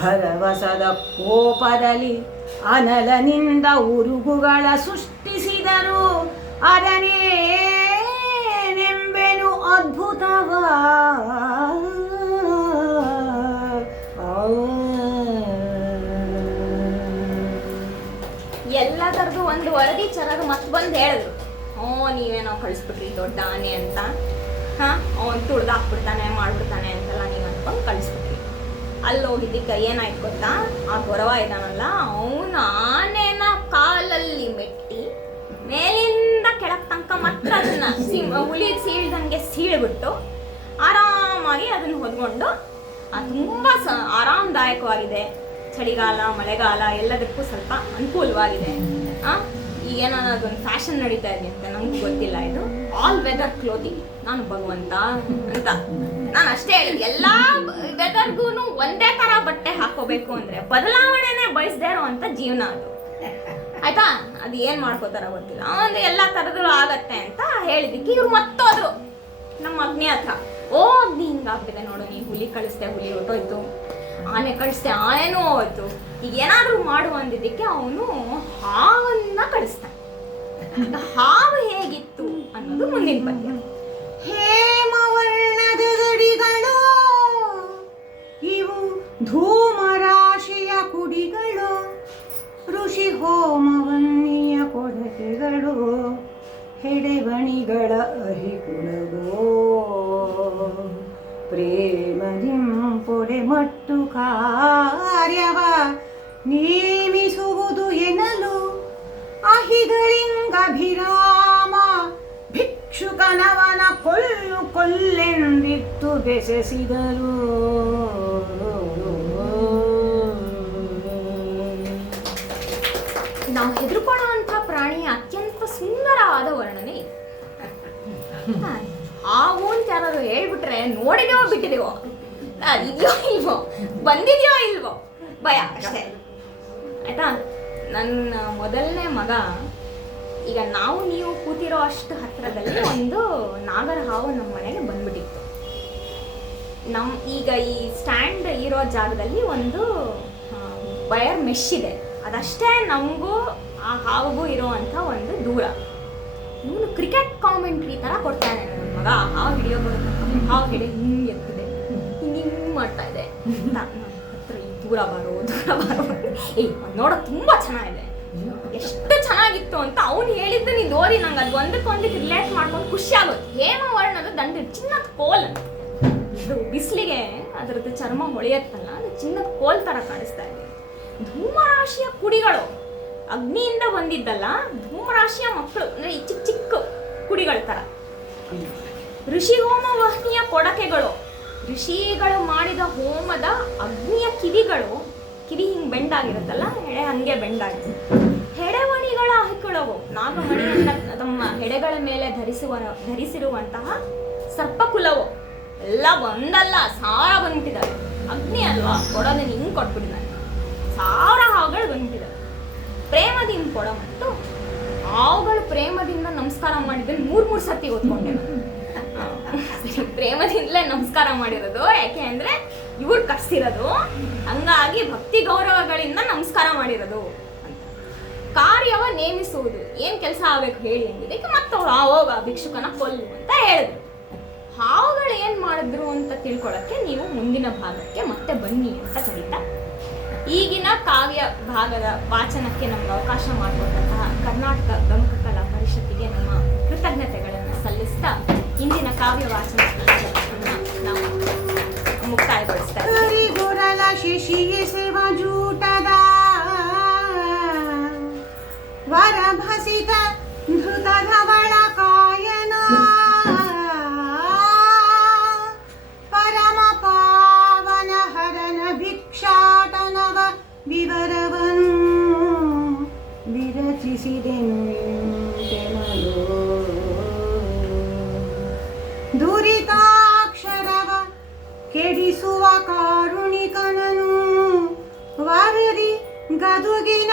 ಭರವಸದ ಕೋಪದಲ್ಲಿ ಅನಲನಿಂದ ಉರುಗುಗಳ ಸೃಷ್ಟಿಸಿದರು. ಅದನ್ನೇನೆಂಬೆನು ಅದ್ಭುತವ. ಎಲ್ಲ ಥರದ್ದು ಒಂದು ವರದಿ ಚರರು ಮತ್ತೆ ಬಂದು ಹೇಳಿದ್ರು, ನೀವೇನೋ ಕಳಿಸ್ಬಿಟ್ರಿ ದೊಡ್ಡ ಆನೆ ಅಂತ. ಅವನು ತುಳ್ದಾಕ್ಬಿಡ್ತಾನೆ ಮಾಡ್ಬಿಡ್ತಾನೆ ಅಂತೆಲ್ಲ ನೀವು ಅನ್ಕೊಂಡು ಕಳಿಸ್ಬಿಟ್ರಿ. ಅಲ್ಲಿ ಹೋಗಿದ್ದಕ್ಕೆ ಏನಾಯ್ತು ಗೊತ್ತಾ? ಆ ಗೊರವ ಇದ್ದಾನಲ್ಲ, ಅವನ ಆನೆನ ಕಾಲಲ್ಲಿ ಮೆಟ್ಟಿ ಮೇಲಿಂದ ಕೆಳಗೆ ತನಕ ಮತ್ತೆ ಅದನ್ನ ಹುಲಿ ಸೀಳ್ದಂಗೆ ಸೀಳ್ಬಿಟ್ಟು ಆರಾಮಾಗಿ ಅದನ್ನ ಹೊದ್ಕೊಂಡು ತುಂಬ ಆರಾಮದಾಯಕವಾಗಿದೆ. ಚಳಿಗಾಲ ಮಳೆಗಾಲ ಎಲ್ಲದಕ್ಕೂ ಸ್ವಲ್ಪ ಅನುಕೂಲವಾಗಿದೆ. ಈಗೇನೋ ಅದೊಂದು ಫ್ಯಾಷನ್ ನಡೀತಾ ಇದೆ ಅಂತ ನಮ್ಗೆ ಗೊತ್ತಿಲ್ಲ. ಇದು ಆಲ್ ವೆದರ್ ಕ್ಲೋತಿಂಗ್. ನಾನು ಭಗವಂತ ಅಂತ ನಾನು ಅಷ್ಟೇ ಹೇಳಿದೆ. ಎಲ್ಲ ವೆದರ್ಗೂ ಒಂದೇ ತರ ಬಟ್ಟೆ ಹಾಕೋಬೇಕು ಅಂದ್ರೆ ಬದಲಾವಣೆನೇ ಬಯಸದೇ ಇರೋವಂಥ ಜೀವನ ಅದು. ಆಯ್ತಾ? ಅದು ಏನ್ ಮಾಡ್ಕೋತಾರ ಗೊತ್ತಿಲ್ಲ. ಒಂದು ಎಲ್ಲ ತರದ್ದು ಆಗತ್ತೆ ಅಂತ ಹೇಳಿದಕ್ಕೆ ಇವ್ರು ಮತ್ತೋದ್ರು ನಮ್ಮ ಅಗ್ನಿ ಹತ್ರ. ಅಗ್ನಿ ಹಿಂಗಾಗ್ತಿದೆ ನೋಡು, ನೀ ಹುಲಿ ಕಳಿಸ್ದೆ, ಹುಲಿ ಹೊಟ್ಟೋಯ್ತು, ಆನೆ ಕಳಿಸ್ದೆ, ಆನೆನೂ ಹೋಯ್ತು, ಈಗ ಏನಾದ್ರೂ ಮಾಡು ಅಂದಿದ್ದಕ್ಕೆ ಅವನು ಹಾವನ್ನ ಕಳಿಸ್ತಾನೆ. ಹಾವು ಹೇಗಿತ್ತು ಅನ್ನೋದು ಮುಂದಿನ ಪದ್ಯ. ಹೇಮವರ್ಣದ ಗಡಿಗಳು ಇವು ಧೂಮರಾಶಿಯ ಕುಡಿಗಳು, ಋಷಿ ಹೋಮವನ್ನಿಯ ಕೊಡಕೆಗಳು, ಹೆಡೆಬಣಿಗಳ ಅಹಿಕುಳಗೋ, ಪ್ರೇಮದಿಂಪೊಡೆ ಮಟ್ಟು ಕಾರ್ಯವ ನೇಮಿಸುವುದು ಎನ್ನಲು, ಅಹಿಗಳಿಂಗಭಿರಾಮ ಭಿಕ್ಷುಕನವನ ಕೊಲ್ಲೆಂದಿತ್ತು ಬೆಸೆಸಿದರು. ನಾವು ಹೆದರ್ಕೊಳ್ಳುವಂಥ ಪ್ರಾಣಿಯ ಅತ್ಯಂತ ಸುಂದರವಾದ ವರ್ಣನೆ ಇದೆ. ಹಾವು ಅಂತ ಯಾರು ಹೇಳ್ಬಿಟ್ರೆ ನೋಡಿದೇವೋ ಬಿಟ್ಟಿದೇವೋ, ಅದಿದೆಯೋ ಇಲ್ವೋ, ಬಂದಿದೆಯೋ ಇಲ್ವೋ ಭಯ ಅಷ್ಟೇ. ಆಯ್ತಾ? ನನ್ನ ಮೊದಲನೇ ಮಗ, ಈಗ ನಾವು ನೀವು ಕೂತಿರೋ ಅಷ್ಟು ಹತ್ತಿರದಲ್ಲಿ ಒಂದು ನಾಗರ ಹಾವು ನಮ್ಮ ಮನೆಗೆ ಬಂದ್ಬಿಟ್ಟಿತ್ತು. ಈಗ ಈ ಸ್ಟ್ಯಾಂಡ್ ಇರೋ ಜಾಗದಲ್ಲಿ ಒಂದು ವೈರ್ ಮೆಶ್ ಇದೆ. ಅದಷ್ಟೇ ನಮಗೂ ಆ ಹಾವಿಗೂ ಇರೋವಂಥ ಒಂದು ದೂರ. ಇವನು ಕ್ರಿಕೆಟ್ ಕಾಮೆಂಟ್ರಿ ತರ ಕೊಡ್ತಾನೆ ನನ್ನ ಮಗ. ಹಾವು ಹಿಡಿಯೋ ಬರುತ್ತೆ, ಹಾವು ಹಿಡಿ ಹಿಂಗೆ ಎತ್ತಿದೆ, ಹಿಂಗೆ ಮಾಡ್ತಾ ಇದೆ ಅಂತ. ನನ್ನ ಹತ್ರ ದೂರ ಬಾರೋ ಏಯ್ ನೋಡೋಕೆ ತುಂಬಾ ಚೆನ್ನಾಗಿದೆ, ಎಷ್ಟು ಚೆನ್ನಾಗಿತ್ತು ಅಂತ ಅವ್ನು ಹೇಳಿದ್ದು ನೀನು ಓದಿ ನಂಗೆ ಅದು ಒಂದಕ್ಕೊಂದಕ್ಕೆ ರಿಲೇಟ್ ಮಾಡ್ಕೊಂಡು ಖುಷಿ ಆಗೋದು. ಹೇಮವರ್ಣದ ದಂಡ ಚಿನ್ನದ ಕೋಲ್ ಅಂತ. ಇದು ಬಿಸಿಲಿಗೆ ಅದರದ್ದು ಚರ್ಮ ಹೊಳೆಯತ್ತಲ್ಲ, ಅದು ಚಿನ್ನದ ಕೋಲ್ ತರ ಕಾಣಿಸ್ತಾ ಇದೆ. ಧೂಮರಾಶಿಯ ಕುಡಿಗಳು ಅಗ್ನಿಯಿಂದ ಬಂದಿದ್ದಲ್ಲ, ಧೂಮರಾಶಿಯ ಮಕ್ಕಳು ಅಂದ್ರೆ ಈ ಚಿಕ್ಕ ಚಿಕ್ಕ ಕುಡಿಗಳ ತರ. ಋಷಿ ಹೋಮ ವಾಹಿನಿಯ ಕೊಡಕೆಗಳು, ಋಷಿಗಳು ಮಾಡಿದ ಹೋಮದ ಅಗ್ನಿಯ ಕಿವಿಗಳು, ಕಿವಿ ಹಿಂಗೆ ಬೆಂಡಾಗಿರುತ್ತಲ್ಲ, ಹೆಡೆ ಹಂಗೆ ಬೆಂಡಾಗಿದೆ. ಹೆಡೆಮಣಿಗಳ ಹಕ್ಕಳವು, ನಾಗಮಣಿಯನ್ನ ತಮ್ಮ ಹೆಡೆಗಳ ಮೇಲೆ ಧರಿಸಿರುವಂತಹ ಸರ್ಪಕುಲವು ಎಲ್ಲ ಒಂದಲ್ಲ 1000 ಬಂದ್ಬಿಟ್ಟಿದ್ದಾರೆ. ಅಗ್ನಿ ಅಲ್ವಾ ಕೊಡೋದನ್ನ ಹಿಂಗೆ ಕೊಟ್ಬಿಟ್ಟಿದ್ದಾರೆ, 1000 ಹಾವುಗಳು ಬಂದ್ಬಿಟ್ಟಿದ್ದಾರೆ. ಪ್ರೇಮದಿಂದ ಕೊಡ ಮತ್ತು ಹಾವುಗಳು ಪ್ರೇಮದಿಂದ ನಮಸ್ಕಾರ ಮಾಡಿದ್ರೆ 3 ಸರ್ತಿ ಓದ್ಕೊಂಡೆ. ಪ್ರೇಮದಿಂದಲೇ ನಮಸ್ಕಾರ ಮಾಡಿರೋದು, ಯಾಕೆ ಅಂದ್ರೆ ಇವ್ರು ಕಟ್ಸಿರೋದು, ಹಂಗಾಗಿ ಭಕ್ತಿ ಗೌರವಗಳಿಂದ ನಮಸ್ಕಾರ ಮಾಡಿರೋದು ಅಂತ. ಕಾರ್ಯವ ನೇಮಿಸುವುದು, ಏನ್ ಕೆಲಸ ಆಗ್ಬೇಕು ಹೇಳಿ ಅಂದಿದ್ದಕ್ಕೆ ಮತ್ತವ್ರು ಹೋಗ ಭಿಕ್ಷುಕನ ಕೊಲ್ಲು ಅಂತ ಹೇಳಿದ್ರು. ಹಾವುಗಳು ಏನ್ ಮಾಡಿದ್ರು ಅಂತ ತಿಳ್ಕೊಳಕ್ಕೆ ನೀವು ಮುಂದಿನ ಭಾಗಕ್ಕೆ ಮತ್ತೆ ಬನ್ನಿ ಅಂತ ಕರೀತಾ, ಈಗಿನ ಕಾವ್ಯ ಭಾಗದ ವಾಚನಕ್ಕೆ ನಮ್ಗೆ ಅವಕಾಶ ಮಾಡಿಕೊಟ್ಟಂತಹ ಕರ್ನಾಟಕ ಗಮಕ ಕಲಾ ಪರಿಷತ್ತಿಗೆ ನಮ್ಮ ಕೃತಜ್ಞತೆಗಳನ್ನು ಸಲ್ಲಿಸ್ತಾ ಇಂದಿನ ಕಾವ್ಯ ವಾಚನ ನಾವು ಮುಕ್ತಾಯಗೊಳಿಸ್ತಾ ವರಭಸಿತ ಧೃತಧವಳ ಕಾಯನ ಪರಮ ಪಾವನ ಹರನ ಭಿಕ್ಷಾಟನವ ವಿವರವನು ವಿರಚಿಸಿದೆನು. ದುರಿತಾಕ್ಷರವ ಕೆಡಿಸುವ ಕಾರುಣಿಕನನು ವರದಿ ಗದುಗಿನ